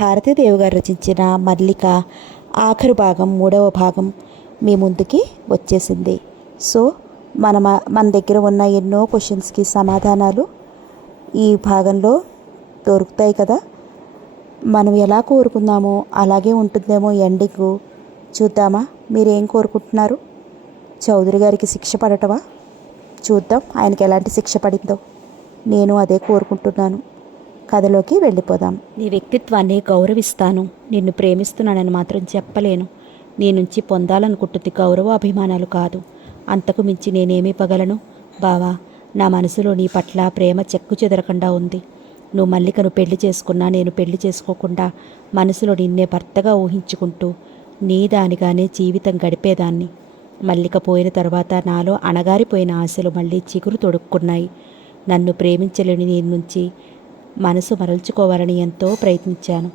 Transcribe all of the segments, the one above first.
భారతీదేవి గారు రచించిన మల్లిక ఆఖరు భాగం 3వ భాగం మీ ముందుకి వచ్చేసింది. సో మన దగ్గర ఉన్న ఎన్నో క్వశ్చన్స్కి సమాధానాలు ఈ భాగంలో దొరుకుతాయి కదా. మనం ఎలా కోరుకుందామో అలాగే ఉంటుందేమో ఎండింగ్. చూద్దామా? మీరేం కోరుకుంటున్నారు? చౌదరి గారికి శిక్ష పడటమా? చూద్దాం ఆయనకి ఎలాంటి శిక్ష పడిందో. నేను అదే కోరుకుంటున్నాను. కథలోకి వెళ్ళిపోదాం. నీ వ్యక్తిత్వాన్ని గౌరవిస్తాను, నిన్ను ప్రేమిస్తున్నానని మాత్రం చెప్పలేను. నీ నుంచి పొందాలనుకుంటుంది గౌరవ అభిమానాలు కాదు. అంతకు మించి నేనేమి పగలను బావా. నా మనసులో నీ పట్ల ప్రేమ చెక్కు చెదరకుండా ఉంది. నువ్వు మల్లికను పెళ్లి చేసుకున్నా నేను పెళ్లి చేసుకోకుండా మనసులో నిన్నే భర్తగా ఊహించుకుంటూ నీ దానిగానే జీవితం గడిపేదాన్ని. మల్లిక పోయిన తర్వాత నాలో అణగారిపోయిన ఆశలు మళ్ళీ చిగురు తొడుక్కున్నాయి. నన్ను ప్రేమించలేని నీ నుంచి మనసు మరల్చుకోవాలని ఎంతో ప్రయత్నించాను.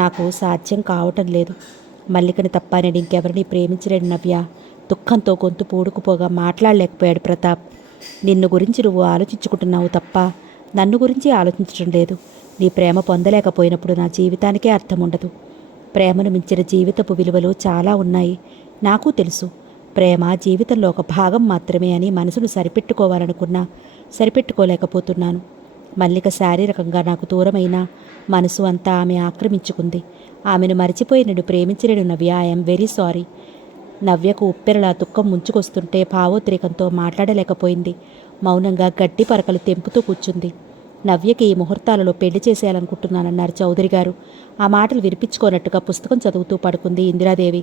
నాకు సాధ్యం కావటం లేదు. మల్లికని తప్ప నేను ఇంకెవరిని ప్రేమించలేని నవ్య దుఃఖంతో గొంతు పూడుకుపోగా మాట్లాడలేకపోయాడు ప్రతాప్. నిన్ను గురించి నువ్వు ఆలోచించుకుంటున్నావు తప్ప నన్ను గురించి ఆలోచించడం లేదు. నీ ప్రేమ పొందలేకపోయినప్పుడు నా జీవితానికే అర్థం ఉండదు. ప్రేమను మించిన జీవితపు విలువలు చాలా ఉన్నాయి. నాకు తెలుసు. ప్రేమ జీవితంలో ఒక భాగం మాత్రమే అని మనసును సరిపెట్టుకోవాలనుకున్నా సరిపెట్టుకోలేకపోతున్నాను. మల్లిక శారీరకంగా నాకు దూరమైన మనసు అంతా ఆమె ఆక్రమించుకుంది. ఆమెను మరిచిపోయి నేను ప్రేమించలేను నవ్య. I'm very sorry. నవ్యకు ఉప్పెరలా దుఃఖం ముంచుకొస్తుంటే భావోద్రేకంతో మాట్లాడలేకపోయింది. మౌనంగా గడ్డి పరకలు తెంపుతూ కూర్చుంది. నవ్యకి ఈ ముహూర్తాలలో పెళ్లి చేసేయాలనుకుంటున్నానన్నారు చౌదరి గారు. ఆ మాటలు వినిపించుకోనట్టుగా పుస్తకం చదువుతూ పడుకుంది ఇందిరాదేవి.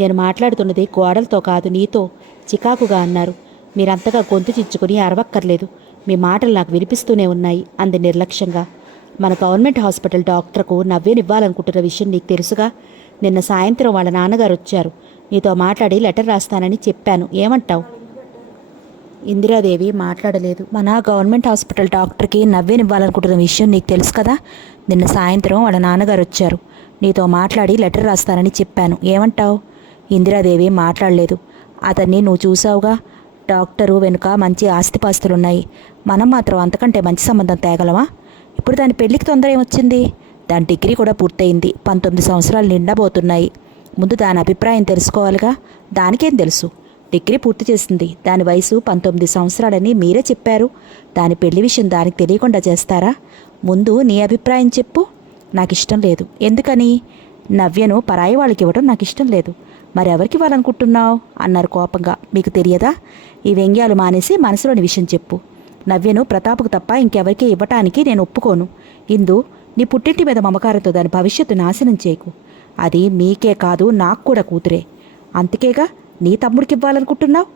నేను మాట్లాడుతున్నది గోడలతో కాదు నీతో చికాకుగా అన్నారు. మీరంతగా గొంతు చిచ్చుకుని అరవక్కర్లేదు. మీ మాటలు నాకు వినిపిస్తూనే ఉన్నాయి అంది నిర్లక్ష్యంగా. మన గవర్నమెంట్ హాస్పిటల్ డాక్టర్కు నవ్యనివ్వాలనుకుంటున్న విషయం నీకు తెలుసుగా. నిన్న సాయంత్రం వాళ్ళ నాన్నగారు వచ్చారు. నీతో మాట్లాడి లెటర్ రాస్తానని చెప్పాను. ఏమంటావు? ఇందిరాదేవి మాట్లాడలేదు. మన గవర్నమెంట్ హాస్పిటల్ డాక్టర్కి నవ్యనివ్వాలనుకుంటున్న విషయం నీకు తెలుసు కదా. నిన్న సాయంత్రం వాళ్ళ నాన్నగారు వచ్చారు. నీతో మాట్లాడి లెటర్ రాస్తానని చెప్పాను. ఏమంటావు? ఇందిరాదేవి మాట్లాడలేదు. అతన్ని నువ్వు చూసావుగా. డాక్టరు వెనుక మంచి ఆస్తిపాస్తులున్నాయి. మనం మాత్రం అంతకంటే మంచి సంబంధం తేగలమా? ఇప్పుడు దాని పెళ్లికి తొందర ఏమొచ్చింది? దాని డిగ్రీ కూడా పూర్తయింది. 19 సంవత్సరాలు నిండబోతున్నాయి. ముందు దాని అభిప్రాయం తెలుసుకోవాలిగా. దానికేం తెలుసు? డిగ్రీ పూర్తి చేసింది. దాని వయసు 19 సంవత్సరాలని మీరే చెప్పారు. దాని పెళ్లి విషయం దానికి తెలియకుండా చేస్తారా? ముందు నీ అభిప్రాయం చెప్పు. నాకు ఇష్టం లేదు. ఎందుకని? నవ్యను పరాయి వాళ్ళకి ఇవ్వడం నాకు ఇష్టం లేదు. మరెవరికి ఇవ్వాలనుకుంటున్నావు అన్నారు కోపంగా. మీకు తెలియదా? ఈ వ్యంగ్యాలు మానేసి మనసులోని విషయం చెప్పు. నవ్యను ప్రతాప్కు తప్ప ఇంకెవరికి ఇవ్వటానికి నేను ఒప్పుకోను. ఇందు, నీ పుట్టింటి మీద మమకారంతో దాని భవిష్యత్తు నాశనం చేయకు. అది మీకే కాదు నాకు కూడా కూతురే. అందుకేగా నీ తమ్ముడికి ఇవ్వాలనుకుంటున్నావు.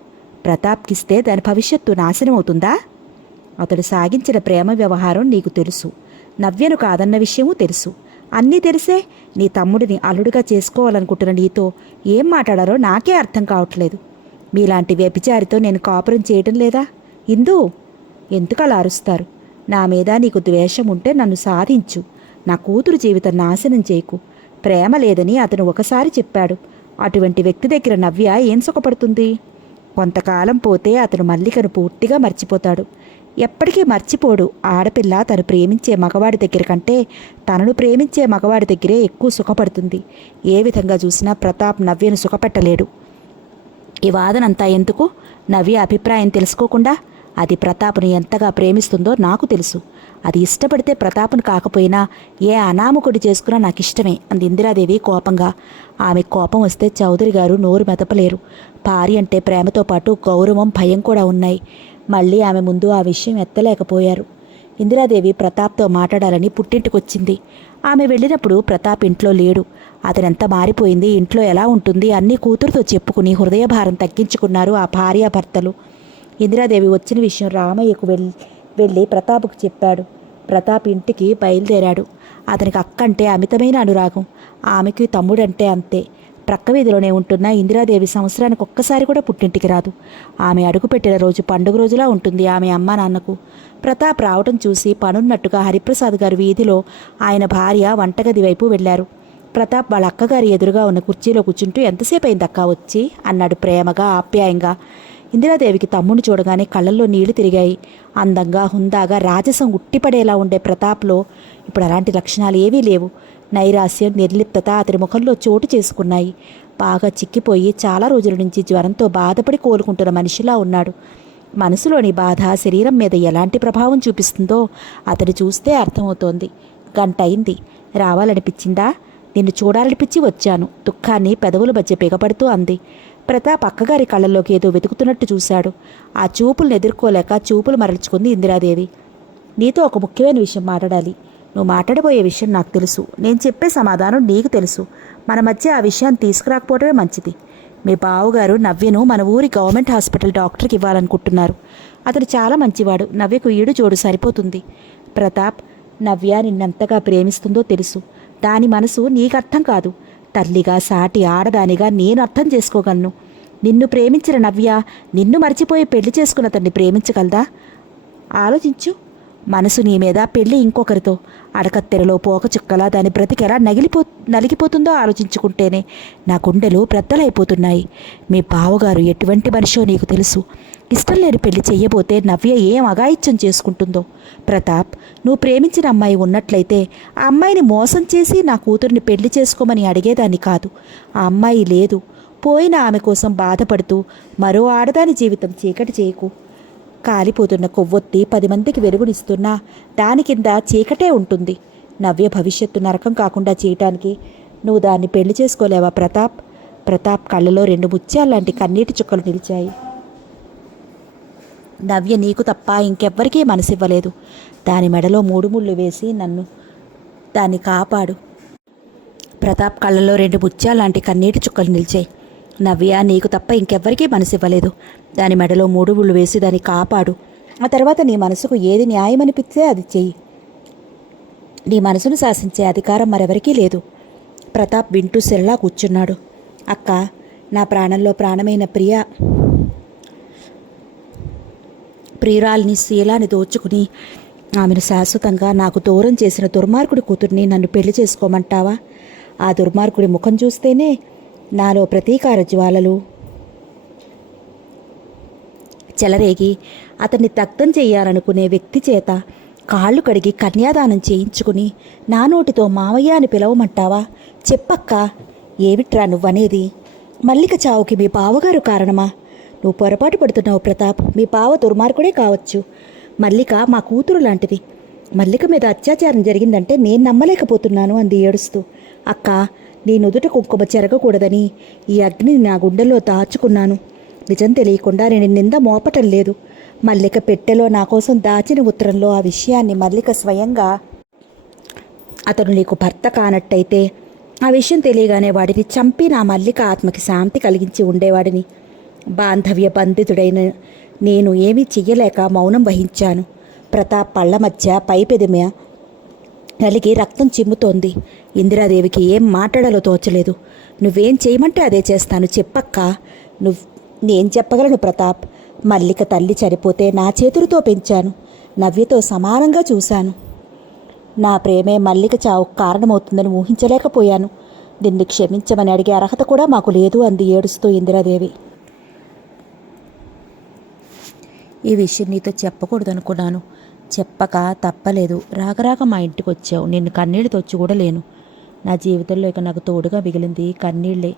ప్రతాప్కిస్తే దాని భవిష్యత్తు నాశనం అవుతుందా? అతడు సాగించిన ప్రేమ వ్యవహారం నీకు తెలుసు. నవ్యను కాదన్న విషయమూ తెలుసు. అన్నీ తెలిసే నీ తమ్ముడిని అల్లుడిగా చేసుకోవాలనుకుంటున్న నీతో ఏం మాట్లాడారో నాకే అర్థం కావట్లేదు. మీలాంటి వ్యభిచారితో నేను కాపురం చేయడం లేదా? ఇందు, ఎందుకు అలా అరుస్తారు? నా మీద నీకు ద్వేషం ఉంటే నన్ను సాధించు. నా కూతురు జీవితం నాశనం చేయకు. ప్రేమ లేదని అతను ఒకసారి చెప్పాడు. అటువంటి వ్యక్తి దగ్గర నవ్య ఏం సుఖపడుతుంది? కొంతకాలం పోతే అతను మల్లికను పూర్తిగా మర్చిపోతాడు. ఎప్పటికీ మర్చిపోడు. ఆడపిల్ల తను ప్రేమించే మగవాడి దగ్గర కంటే తనను ప్రేమించే మగవాడి దగ్గరే ఎక్కువ సుఖపడుతుంది. ఏ విధంగా చూసినా ప్రతాప్ నవ్యను సుఖపెట్టలేడు. ఈ వాదనంతా ఎందుకు? నవ్య అభిప్రాయం తెలుసుకోకుండా? అది ప్రతాప్ను ఎంతగా ప్రేమిస్తుందో నాకు తెలుసు. అది ఇష్టపడితే ప్రతాప్ను కాకపోయినా ఏ అనామకుడి చేసుకున్నా నాకు ఇష్టమే అంది ఇందిరాదేవి కోపంగా. ఆమె కోపం వస్తే చౌదరి గారు నోరు మెదపలేరు. భార్య అంటే ప్రేమతో పాటు గౌరవం, భయం కూడా ఉన్నాయి. మళ్ళీ ఆమె ముందు ఆ విషయం ఎత్తలేకపోయారు. ఇందిరాదేవి ప్రతాప్తో మాట్లాడాలని పుట్టింటికొచ్చింది. ఆమె వెళ్ళినప్పుడు ప్రతాప్ ఇంట్లో లేడు. అతనెంత మారిపోయింది, ఇంట్లో ఎలా ఉంటుంది అన్నీ కూతురుతో చెప్పుకుని హృదయభారం తగ్గించుకున్నారు ఆ భార్యాభర్తలు. ఇందిరాదేవి వచ్చిన విషయం రామయ్యకు వెళ్ళి ప్రతాప్కు చెప్పాడు. ప్రతాప్ ఇంటికి బయలుదేరాడు. అతనికి అక్కంటే అమితమైన అనురాగం. ఆమెకి తమ్ముడంటే అంతే. ప్రక్క వీధిలోనే ఉంటున్న ఇందిరాదేవి సంవత్సరానికి ఒక్కసారి కూడా పుట్టింటికి రాదు. ఆమె అడుగుపెట్టిన రోజు పండుగ రోజులా ఉంటుంది ఆమె అమ్మ నాన్నకు. ప్రతాప్ రావటం చూసి పనున్నట్టుగా హరిప్రసాద్ గారు వీధిలో ఆయన భార్య వంటగది వైపు వెళ్లారు. ప్రతాప్ వాళ్ళ అక్కగారి ఎదురుగా ఉన్న కుర్చీలో కూర్చుంటూ ఎంతసేపు అయింది అక్క వచ్చి అన్నాడు ప్రేమగా, ఆప్యాయంగా. ఇందిరాదేవికి తమ్ముని చూడగానే కళ్ళల్లో నీళ్లు తిరిగాయి. అందంగా, హుందాగా, రాజసం ఉట్టిపడేలా ఉండే ప్రతాప్లో ఇప్పుడు అలాంటి లక్షణాలు ఏవీ లేవు. నైరాస్యం, నిర్లిప్తత అతని ముఖంలో చోటు చేసుకున్నాయి. బాగా చిక్కిపోయి చాలా రోజుల నుంచి జ్వరంతో బాధపడి కోలుకుంటున్న మనిషిలా ఉన్నాడు. మనసులోని బాధ శరీరం మీద ఎలాంటి ప్రభావం చూపిస్తుందో అతడు చూస్తే అర్థమవుతోంది. గంట అయింది. రావాలనిపించిందా? నిన్ను చూడాలనిపించి వచ్చాను. దుఃఖాన్ని పెదవుల మధ్య బిగపడుతూ అంది. ప్రతాప్ అక్కగారి కళ్ళల్లోకి ఏదో వెతుకుతున్నట్టు చూశాడు. ఆ చూపులను ఎదుర్కోలేక చూపులు మరల్చుకుంది ఇందిరాదేవి. నీతో ఒక ముఖ్యమైన విషయం మాట్లాడాలి. నువ్వు మాట్లాడబోయే విషయం నాకు తెలుసు. నేను చెప్పే సమాధానం నీకు తెలుసు. మన మధ్య ఆ విషయాన్ని తీసుకురాకపోవడమే మంచిది. మీ బావగారు నవ్యను మన ఊరి గవర్నమెంట్ హాస్పిటల్ డాక్టర్కి ఇవ్వాలనుకుంటున్నారు. అతడు చాలా మంచివాడు. నవ్యకు ఈడు జోడు సరిపోతుంది. ప్రతాప్, నవ్య నిన్నెంతగా ప్రేమిస్తుందో తెలుసు. దాని మనసు నీకు అర్థం కాదు. తల్లిగా, సాటి ఆడదానిగా నేను అర్థం చేసుకోగలను. నిన్ను ప్రేమించిన నవ్య నిన్ను మర్చిపోయి పెళ్లి చేసుకున్న అతన్ని ప్రేమించగలదా? ఆలోచించు. మనసు నీ మీద, పెళ్ళి ఇంకొకరితో. అడకత్తెరలో పోక చుక్కలా దాని బ్రతికెలా నలిగిపోతుందో ఆలోచించుకుంటేనే నా గుండెలు బ్రద్దలైపోతున్నాయి. మీ బావగారు ఎటువంటి మనిషో నీకు తెలుసు. ఇష్టం లేని పెళ్లి చెయ్యబోతే నవ్య ఏం అఘాయిత్యం చేసుకుంటుందో. ప్రతాప్, నువ్వు ప్రేమించిన అమ్మాయి ఉన్నట్లయితే ఆ అమ్మాయిని మోసం చేసి నా కూతుర్ని పెళ్లి చేసుకోమని అడిగేదాన్ని కాదు. ఆ అమ్మాయి లేదు. పోయిన ఆమె కోసం బాధపడుతూ మరో ఆడదాని జీవితం చీకటి చేయకు. కాలిపోతున్న కొవ్వొత్తి 10 మందికి వెలుగునిస్తున్నా దాని కింద చీకటే ఉంటుంది. నవ్య భవిష్యత్తు నరకం కాకుండా చేయటానికి నువ్వు దాన్ని పెళ్లి చేసుకోలేవా ప్రతాప్? ప్రతాప్ కళ్ళలో 2 ముత్యాల్లాంటి కన్నీటి చుక్కలు నిలిచాయి. నవ్య నీకు తప్ప ఇంకెవ్వరికీ మనసివ్వలేదు. దాని మెడలో 3 ముళ్ళు వేసి దాన్ని కాపాడు. ప్రతాప్ కళ్ళలో 2 ముత్యాల్లాంటి కన్నీటి చుక్కలు నిలిచాయి. నవ్య నీకు తప్ప ఇంకెవ్వరికీ మనసివ్వలేదు. దాని మెడలో 3 ముళ్ళు వేసి దాన్ని కాపాడు. ఆ తర్వాత నీ మనసుకు ఏది న్యాయమనిపిస్తే అది చెయ్యి. నీ మనసును శాసించే అధికారం మరెవరికీ లేదు. ప్రతాప్ వింటూ సెల్లా కూర్చున్నాడు. అక్క, నా ప్రాణంలో ప్రాణమైన ప్రియురాల్ని శీలాన్ని దోచుకుని ఆమెను శాశ్వతంగా నాకు దూరం చేసిన దుర్మార్గుడి కూతుర్ని నన్ను పెళ్లి చేసుకోమంటావా? ఆ దుర్మార్గుడి ముఖం చూస్తేనే నాలో ప్రతీకార జ్వాలలు చెలరేగి అతన్ని దగ్ధం చేయాలనుకునే వ్యక్తి చేత కాళ్ళు కడిగి కన్యాదానం చేయించుకుని నా నోటితో మావయ్య అని పిలవమంటావా? చెప్పక్క, ఏమిట్రా నువ్వనేది? మల్లిక చావుకి మీ బావగారు కారణమా? నువ్వు పొరపాటు పడుతున్నావు ప్రతాప్. మీ బావ దుర్మార్గుడే కావచ్చు. మల్లిక మా కూతురు లాంటిది. మల్లిక మీద అత్యాచారం జరిగిందంటే నేను నమ్మలేకపోతున్నాను అంది ఏడుస్తూ. అక్క, నీ నుదుట కుంకుమ చెరగకూడదని ఈ అగ్నిని నా గుండెల్లో దాచుకున్నాను. నిజం తెలియకుండా నేను నింద మోపటం లేదు. మల్లిక పెట్టెలో నా కోసం దాచిన ఉత్తరంలో ఆ విషయాన్ని మల్లిక స్వయంగా అతను నీకు భర్త కానట్టయితే ఆ విషయం తెలియగానే వాడిని చంపి నా మల్లిక ఆత్మకి శాంతి కలిగించి ఉండేవాడిని. బాంధవ్య బంధితుడైన నేను ఏమీ చెయ్యలేక మౌనం వహించాను. ప్రతాప్ పళ్ల మధ్య పైపెదిమ నలిగి రక్తం చిమ్ముతోంది. ఇందిరాదేవికి ఏం మాట్లాడాలో తోచలేదు. నువ్వేం చేయమంటే అదే చేస్తాను. చెప్పక్క. నేను చెప్పగలను ప్రతాప్. మల్లిక తల్లి చనిపోతే నా చేతులతో పెంచాను. నవ్యతో సమానంగా చూశాను. నా ప్రేమే మల్లిక చావుకు కారణమవుతుందని ఊహించలేకపోయాను. దీన్ని క్షమించమని అడిగే అర్హత కూడా మాకు లేదు అంది ఏడుస్తూ ఇందిరాదేవి. ఈ విషయం నీతో చెప్పకూడదనుకున్నాను. చెప్పక తప్పలేదు. రాగరాగ మా ఇంటికి వచ్చావు. నిన్ను కన్నీళ్లు తొచ్చి కూడా లేను. నా జీవితంలో ఇక నాకు తోడుగా మిగిలింది కన్నీళ్లే.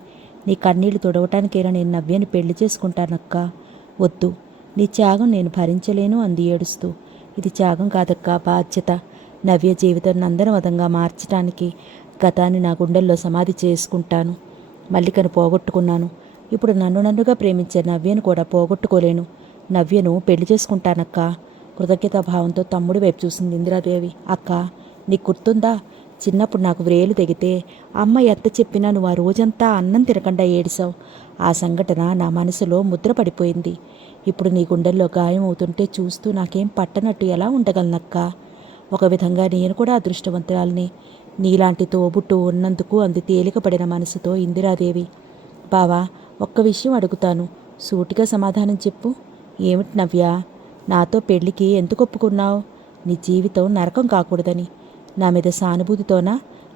నీ కన్నీళ్లు తొడవటానికైనా నేను నవ్యని పెళ్లి చేసుకుంటానక్క. వద్దు, నీ త్యాగం నేను భరించలేను అంది ఏడుస్తూ. ఇది త్యాగం కాదక్క, బాధ్యత. నవ్య జీవితం నందనవదంగా మార్చడానికి గతాన్ని నా గుండెల్లో సమాధి చేసుకుంటాను. మల్లికను పోగొట్టుకున్నాను. ఇప్పుడు నన్నుగా ప్రేమించే నవ్యను కూడా పోగొట్టుకోలేను. నవ్యను పెళ్లి చేసుకుంటానక్క. కృతజ్ఞతాభావంతో తమ్ముడి వైపు చూసింది ఇందిరాదేవి. అక్క, నీకు గుర్తుందా? చిన్నప్పుడు నాకు వ్రేలు తెగితే అమ్మ ఎంత చెప్పినా నువ్వు ఆ రోజంతా అన్నం తినకుండా ఏడిసావు. ఆ సంఘటన నా మనసులో ముద్ర పడిపోయింది. ఇప్పుడు నీ గుండెల్లో గాయం అవుతుంటే చూస్తూ నాకేం పట్టనట్టు ఎలా ఉండగలనక్క? ఒక విధంగా నేను కూడా అదృష్టవంతురాలిని. నీలాంటి తోబుట్టు ఉన్నందుకు అంది తేలికపడిన మనసుతో ఇందిరాదేవి. బావా, ఒక్క విషయం అడుగుతాను, సూటిగా సమాధానం చెప్పు. ఏమిటి నవ్య? నాతో పెళ్లికి ఎందుకు ఒప్పుకున్నావు? నీ జీవితం నరకం కాకూడదని. నా మీద సానుభూతితోనా?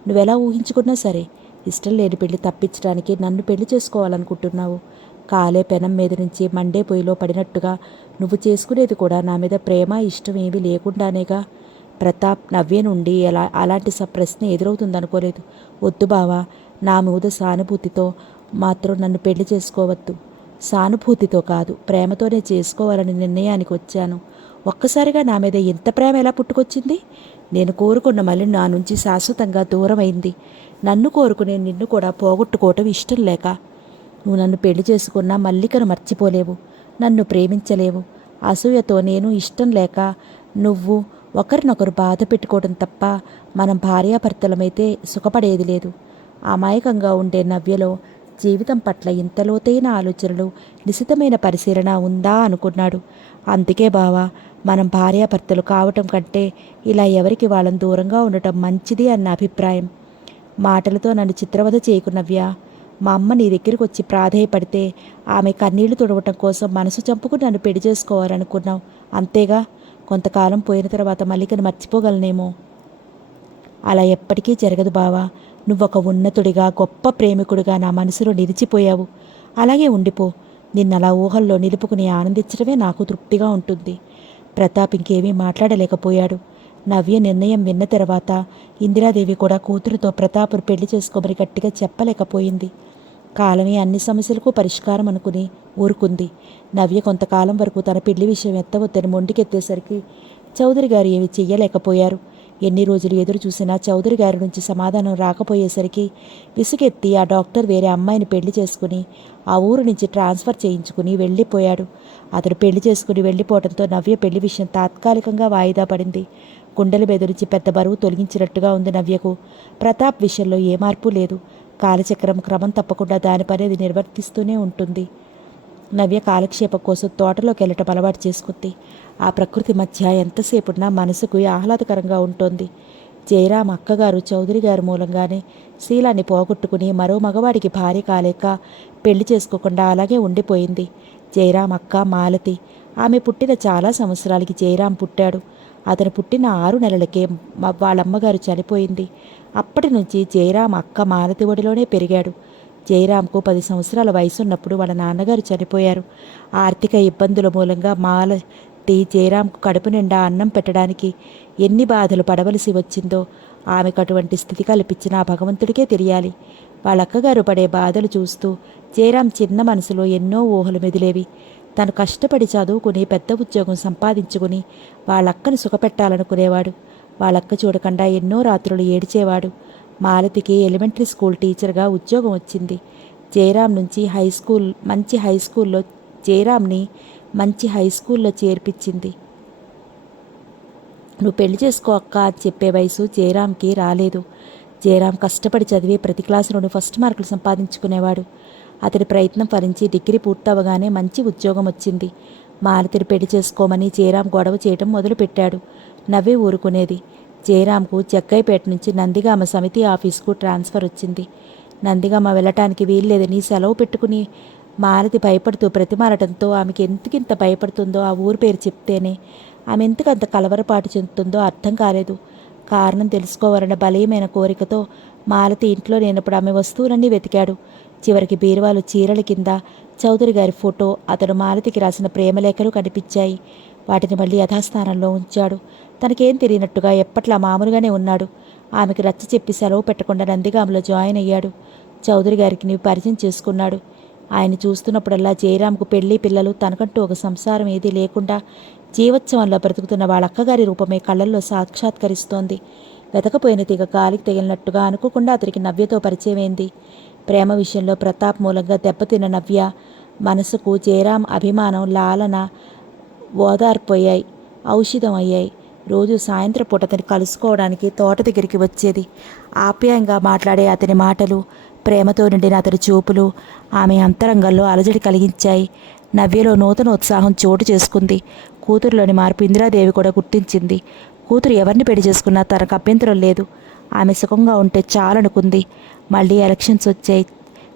నువ్వెలా ఊహించుకున్నా సరే ఇష్టం లేని పెళ్లి తప్పించడానికి నన్ను పెళ్లి చేసుకోవాలనుకుంటున్నావు. కాలే పెనం మీద నుంచి మండే పొయ్యిలో పడినట్టుగా నువ్వు చేసుకునేది కూడా నా మీద ప్రేమ ఇష్టం ఏమీ లేకుండానేగా. ప్రతాప్ నవ్య నుండి అలాంటి ప్రశ్న ఎదురవుతుందనుకోలేదు. వద్దు బావా, నా మీద సానుభూతితో మాత్రం నన్ను పెళ్లి చేసుకోవద్దు. సానుభూతితో కాదు, ప్రేమతోనే చేసుకోవాలని నిర్ణయానికి వచ్చాను. ఒక్కసారిగా నా మీద ఎంత ప్రేమ ఎలా పుట్టుకొచ్చింది? నేను కోరుకున్న మళ్ళీ నా నుంచి శాశ్వతంగా దూరమైంది. నన్ను కోరుకునే నిన్ను కూడా పోగొట్టుకోవటం ఇష్టం లేక. నువ్వు నన్ను పెళ్లి చేసుకున్నా మల్లికను మర్చిపోలేవు, నన్ను ప్రేమించలేవు. అసూయతో నేను ఇష్టం లేక నువ్వు ఒకరినొకరు బాధ పెట్టుకోవడం తప్ప మనం భార్యాభర్తలమైతే సుఖపడేది లేదు. అమాయకంగా ఉండే నవ్యలో జీవితం పట్ల ఇంత లోతైన ఆలోచనలు, నిశితమైన పరిశీలన ఉందా అనుకున్నాడు. అందుకే బావా, మనం భార్యాభర్తలు కావటం కంటే ఇలా ఎవరికి వాళ్ళని దూరంగా ఉండటం మంచిది అన్న అభిప్రాయం. మాటలతో నన్ను చిత్రవధ చేయకు నవ్య. మా అమ్మ నీ దగ్గరికి వచ్చి ప్రాధేయపడితే ఆమె కన్నీళ్లు తుడవటం కోసం మనసు చంపుకుని నన్ను పెళ్లి చేసుకోవాలనుకున్నావు, అంతేగా? కొంతకాలం పోయిన తర్వాత మల్లికను మర్చిపోగలనేమో. అలా ఎప్పటికీ జరగదు బావా. నువ్వొక ఉన్నతుడిగా, గొప్ప ప్రేమికుడిగా నా మనసులో నిలిచిపోయావు. అలాగే ఉండిపో. నిన్నలా ఊహల్లో నిలుపుకుని ఆనందించడమే నాకు తృప్తిగా ఉంటుంది. ప్రతాప్ ఇంకేమీ మాట్లాడలేకపోయాడు. నవ్య నిర్ణయం విన్న తర్వాత ఇందిరాదేవి కూడా కూతురుతో ప్రతాప్ను పెళ్లి చేసుకోమని గట్టిగా చెప్పలేకపోయింది. కాలమే అన్ని సమస్యలకు పరిష్కారం అనుకుని ఊరుకుంది. నవ్య కొంతకాలం వరకు తన పెళ్లి విషయం ఎత్తవద్దని మొండికెత్తేసరికి చౌదరి గారు ఏమి చెయ్యలేకపోయారు. ఎన్ని రోజులు ఎదురు చూసినా చౌదరి గారి నుంచి సమాధానం రాకపోయేసరికి విసుగెత్తి ఆ డాక్టర్ వేరే అమ్మాయిని పెళ్లి చేసుకుని ఆ ఊరు నుంచి ట్రాన్స్ఫర్ చేయించుకుని వెళ్ళిపోయాడు. అతను పెళ్లి చేసుకుని వెళ్ళిపోవడంతో నవ్య పెళ్లి విషయం తాత్కాలికంగా వాయిదా పడింది. గుండెల బెదిరించి పెద్ద బరువు తొలగించినట్టుగా ఉంది నవ్యకు. ప్రతాప్ విషయంలో ఏ మార్పు లేదు. కాలచక్రం క్రమం తప్పకుండా దాని పనేది నిర్వర్తిస్తూనే ఉంటుంది. నవ్య కాలక్షేపం కోసం తోటలోకి వెళ్ళటం అలవాటు చేసుకుంది. ఆ ప్రకృతి మధ్య ఎంతసేపున్నా మనసుకు ఆహ్లాదకరంగా ఉంటుంది. జయరాం అక్కగారు చౌదరి గారి మూలంగానే శీలాన్ని పోగొట్టుకుని మరో మగవాడికి భార్య కాలేక పెళ్లి చేసుకోకుండా అలాగే ఉండిపోయింది. జయరాం అక్క మాలతి. ఆమె పుట్టిన చాలా సంవత్సరాలకి జయరాం పుట్టాడు. అతను పుట్టిన 6 నెలలకే వాళ్ళమ్మగారు చనిపోయింది. అప్పటి నుంచి జయరాం అక్క మాలతి ఒడిలోనే పెరిగాడు. జయరాంకు 10 సంవత్సరాల వయసున్నప్పుడు వాళ్ళ నాన్నగారు చనిపోయారు. ఆర్థిక ఇబ్బందుల మూలంగా మాలతి జయరాంకు కడుపు నిండా అన్నం పెట్టడానికి ఎన్ని బాధలు పడవలసి వచ్చిందో ఆమెకు అటువంటి స్థితి కల్పించిన ఆ భగవంతుడికే తెలియాలి. వాళ్ళక్కగారు పడే బాధలు చూస్తూ జయరాం చిన్న మనసులో ఎన్నో ఊహలు మెదిలేవి. తను కష్టపడి చదువుకుని పెద్ద ఉద్యోగం సంపాదించుకుని వాళ్ళక్కను సుఖపెట్టాలనుకునేవాడు. వాళ్ళక్క చూడకుండా ఎన్నో రాత్రులు ఏడిచేవాడు. మాలతికి ఎలిమెంటరీ స్కూల్ టీచర్గా ఉద్యోగం వచ్చింది. జయరాం నుంచి జయరాంని మంచి హై స్కూల్లో చేర్పించింది. నువ్వు పెళ్లి చేసుకో అక్క అని చెప్పే వయసు జయరాంకి రాలేదు. జయరాం కష్టపడి చదివి ప్రతి క్లాసులోనూ ఫస్ట్ మార్కులు సంపాదించుకునేవాడు. అతని ప్రయత్నం ఫలించి డిగ్రీ పూర్తవగానే మంచి ఉద్యోగం వచ్చింది. మాలతిని పెళ్లి చేసుకోమని జయరాం గొడవ చేయడం మొదలుపెట్టాడు. నవ్వే ఊరుకునేది. జయరాంకు జగ్గైపేట నుంచి నందిగామ సమితి ఆఫీసుకు ట్రాన్స్ఫర్ వచ్చింది. నందిగామ వెళ్ళటానికి వీల్లేదని సెలవు పెట్టుకుని మాలతి భయపడుతూ ప్రతిమాలటంతో ఆమెకి ఎందుకింత భయపడుతుందో ఆ ఊరు పేరు చెప్తేనే ఆమె ఎందుకంత కలవరపాటు చెందుతుందో అర్థం కాలేదు. కారణం తెలుసుకోవాలన్న బలీయమైన కోరికతో మాలతి ఇంట్లో లేనప్పుడు ఆమె వస్తువులన్నీ వెతికాడు. చివరికి బీరువాలు చీరల కింద చౌదరి గారి ఫోటో, అతను మాలతికి రాసిన ప్రేమలేఖలు కనిపించాయి. వాటిని మళ్ళీ యథాస్థానంలో ఉంచాడు. తనకేం తెలియనట్టుగా ఎప్పట్లా మామూలుగానే ఉన్నాడు. ఆమెకు రచ్చ చెప్పి సెలవు పెట్టకుండా నందిగాంలో జాయిన్ అయ్యాడు. చౌదరి గారికి పరిచయం చేసుకున్నాడు. ఆయన చూస్తున్నప్పుడల్లా జయరాంకు పెళ్లి పిల్లలు, తనకంటూ ఒక సంసారం ఏదీ లేకుండా జీవోత్సవంలో బ్రతుకుతున్న వాళ్ళ అక్కగారి రూపమే కళ్ళల్లో సాక్షాత్కరిస్తోంది. వెతకపోయిన తీగ గాలికి తగిలినట్టుగా అనుకోకుండా అతనికి నవ్యతో పరిచయమైంది. ప్రేమ విషయంలో ప్రతాప్ మూలంగా దెబ్బతిన్న నవ్య మనసుకు జయరాం అభిమానం, లాలన ఓదార్పోయాయి, ఔషధం అయ్యాయి. రోజు సాయంత్రం పూట అతన్ని కలుసుకోవడానికి తోట దగ్గరికి వచ్చేది. ఆప్యాయంగా మాట్లాడే అతని మాటలు, ప్రేమతో నిండిన అతని చూపులు ఆమె అంతరంగంలో అలజడి కలిగించాయి. నవ్యలో నూతన ఉత్సాహం చోటు చేసుకుంది. కూతురులోని మార్పు ఇందిరాదేవి కూడా గుర్తించింది. కూతురు ఎవరిని పెళ్లి చేసుకున్నా తనకు అభ్యంతరం లేదు. ఆమె సుఖంగా ఉంటే చాలనుకుంది. మళ్ళీ ఎలక్షన్స్ వచ్చాయి.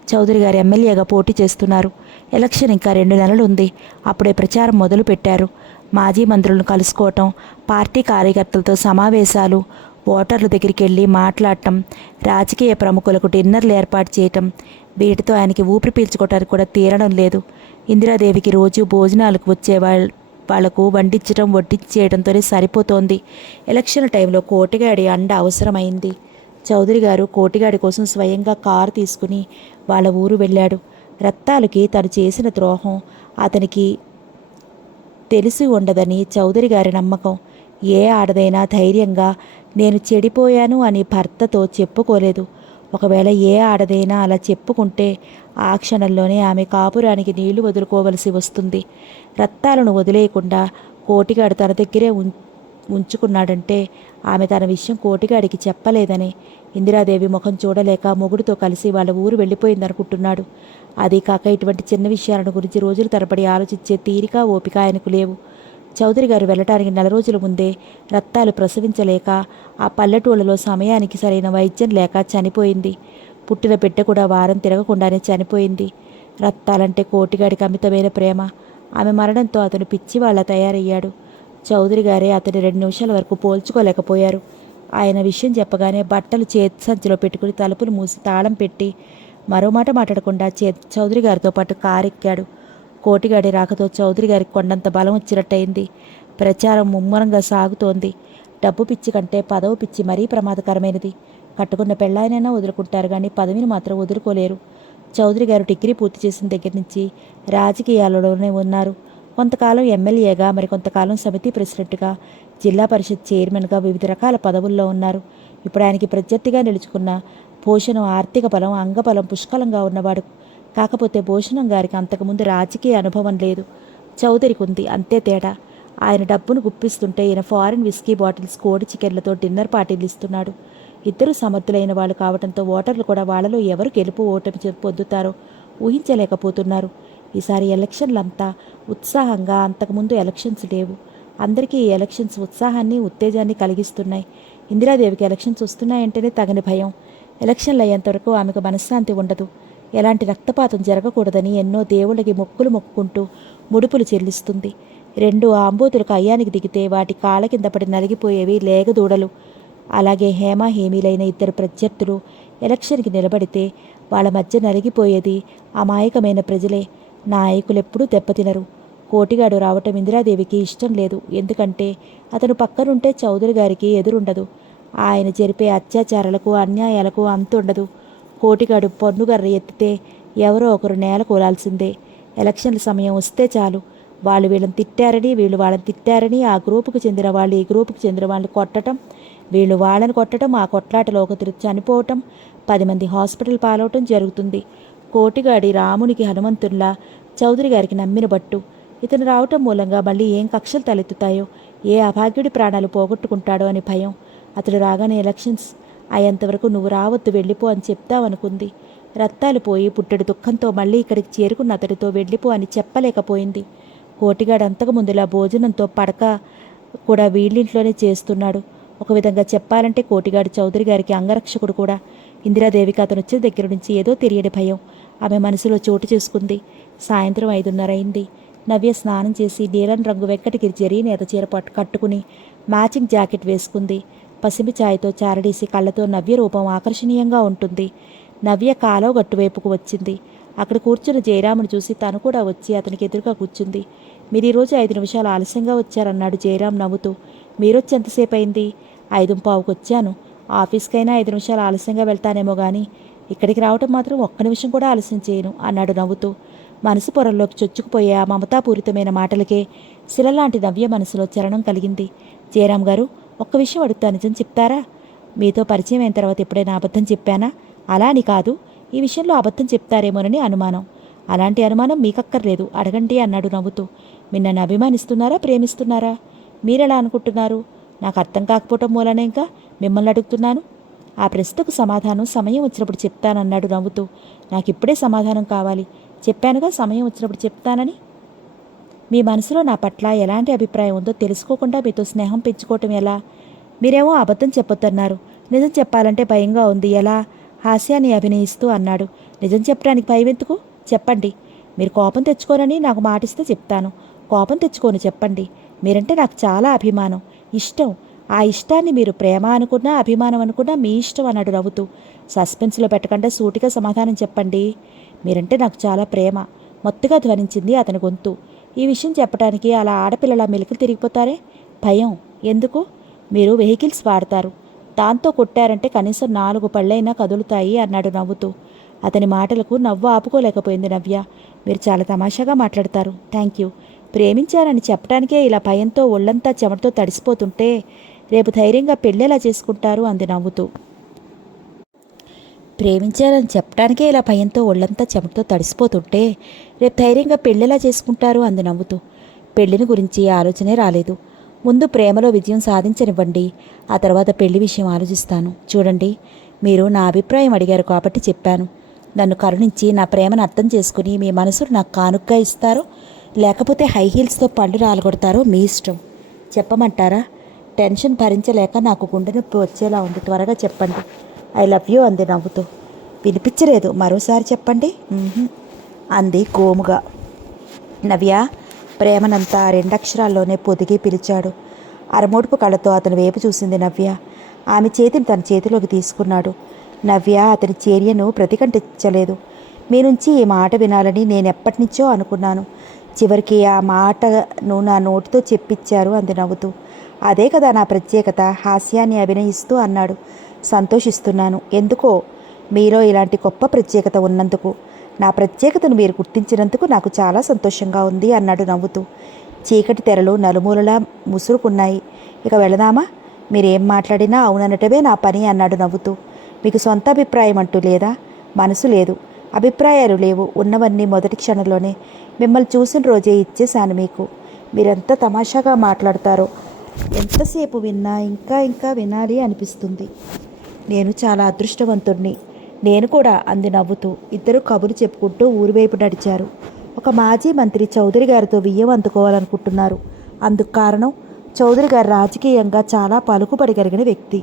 చౌదరి గారు ఎమ్మెల్యేగా పోటీ చేస్తున్నారు. ఎలక్షన్ ఇంకా 2 నెలలు ఉంది. అప్పుడే ప్రచారం మొదలుపెట్టారు. మాజీ మంత్రులను కలుసుకోవటం, పార్టీ కార్యకర్తలతో సమావేశాలు, ఓటర్ల దగ్గరికి వెళ్ళి మాట్లాడటం, రాజకీయ ప్రముఖులకు డిన్నర్లు ఏర్పాటు చేయటం, వీటితో ఆయనకి ఊపిరి పీల్చుకోవటానికి కూడా తీరడం లేదు. ఇందిరాదేవికి రోజు భోజనాలకు వాళ్లకు వండించడం వడ్డించేయడంతోనే సరిపోతోంది. ఎలక్షన్ టైంలో కోటిగాడి అండ అవసరమైంది. చౌదరి గారు కోటిగాడి కోసం స్వయంగా కారు తీసుకుని వాళ్ళ ఊరు వెళ్ళాడు. రత్తాలుకి తను చేసిన ద్రోహం అతనికి తెలిసి ఉండదని చౌదరి గారి నమ్మకం. ఏ ఆడదైనా ధైర్యంగా నేను చెడిపోయాను అని భర్తతో చెప్పుకోలేదు. ఒకవేళ ఏ ఆడదైనా అలా చెప్పుకుంటే ఆ క్షణంలోనే ఆమె కాపురానికి నీళ్లు వదులుకోవలసి వస్తుంది. రత్తాలను వదిలేయకుండా కోటిగాడు తన దగ్గరే ఉంచుకున్నాడంటే ఆమె తన విషయం కోటిగాడికి చెప్పలేదని. ఇందిరాదేవి ముఖం చూడలేక మొగుడితో కలిసి వాళ్ళ ఊరు వెళ్ళిపోయిందనుకుంటున్నాడు. అదీ కాక ఇటువంటి చిన్న విషయాలను గురించి రోజుల తరబడి ఆలోచించే తీరిక ఓపిక ఆయనకు లేవు. చౌదరి గారు వెళ్ళటానికి 4 రోజుల ముందే రత్తాలు ప్రసవించలేక ఆ పల్లెటూళ్ళలో సమయానికి సరైన వైద్యం లేక చనిపోయింది. పుట్టిన బిడ్డ కూడా వారం తిరగకుండానే చనిపోయింది. రత్తాలంటే కోటిగాడికి అమితమైన ప్రేమ. ఆమె మరణంతో అతను పిచ్చివాళ్లా తయారయ్యాడు. చౌదరి గారే అతని 2 నిమిషాల వరకు పోల్చుకోలేకపోయారు. ఆయన విషయం చెప్పగానే బట్టలు చేతి సంచిలో పెట్టుకుని తలుపులు మూసి తాళం పెట్టి మరో మాట మాట్లాడకుండా చౌదరి గారితో పాటు కారెక్కాడు. కోటిగాడి రాకతో చౌదరి గారికి కొండంత బలం వచ్చినట్టయింది. ప్రచారం ముమ్మరంగా సాగుతోంది. డబ్బు పిచ్చి కంటే పదవి పిచ్చి మరీ ప్రమాదకరమైనది. కట్టుకున్న పెళ్ళాయనైనా వదులుకుంటారు కానీ పదవిని మాత్రం వదులుకోలేరు. చౌదరి గారు డిగ్రీ పూర్తి చేసిన దగ్గర నుంచి రాజకీయాలలోనే ఉన్నారు. కొంతకాలం ఎమ్మెల్యేగా, మరికొంతకాలం సమితి ప్రెసిడెంట్గా, జిల్లా పరిషత్ చైర్మన్గా వివిధ రకాల పదవుల్లో ఉన్నారు. ఇప్పుడు ఆయనకి ప్రత్యర్థిగా నిలుచుకున్న భూషణం ఆర్థిక బలం, అంగబలం పుష్కలంగా ఉన్నవాడు. కాకపోతే భూషణం గారికి అంతకుముందు రాజకీయ అనుభవం లేదు. చౌదరికి ఉంది, అంతే తేడా. ఆయన డబ్బును గుప్పిస్తుంటే ఈయన ఫారిన్ విస్కీ బాటిల్స్, కోడి చికెన్లతో డిన్నర్ పార్టీలు ఇస్తున్నాడు. ఇద్దరు సమర్థులైన వాళ్ళు కావడంతో ఓటర్లు కూడా వాళ్ళలో ఎవరు గెలుపు ఓటమి పొందుతారో ఊహించలేకపోతున్నారు. ఈసారి ఎలక్షన్లంతా ఉత్సాహంగా, అంతకుముందు ఎలక్షన్స్ లేవు. అందరికీ ఈ ఎలక్షన్స్ ఉత్సాహాన్ని, ఉత్తేజాన్ని కలిగిస్తున్నాయి. ఇందిరాదేవికి ఎలక్షన్స్ వస్తున్నాయంటేనే తగని భయం. ఎలక్షన్లు అయ్యేంతవరకు ఆమెకు మనశ్శాంతి ఉండదు. ఎలాంటి రక్తపాతం జరగకూడదని ఎన్నో దేవుళ్ళకి మొక్కులు మొక్కుకుంటూ ముడుపులు చెల్లిస్తుంది. 2 ఆంబోతులకు అయ్యానికి దిగితే వాటి కాళ్ళ కింద పడి నలిగిపోయేవి లేగదూడలు. అలాగే హేమీలైన 2 ప్రత్యర్థులు ఎలక్షన్కి నిలబడితే వాళ్ళ మధ్య నలిగిపోయేది అమాయకమైన ప్రజలే. నాయకులెప్పుడూ దెబ్బతినరు. కోటిగాడు రావటం ఇందిరాదేవికి ఇష్టం లేదు. ఎందుకంటే అతను పక్కనుంటే చౌదరి గారికి ఎదురుండదు. ఆయన జరిపే అత్యాచారాలకు, అన్యాయాలకు అంతుండదు. కోటిగాడు పన్నుగర్ర ఎత్తితే ఎవరో ఒకరు నేల కూలాల్సిందే. ఎలక్షన్ల సమయం వస్తే చాలు, వాళ్ళు వీళ్ళని తిట్టారని, వీళ్ళు వాళ్ళని తిట్టారని, ఆ గ్రూపుకు చెందిన వాళ్ళు ఈ గ్రూపుకు చెందిన వాళ్ళని కొట్టడం, వీళ్ళు వాళ్ళని కొట్టడం, ఆ కొట్లాటలో ఒకరు చనిపోవటం, 10 మంది హాస్పిటల్ పాలవటం జరుగుతుంది. కోటిగాడి రామునికి హనుమంతుల్లా చౌదరి గారికి నమ్మిన బట్టు. ఇతను రావటం మూలంగా మళ్ళీ ఏం కక్షలు తలెత్తుతాయో, ఏ అభాగ్యుడి ప్రాణాలు పోగొట్టుకుంటాడో అని భయం. అతడు రాగానే ఎలక్షన్స్ అయ్యేంతవరకు నువ్వు రావద్దు, వెళ్ళిపో అని చెప్తావనుకుంది. రత్తాలు పోయి పుట్టెడు దుఃఖంతో మళ్ళీ ఇక్కడికి చేరుకున్న అతడితో వెళ్ళిపో అని చెప్పలేకపోయింది. కోటిగాడు అంతకుముందులా భోజనంతో పడక కూడా వీళ్ళింట్లోనే చేస్తున్నాడు. ఒక విధంగా చెప్పాలంటే కోటిగాడు చౌదరి గారికి అంగరక్షకుడు కూడా. ఇందిరాదేవికి అతను వచ్చిన దగ్గర నుంచి ఏదో తెలియని భయం ఆమె మనసులో చోటు చేసుకుంది. సాయంత్రం 5:30 అయింది. నవ్య స్నానం చేసి నీలం రంగు వెక్కటిగిరి జరీ నేత చీర కట్టుకుని మ్యాచింగ్ జాకెట్ వేసుకుంది. పసిమి ఛాయతో చారడీసి కళ్ళతో నవ్య రూపం ఆకర్షణీయంగా ఉంటుంది. నవ్య కాలువ గట్టువైపుకు వచ్చింది. అక్కడ కూర్చున్న జయరామును చూసి తను కూడా వచ్చి అతనికి ఎదురుగా కూర్చుంది. మీరు ఈరోజు 5 నిమిషాలు ఆలస్యంగా వచ్చారన్నాడు జయరాం నవ్వుతూ. మీరొచ్చి ఎంతసేపు అయింది? 5:15కు వచ్చాను. ఆఫీస్కైనా 5 నిమిషాలు ఆలస్యంగా వెళ్తానేమో కానీ ఇక్కడికి రావటం మాత్రం ఒక్క నిమిషం కూడా ఆలస్యం చేయను అన్నాడు నవ్వుతూ. మనసు పొరల్లోకి చొచ్చుకుపోయే ఆ మమతాపూరితమైన మాటలకే శిలలాంటి నవ్య మనసులో చలనం కలిగింది. జయరాం గారు, ఒక్క విషయం అడుగుతా, నిజం చెప్తారా? మీతో పరిచయం అయిన తర్వాత ఎప్పుడైనా అబద్ధం చెప్పానా? అలా అని కాదు, ఈ విషయంలో అబద్ధం చెప్తారేమోనని అనుమానం. అలాంటి అనుమానం మీకక్కర్లేదు, అడగండి అన్నాడు నవ్వుతూ. మీరు నన్ను అభిమానిస్తున్నారా, ప్రేమిస్తున్నారా? మీరెలా అనుకుంటున్నారు? నాకు అర్థం కాకపోవటం మూలనే ఇంకా మిమ్మల్ని అడుగుతున్నాను. ఆ ప్రశ్నకు సమాధానం సమయం వచ్చినప్పుడు చెప్తానన్నాడు నవ్వుతూ. నాకు ఇప్పుడే సమాధానం కావాలి. చెప్పానుగా సమయం వచ్చినప్పుడు చెప్తానని. మీ మనసులో నా పట్ల ఎలాంటి అభిప్రాయం ఉందో తెలుసుకోకుండా మీతో స్నేహం పెంచుకోవటం ఎలా? మీరేమో అబద్ధం చెప్పొద్దన్నారు. నిజం చెప్పాలంటే భయంగా ఉంది. ఎలా? హాస్యాన్ని అభినయిస్తూ అన్నాడు. నిజం చెప్పడానికి భయం ఎందుకు? చెప్పండి. మీరు కోపం తెచ్చుకోనని నాకు మాటిస్తే చెప్తాను. కోపం తెచ్చుకోను, చెప్పండి. మీరంటే నాకు చాలా అభిమానం, ఇష్టం. ఆ ఇష్టాన్ని మీరు ప్రేమ అనుకున్నా, అభిమానం అనుకున్నా మీ ఇష్టం అన్నాడు నవ్వుతూ. సస్పెన్స్లో పెట్టకుండా సూటిగా సమాధానం చెప్పండి. మీరంటే నాకు చాలా ప్రేమ, మొత్తుగా ధ్వనించింది అతని గొంతు. ఈ విషయం చెప్పడానికి అలా ఆడపిల్లల మెలికలు తిరిగిపోతారే? భయం. ఎందుకు? మీరు వెహికల్స్ వాడతారు. దాంతో కొట్టారంటే కనీసం 4 పళ్ళైనా కదులుతాయి అన్నాడు నవ్వుతూ. అతని మాటలకు నవ్వు ఆపుకోలేకపోయింది నవ్య. మీరు చాలా తమాషాగా మాట్లాడతారు. Thank you. ప్రేమించారని చెప్పడానికే ఇలా భయంతో ఒళ్ళంతా చెమటతో తడిసిపోతుంటే రేపు ధైర్యంగా పెళ్ళేలా చేసుకుంటారు అంది నవ్వుతూ. ప్రేమించారని చెప్పడానికే ఇలా భయంతో ఒళ్ళంతా చెమటతో తడిసిపోతుంటే రేపు ధైర్యంగా పెళ్ళేలా చేసుకుంటారు అంది నవ్వుతూ. పెళ్లిని గురించి ఆలోచనే రాలేదు. ముందు ప్రేమలో విజయం సాధించనివ్వండి, ఆ తర్వాత పెళ్లి విషయం ఆలోచిస్తాను. చూడండి, మీరు నా అభిప్రాయం అడిగారు కాబట్టి చెప్పాను. నన్ను కరుణించి నా ప్రేమను అర్థం చేసుకుని మీ మనసును నాకు కానుగ్గా ఇస్తారో లేకపోతే హై హీల్స్తో పళ్ళు రాలగొడతారో మీ ఇష్టం. చెప్పమంటారా? టెన్షన్ భరించలేక నాకు గుండె నొప్పి వచ్చేలా ఉంది. త్వరగా చెప్పండి. ఐ లవ్ యూ అంది నవ్వుతూ. వినిపించలేదు. మరోసారి చెప్పండి అంది గోముగా. నవ్య ప్రేమనంతా 2 అక్షరాల్లోనే పొదిగి పిలిచాడు. అరమోడుపు కళ్ళతో అతని వైపు చూసింది నవ్య. ఆమె చేతిని తన చేతిలోకి తీసుకున్నాడు. నవ్య అతని చర్యను ప్రతిఘటించలేదు. మీ నుంచి ఈ మాట వినాలని నేనెప్పటినుంచో అనుకున్నాను. చివరికి ఆ మాటను నా నోటితో చెప్పించారు అంది నవ్వుతూ. అదే కదా నా ప్రత్యేకత, హాస్యాన్ని అభినయిస్తూ అన్నాడు. సంతోషిస్తున్నాను. ఎందుకో మీలో ఇలాంటి గొప్ప ప్రత్యేకత ఉన్నందుకు. నా ప్రత్యేకతను మీరు గుర్తించినందుకు నాకు చాలా సంతోషంగా ఉంది అన్నాడు నవ్వుతూ. చీకటి తెరలు నలుమూలలా ముసురుకున్నాయి. ఇక వెళదామా? మీరేం మాట్లాడినా అవుననటమే నా పని అన్నాడు నవ్వుతూ. మీకు సొంత అభిప్రాయం అంటూ లేదా? మనసు లేదు, అభిప్రాయాలు లేవు. ఉన్నవన్నీ మొదటి క్షణంలోనే మిమ్మల్ని చూసిన రోజే ఇచ్చేశాను మీకు. మీరెంత తమాషాగా మాట్లాడతారో ఎంతసేపు విన్నా ఇంకా ఇంకా వినాలి అనిపిస్తుంది. నేను చాలా అదృష్టవంతుణ్ణి. నేను కూడా అంది నవ్వుతూ. ఇద్దరు కబురు చెప్పుకుంటూ ఊరివైపు నడిచారు. ఒక మాజీ మంత్రి చౌదరి గారితో బియ్యం అందుకోవాలనుకుంటున్నారు. అందుకు కారణం చౌదరి గారు రాజకీయంగా చాలా పలుకుబడి కలిగిన వ్యక్తి.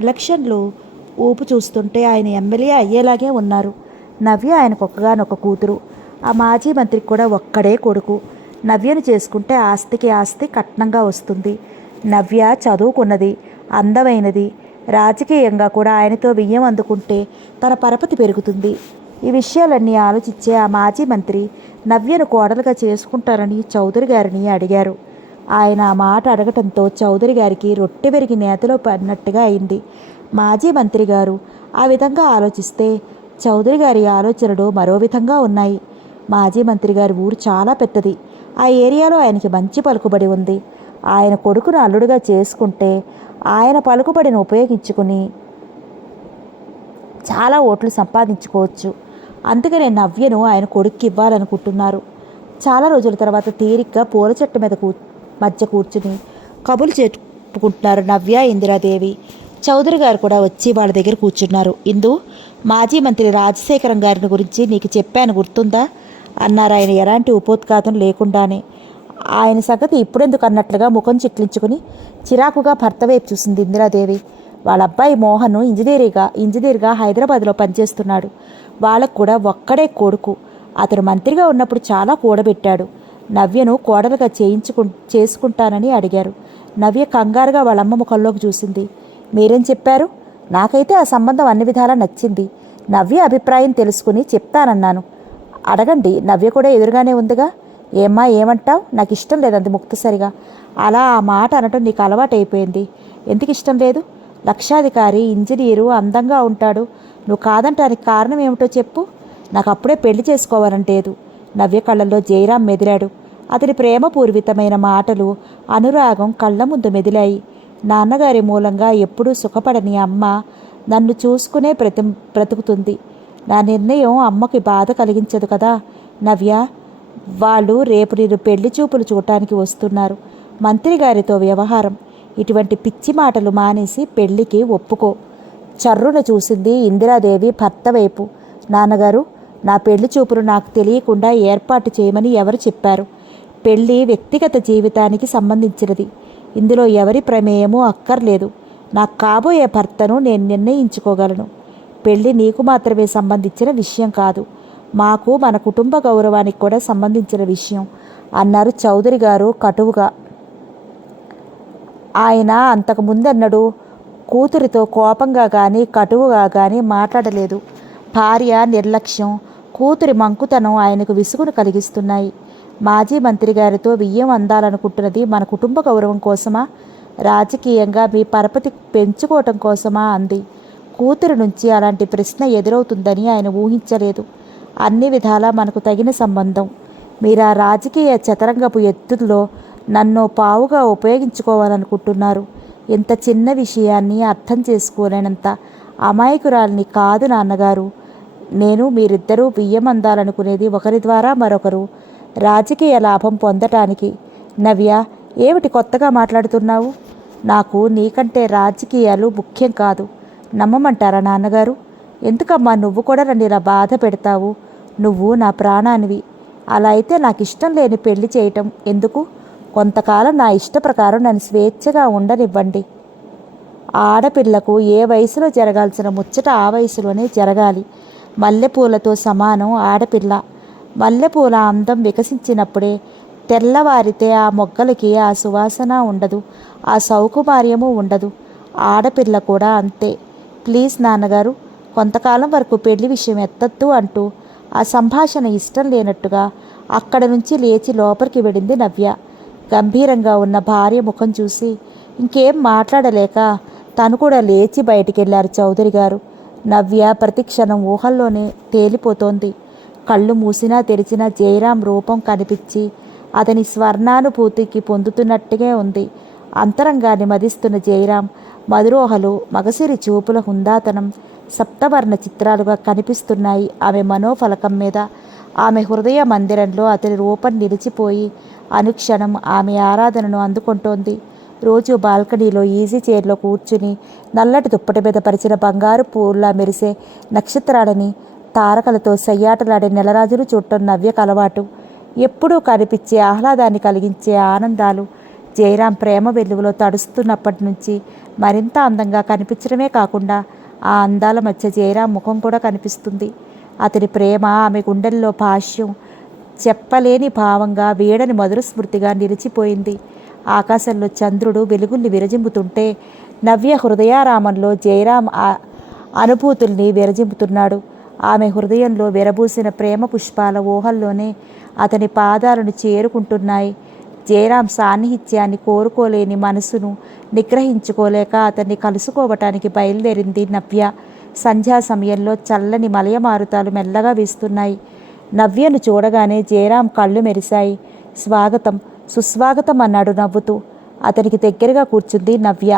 ఎలక్షన్లో ఊపు చూస్తుంటే ఆయన ఎమ్మెల్యే అయ్యేలాగే ఉన్నారు. నవ్య ఆయనకు ఒక్కగానొక్క కూతురు. ఆ మాజీ మంత్రికి కూడా ఒక్కడే కొడుకు. నవ్యను చేసుకుంటే ఆస్తికి ఆస్తి కట్నంగా వస్తుంది. నవ్య చదువుకున్నది, అందమైనది. రాజకీయంగా కూడా ఆయనతో బియ్యం అందుకుంటే తన పరపతి పెరుగుతుంది. ఈ విషయాలన్నీ ఆలోచించే ఆ మాజీ మంత్రి నవ్యను కోడలుగా చేసుకుంటారని చౌదరి గారిని అడిగారు. ఆయన ఆ మాట అడగటంతో చౌదరి గారికి రొట్టె పెరిగి నేతలో పడినట్టుగా అయింది. మాజీ మంత్రి గారు ఆ విధంగా ఆలోచిస్తే చౌదరి గారి ఆలోచనలు మరో విధంగా ఉన్నాయి. మాజీ మంత్రి గారి ఊరు చాలా పెద్దది. ఆ ఏరియాలో ఆయనకి మంచి పలుకుబడి ఉంది. ఆయన కొడుకును అల్లుడుగా చేసుకుంటే ఆయన పలుకుబడిని ఉపయోగించుకుని చాలా ఓట్లు సంపాదించుకోవచ్చు. అందుకనే నవ్యను ఆయన కొడుక్కి ఇవ్వాలనుకుంటున్నారు. చాలా రోజుల తర్వాత తీరిగ్గా పూల చెట్టు మీద మధ్య కూర్చుని కబులు చెప్పుకుంటున్నారు నవ్య, ఇందిరాదేవి. చౌదరి గారు కూడా వచ్చి వాళ్ళ దగ్గర కూర్చున్నారు. ఇందు, మాజీ మంత్రి రాజశేఖరం గారిని గురించి నీకు చెప్పాను గుర్తుందా అన్నారు ఆయన ఎలాంటి ఉపోద్ఘాతం లేకుండానే. ఆయన సంగతి ఇప్పుడెందుకు అన్నట్లుగా ముఖం చిట్లించుకుని చిరాకుగా భర్త వైపు చూసింది ఇందిరాదేవి. వాళ్ళ అబ్బాయి మోహన్ ఇంజనీర్గా హైదరాబాద్లో పనిచేస్తున్నాడు. వాళ్ళకు కూడా ఒక్కడే కొడుకు. అతను మంత్రిగా ఉన్నప్పుడు చాలా కూడబెట్టాడు. నవ్యను కోడలుగా చేసుకుంటానని అడిగారు. నవ్య కంగారుగా వాళ్ళమ్మ ముఖంలోకి చూసింది. మీరేం చెప్పారు? నాకైతే ఆ సంబంధం అన్ని విధాలా నచ్చింది. నవ్య అభిప్రాయం తెలుసుకుని చెప్తానన్నాను. అడగండి, నవ్య కూడా ఎదురుగానే ఉందిగా. ఏమ్మా ఏమంటావు? నాకు ఇష్టం లేదంది ముక్తసరిగా. అలా ఆ మాట అనటం నీకు అలవాటైపోయింది. ఎందుకు ఇష్టం లేదు? లక్షాధికారి, ఇంజనీరు, అందంగా ఉంటాడు. నువ్వు కాదంటానికి కారణం ఏమిటో చెప్పు. నాకు అప్పుడే పెళ్లి చేసుకోవాలంటేదు. నవ్య కళ్ళల్లో జయరాం మెదిలాడు. అతని ప్రేమపూర్వితమైన మాటలు, అనురాగం కళ్ళ ముందు మెదిలాయి. నాన్నగారి మూలంగా ఎప్పుడూ సుఖపడని అమ్మ నన్ను చూసుకునే బ్రతుకుతుంది. నా నిర్ణయం అమ్మకి బాధ కలిగించదు కదా నవ్య. వాళ్ళు రేపు నేను పెళ్లి చూపులు చూడటానికి వస్తున్నారు. మంత్రి గారితో వ్యవహారం. ఇటువంటి పిచ్చి మాటలు మానేసి పెళ్లికి ఒప్పుకో. చర్రున చూసింది ఇందిరాదేవి భర్త వైపు. నాన్నగారు, నా పెళ్లి చూపులు నాకు తెలియకుండా ఏర్పాటు చేయమని ఎవరు చెప్పారు? పెళ్లి వ్యక్తిగత జీవితానికి సంబంధించినది. ఇందులో ఎవరి ప్రమేయమూ అక్కర్లేదు. నాకు కాబోయే భర్తను నేను నిర్ణయించుకోగలను. పెళ్లి నీకు మాత్రమే సంబంధించిన విషయం కాదు, మాకు మన కుటుంబ గౌరవానికి కూడా సంబంధించిన విషయం అన్నారు చౌదరి గారు కటువుగా. ఆయన అంతకుముందన్నడు కూతురితో కోపంగా కానీ కటువుగా కానీ మాట్లాడలేదు. భార్య నిర్లక్ష్యం, కూతురి మంకుతనం ఆయనకు విసుగును కలిగిస్తున్నాయి. మాజీ మంత్రి గారితో బియ్యం అందాలనుకుంటున్నది మన కుటుంబ గౌరవం కోసమా, రాజకీయంగా మీ పరపతి పెంచుకోవటం కోసమా అంది. కూతురు నుంచి అలాంటి ప్రశ్న ఎదురవుతుందని ఆయన ఊహించలేదు. అన్ని విధాలా మనకు తగిన సంబంధం. మీరు ఆ రాజకీయ చదరంగపు ఎత్తుల్లో నన్ను పావుగా ఉపయోగించుకోవాలనుకుంటున్నారు. ఇంత చిన్న విషయాన్ని అర్థం చేసుకోలేనంత అమాయకురాల్ని కాదు నాన్నగారు నేను. మీరిద్దరూ బియ్యం అందాలనుకునేది ఒకరి ద్వారా మరొకరు రాజకీయ లాభం పొందటానికి. నవ్య, ఏమిటి కొత్తగా మాట్లాడుతున్నావు? నాకు నీకంటే రాజకీయాలు ముఖ్యం కాదు. నమ్మమంటారా నాన్నగారు? ఎందుకమ్మా నువ్వు కూడా నన్ను ఇలా బాధ పెడతావు? నువ్వు నా ప్రాణానివి. అలా అయితే నాకు ఇష్టం లేని పెళ్లి చేయటం ఎందుకు? కొంతకాలం నా ఇష్ట ప్రకారం నన్ను స్వేచ్ఛగా ఉండనివ్వండి. ఆడపిల్లకు ఏ వయసులో జరగాల్సిన ముచ్చట ఆ వయసులోనే జరగాలి. మల్లెపూలతో సమానం ఆడపిల్ల. మల్లెపూల అందం వికసించినప్పుడే. తెల్లవారితే ఆ మొగ్గలకి ఆ సువాసన ఉండదు, ఆ సౌకుమార్యము ఉండదు. ఆడపిల్ల కూడా అంతే. ప్లీజ్ నాన్నగారు, కొంతకాలం వరకు పెళ్లి విషయం ఎత్తద్దు అంటూ ఆ సంభాషణ ఇష్టం లేనట్టుగా అక్కడ నుంచి లేచి లోపలికి వెళ్ళింది నవ్య. గంభీరంగా ఉన్న భార్య ముఖం చూసి ఇంకేం మాట్లాడలేక తను కూడా లేచి బయటికెళ్లారు చౌదరి గారు. నవ్య ప్రతిక్షణం ఊహల్లోనే తేలిపోతోంది. కళ్ళు మూసినా తెరిచినా జయరాం రూపం కనిపించి అతని స్వర్ణానుభూతికి పొందుతున్నట్టుగా ఉంది. అంతరంగాన్ని మదిస్తున్న జయరాం మధురోహలు, మగసిరి చూపుల హుందాతనం సప్తవర్ణ చిత్రాలుగా కనిపిస్తున్నాయి ఆమె మనోఫలకం మీద. ఆమె హృదయ మందిరంలో అతని రూపం నిలిచిపోయి అనుక్షణం ఆమె ఆరాధనను అందుకుంటోంది. రోజు బాల్కనీలో ఈజీ చైర్లో కూర్చుని నల్లటి దుప్పటి మీద పరిచిన బంగారు పూల్లా మెరిసే నక్షత్రాలని, తారకలతో సయ్యాటలాడే నెలరాజును చూడటం నవ్యకు అలవాటు. ఎప్పుడూ కనిపించే ఆహ్లాదాన్ని కలిగించే ఆనందాలు జయరాం ప్రేమ వెలుగులో తడుస్తున్నప్పటి నుంచి మరింత అందంగా కనిపించడమే కాకుండా ఆ అందాల మధ్య జయరాం ముఖం కూడా కనిపిస్తుంది. అతని ప్రేమ ఆమె గుండెల్లో భాష్యం చెప్పలేని భావంగా వీడని మధుర స్మృతిగా నిలిచిపోయింది. ఆకాశంలో చంద్రుడు వెలుగుల్ని విరజింపుతుంటే నవ్య హృదయారామంలో జయరాం అనుభూతుల్ని విరజింపుతున్నాడు. ఆమె హృదయంలో విరబూసిన ప్రేమ పుష్పాల ఊహల్లోనే అతని పాదాలను చేరుకుంటున్నాయి. జయరాం సాన్నిహిత్యాన్ని కోరుకోలేని మనసును నిగ్రహించుకోలేక అతన్ని కలుసుకోవటానికి బయలుదేరింది నవ్య. సంధ్యా సమయంలో చల్లని మలయమారుతాలు మెల్లగా వీస్తున్నాయి. నవ్యను చూడగానే జయరాం కళ్ళు మెరిశాయి. స్వాగతం, సుస్వాగతం అన్నాడు నవ్వుతూ. అతనికి దగ్గరగా కూర్చుంది నవ్య.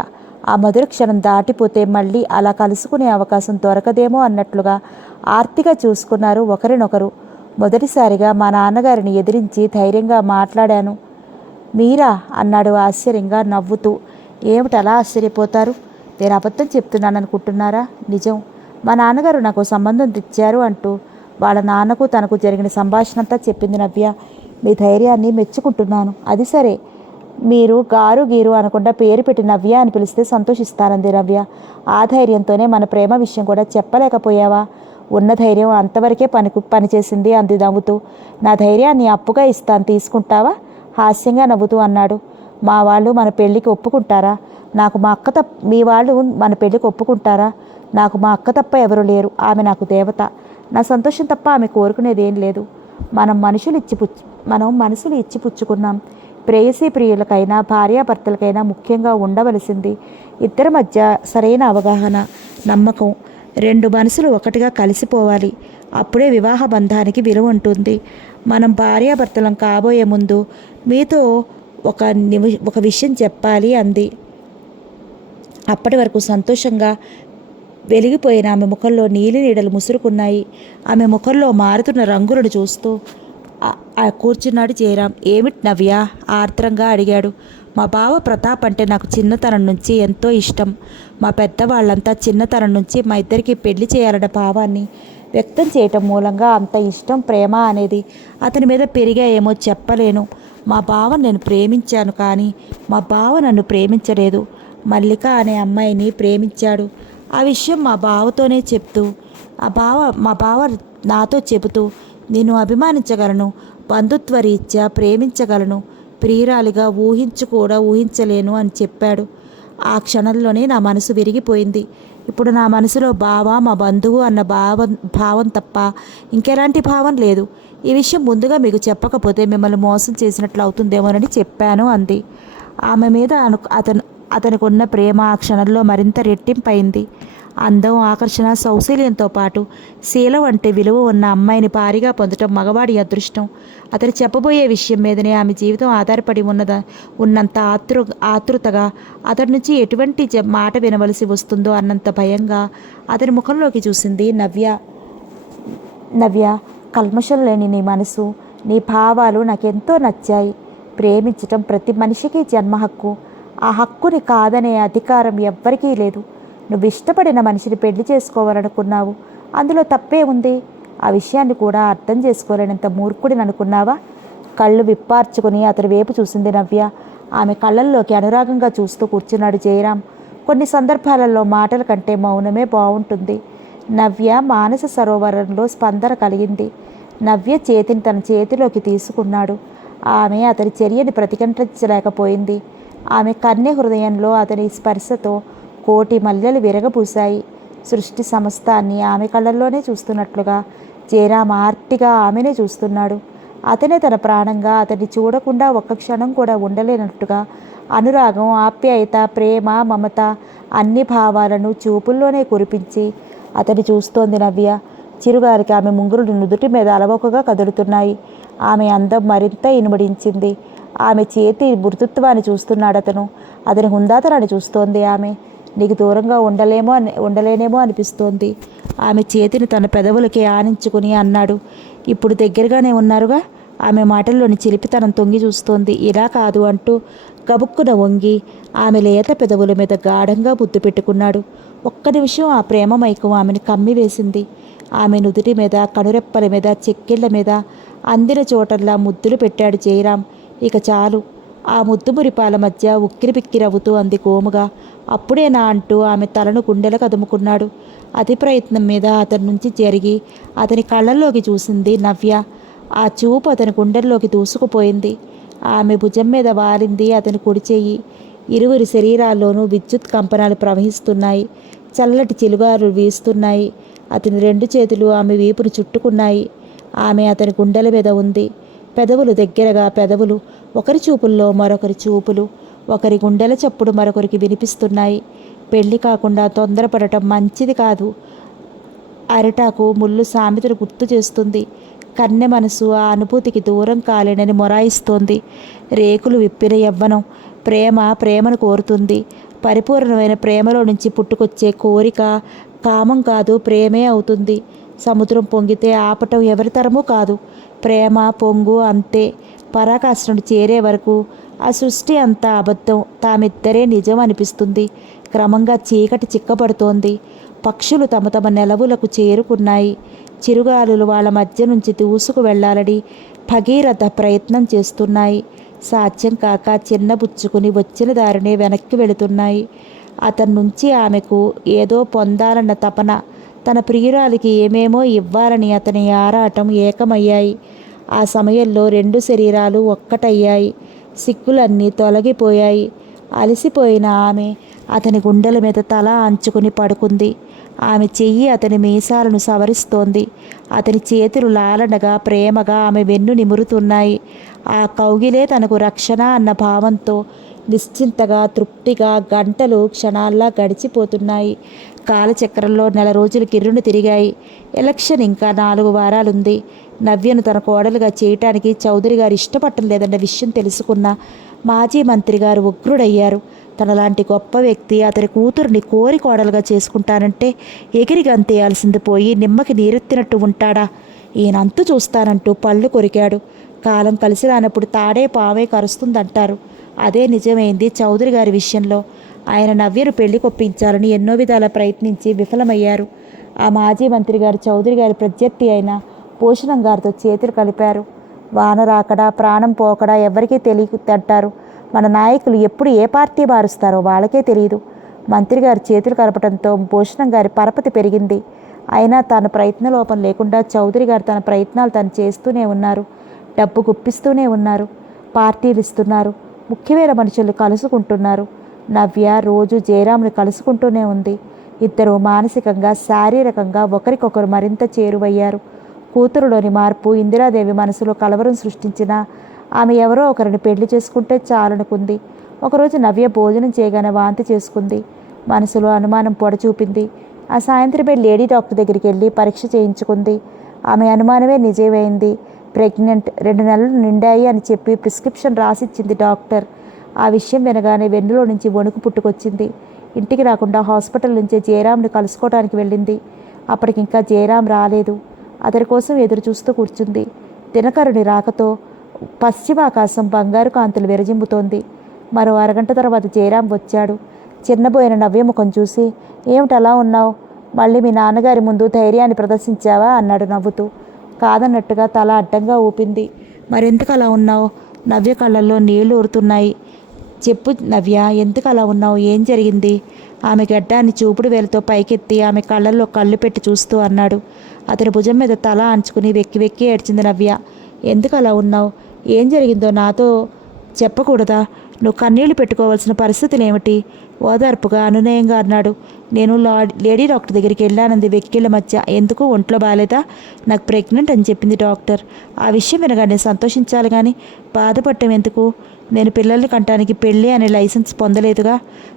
ఆ మధుర క్షణం దాటిపోతే మళ్ళీ అలా కలుసుకునే అవకాశం దొరకదేమో అన్నట్లుగా ఆర్తిగా చూసుకున్నారు ఒకరినొకరు. మొదటిసారిగా మా నాన్నగారిని ఎదిరించి ధైర్యంగా మాట్లాడాను. మీరా అన్నాడు ఆశ్చర్యంగా నవ్వుతూ. ఏమిటలా ఆశ్చర్యపోతారు? నేను అబద్ధం చెప్తున్నాను అనుకుంటున్నారా? నిజం. మా నాన్నగారు నాకు సంబంధం తెచ్చారు అంటూ వాళ్ళ నాన్నకు తనకు జరిగిన సంభాషణ అంతా చెప్పింది నవ్య. మీ ధైర్యాన్ని మెచ్చుకుంటున్నాను. అది సరే, మీరు గారు గీరు అనకుండా పేరు పెట్టి నవ్య అని పిలిస్తే సంతోషిస్తానంది నవ్య. ఆ ధైర్యంతోనే మన ప్రేమ విషయం కూడా చెప్పలేకపోయావా? ఉన్న ధైర్యం అంతవరకే పనిచేసింది అంది నవ్వుతూ. నా ధైర్యాన్ని అప్పుగా ఇస్తాను, తీసుకుంటావా? హాస్యంగా నవ్వుతూ అన్నాడు. మా వాళ్ళు మన పెళ్ళికి ఒప్పుకుంటారా? నాకు మా అక్క మీ వాళ్ళు మన పెళ్ళికి ఒప్పుకుంటారా? నాకు మా అక్క తప్ప ఎవరు లేరు. ఆమె నాకు దేవత. నా సంతోషం తప్ప ఆమె కోరుకునేదేం లేదు. మనం మనసులు ఇచ్చిపుచ్చుకున్నాం. ప్రేయసీ ప్రియులకైనా భార్యాభర్తలకైనా ముఖ్యంగా ఉండవలసింది ఇద్దరి మధ్య సరైన అవగాహన, నమ్మకం. రెండు మనసులు ఒకటిగా కలిసిపోవాలి. అప్పుడే వివాహ బంధానికి విలువ ఉంటుంది. మనం భార్యాభర్తలం కాబోయే ముందు మీతో ఒక విషయం చెప్పాలి అంది. అప్పటి వరకు సంతోషంగా వెలిగిపోయిన ఆమె ముఖంలో నీలి నీడలు ముసురుకున్నాయి. ఆమె ముఖంలో మారుతున్న రంగులను చూస్తూ కూర్చున్నాడు జయరాం. ఏమిటి నవ్య? ఆర్ద్రంగా అడిగాడు. మా బావ ప్రతాప్ అంటే నాకు చిన్నతనం నుంచి ఎంతో ఇష్టం. మా పెద్దవాళ్ళంతా చిన్నతనం నుంచి మా ఇద్దరికి పెళ్లి చేయాలన్న భావాన్ని వ్యక్తం చేయటం మూలంగా అంత ఇష్టం, ప్రేమ అనేది అతని మీద పెరిగాయేమో చెప్పలేను. మా బావ నేను ప్రేమించాను, కానీ మా బావ నన్ను ప్రేమించలేదు. మల్లిక అనే అమ్మాయిని ప్రేమించాడు. ఆ విషయం మా బావతోనే చెప్తూ మా బావ నాతో చెబుతూ నేను అభిమానించగలను, బంధుత్వ రీత్యా ప్రేమించగలను, ప్రియురాలిగా ఊహించలేను అని చెప్పాడు. ఆ క్షణంలోనే నా మనసు విరిగిపోయింది. ఇప్పుడు నా మనసులో బావ, మా బంధువు అన్న భావం తప్ప ఇంకెలాంటి భావం లేదు. ఈ విషయం ముందుగా మీకు చెప్పకపోతే మిమ్మల్ని మోసం చేసినట్లు అవుతుందేమోనని చెప్పాను అంది. ఆమె మీద అతనికి ఉన్న ప్రేమ ఆ క్షణంలో మరింత రెట్టింపైంది. అందం, ఆకర్షణ, సౌశీల్యంతో పాటు శీలం అంటే విలువ ఉన్న అమ్మాయిని భారీగా పొందటం మగవాడి అదృష్టం. అతను చెప్పబోయే విషయం మీదనే ఆమె జీవితం ఆధారపడి ఉన్నంత ఆతృతగా, అతడి నుంచి ఎటువంటి మాట వినవలసి వస్తుందో అన్నంత భయంగా అతని ముఖంలోకి చూసింది నవ్య. నవ్య, కల్మషం లేని నీ మనసు, నీ భావాలు నాకెంతో నచ్చాయి. ప్రేమించటం ప్రతి మనిషికి జన్మ హక్కు. ఆ హక్కుని కాదనే అధికారం ఎవ్వరికీ లేదు. నువ్వు ఇష్టపడిన మనిషిని పెళ్లి చేసుకోవాలనుకున్నావు, అందులో తప్పే ఉంది. ఆ విషయాన్ని కూడా అర్థం చేసుకోలేనంత మూర్ఖుడిని అనుకున్నావా? కళ్ళు విప్పార్చుకుని అతని వైపు చూసింది నవ్య. ఆమె కళ్ళల్లోకి అనురాగంగా చూస్తూ కూర్చున్నాడు జయరాం. కొన్ని సందర్భాలలో మాటల కంటే మౌనమే బాగుంటుంది. నవ్య మానస సరోవరంలో స్పందన కలిగింది. నవ్య చేతిని తన చేతిలోకి తీసుకున్నాడు. ఆమె అతని చర్యని ప్రతిఘటించలేకపోయింది. ఆమె కన్య హృదయంలో అతని స్పర్శతో కోటి మల్లెలు విరగబూశాయి. సృష్టి సమస్తాన్ని ఆమె కళ్ళల్లోనే చూస్తున్నట్లుగా జయరాం ఆర్తిగా ఆమెనే చూస్తున్నాడు. అతనే తన ప్రాణంగా, అతన్ని చూడకుండా ఒక్క క్షణం కూడా ఉండలేనట్టుగా అనురాగం, ఆప్యాయత, ప్రేమ, మమత అన్ని భావాలను చూపుల్లోనే కురిపించి అతన్ని చూస్తోంది నవ్య. చిరుగారికి ఆమె ముంగురులు నుదుటి మీద అలవోకగా కదులుతున్నాయి. ఆమె అందం మరింత ఇనుమడించింది. ఆమె చేతి మృదుత్వాన్ని చూస్తున్నాడు అతను. అతని హుందాతనాన్ని చూస్తోంది ఆమె. నీకు దూరంగా ఉండలేనేమో అనిపిస్తోంది. ఆమె చేతిని తన పెదవులకి ఆనించుకుని అన్నాడు. ఇప్పుడు దగ్గరగానే ఉన్నారుగా? ఆమె మాటల్లోని చిలిపితనం తొంగి చూస్తోంది. ఇలా కాదు అంటూ గబుక్కున వంగి ఆమె లేత పెదవుల మీద గాఢంగా ముద్దు పెట్టుకున్నాడు. ఒక్క నిమిషం ఆ ప్రేమ మైకం ఆమెను కమ్మివేసింది. ఆమె నుదుటి మీద, కనురెప్పల మీద, చెక్కిళ్ళ మీద అందిన చోటల్లా ముద్దులు పెట్టాడు జయరాం. ఇక చాలు. ఆ ముద్దు మురిపాల మధ్య ఉక్కిరి బిక్కిరవుతూ అంది గోముగా. అప్పుడేనా అంటూ ఆమె తలను గుండెలకు అదుముకున్నాడు. అతి ప్రయత్నం మీద అతని నుంచి జరిగి అతని కళ్ళల్లోకి చూసింది నవ్య. ఆ చూపు అతని గుండెల్లోకి దూసుకుపోయింది. ఆమె భుజం మీద వాలింది అతని కుడి చెయ్యి. ఇరువురి శరీరాల్లోనూ విద్యుత్ కంపనాలు ప్రవహిస్తున్నాయి. చల్లటి చిలుగాలు వీస్తున్నాయి. అతని రెండు చేతులు ఆమె వీపును చుట్టుకున్నాయి. ఆమె అతని గుండెల మీద ఉంది. పెదవులు దగ్గరగా, పెదవులు ఒకరి చూపుల్లో మరొకరి చూపులు, ఒకరి గుండెల చప్పుడు మరొకరికి వినిపిస్తున్నాయి. పెళ్లి కాకుండా తొందరపడటం మంచిది కాదు. అరిటాకు ముళ్ళు సామెతను గుర్తు చేస్తుంది. కన్నె మనసు ఆ అనుభూతికి దూరం కాలేనని మొరాయిస్తోంది. రేకులు విప్పిన యవ్వనం ప్రేమను కోరుతుంది. పరిపూర్ణమైన ప్రేమలో నుంచి పుట్టుకొచ్చే కోరిక కామం కాదు, ప్రేమే అవుతుంది. సముద్రం పొంగితే ఆపటం ఎవరి తరమూ కాదు. ప్రేమ పొంగు అంతే. పరాకాష్ఠను చేరే వరకు ఆ సృష్టి అంతా అబద్ధం, తామిద్దరే నిజం అనిపిస్తుంది. క్రమంగా చీకటి చిక్కబడుతోంది. పక్షులు తమ తమ నెలవులకు చేరుకున్నాయి. చిరుగాలులు వాళ్ళ మధ్య నుంచి దూసుకు వెళ్లాలని భగీరథ ప్రయత్నం చేస్తున్నాయి. సాధ్యం కాక చిన్నబుచ్చుకుని వచ్చిన దారినే వెనక్కి వెళుతున్నాయి. అతని నుంచి ఆమెకు ఏదో పొందాలన్న తపన, తన ప్రియురాలికి ఏమేమో ఇవ్వాలని అతని ఆరాటం ఏకమయ్యాయి. ఆ సమయంలో రెండు శరీరాలు ఒక్కటయ్యాయి. సిగ్గులన్నీ తొలగిపోయాయి. అలసిపోయిన ఆమె అతని గుండెల మీద తల అంచుకుని పడుకుంది. ఆమె చెయ్యి అతని మీసాలను సవరిస్తోంది. అతని చేతులు లాలనగా, ప్రేమగా ఆమె వెన్ను నిమురుతున్నాయి. ఆ కౌగిలే తనకు రక్షణ అన్న భావంతో నిశ్చింతగా, తృప్తిగా గంటలు క్షణాల్లా గడిచిపోతున్నాయి. కాలచక్రంలో 4 రోజులు కిర్రును తిరిగాయి. ఎలక్షన్ ఇంకా 4 వారాలుంది. నవ్యను తన కోడలుగా చేయటానికి చౌదరి గారు ఇష్టపడటం లేదన్న విషయం తెలుసుకున్న మాజీ మంత్రి గారు ఉగ్రుడయ్యారు. తనలాంటి గొప్ప వ్యక్తి అతని కూతురుని కోరి కోడలుగా చేసుకుంటానంటే ఎగిరి గంతేయాల్సింది పోయి నిమ్మకి నీరెత్తినట్టు ఉంటాడా? ఈయనంతు చూస్తానంటూ పళ్ళు కొరికాడు. కాలం కలిసి రానప్పుడు తాడే పావే కరుస్తుందంటారు. అదే నిజమైంది చౌదరి గారి విషయంలో. ఆయన నవ్యను పెళ్లి కొప్పించాలని ఎన్నో విధాల ప్రయత్నించి విఫలమయ్యారు. ఆ మాజీ మంత్రి గారు చౌదరి గారి ప్రత్యర్థి అయిన భూషణం గారితో చేతులు కలిపారు. వాన రాకడా, ప్రాణం పోకడా ఎవరికీ తెలియదంటారు. మన నాయకులు ఎప్పుడు ఏ పార్టీ మారుస్తారో వాళ్ళకే తెలియదు. మంత్రి గారు చేతులు కలపడంతో భూషణం గారి పరపతి పెరిగింది. అయినా తన ప్రయత్నలోపం లేకుండా చౌదరి గారు తన ప్రయత్నాలు తను చేస్తూనే ఉన్నారు. డబ్బు గుప్పిస్తూనే ఉన్నారు. పార్టీలు ఇస్తున్నారు. ముఖ్యమైన మనుషులు కలుసుకుంటున్నారు. నవ్య రోజు జయరాంని కలుసుకుంటూనే ఉంది. ఇద్దరు మానసికంగా శారీరకంగా ఒకరికొకరు మరింత చేరువయ్యారు. కూతురులోని మార్పు ఇందిరాదేవి మనసులో కలవరం సృష్టించిన ఆమె ఎవరో ఒకరిని పెళ్లి చేసుకుంటే చాలనుకుంది. ఒకరోజు నవ్య భోజనం చేయగానే వాంతి చేసుకుంది. మనసులో అనుమానం పొడచూపింది. ఆ సాయంత్రమే లేడీ డాక్టర్ దగ్గరికి వెళ్ళి పరీక్ష చేయించుకుంది. ఆమె అనుమానమే నిజమైంది. ప్రెగ్నెంట్, 2 నెలలు నిండాయి అని చెప్పి ప్రిస్క్రిప్షన్ రాసిచ్చింది డాక్టర్. ఆ విషయం వినగానే వెన్నులో నుంచి వణుకు పుట్టుకొచ్చింది. ఇంటికి రాకుండా హాస్పిటల్ నుంచే జయరాంని కలుసుకోవడానికి వెళ్ళింది. అప్పటికింకా జయరాం రాలేదు. అతని కోసం ఎదురు చూస్తూ కూర్చుంది. దినకరుని రాకతో పశ్చిమాకాశం బంగారు కాంతులు విరజిమ్ముతోంది. మరో అరగంట తర్వాత జయరాం వచ్చాడు. చిన్నబోయిన నవ్య ముఖం చూసి, ఏమిటి అలా ఉన్నావు? మళ్ళీ మీ నాన్నగారి ముందు ధైర్యాన్ని ప్రదర్శించావా అన్నాడు నవ్వుతూ. కాదన్నట్టుగా తల అడ్డంగా ఊపింది. మరెందుకు అలా ఉన్నావు? నవ్య కళ్ళల్లో నీళ్లు ఊరుతున్నాయి. చెప్పు నవ్య, ఎందుకు అలా ఉన్నావు? ఏం జరిగింది? ఆమె గడ్డాన్ని చూపుడు వేలతో పైకెత్తి ఆమె కళ్ళల్లో కళ్ళు పెట్టి చూస్తూ అన్నాడు. అతని భుజం మీద తల అంచుకుని వెక్కి వెక్కి ఏడ్చింది నవ్య. ఎందుకు అలా ఉన్నావు? ఏం జరిగిందో నాతో చెప్పకూడదా? నువ్వు కన్నీళ్లు పెట్టుకోవాల్సిన పరిస్థితులు ఏమిటి? ఓదార్పుగా అనునయంగా అన్నాడు. నేను లేడీ డాక్టర్ దగ్గరికి వెళ్ళానంది వెక్కిళ్ళ మధ్య. ఎందుకు, ఒంట్లో బాగాలేదా? నాకు ప్రెగ్నెంట్ అని చెప్పింది డాక్టర్. ఆ విషయం వినగానే సంతోషించాలి కానీ బాధపడటం ఎందుకు? నేను పిల్లల్ని కంటానికి పెళ్ళి అనే లైసెన్స్ పొందలేదుగా.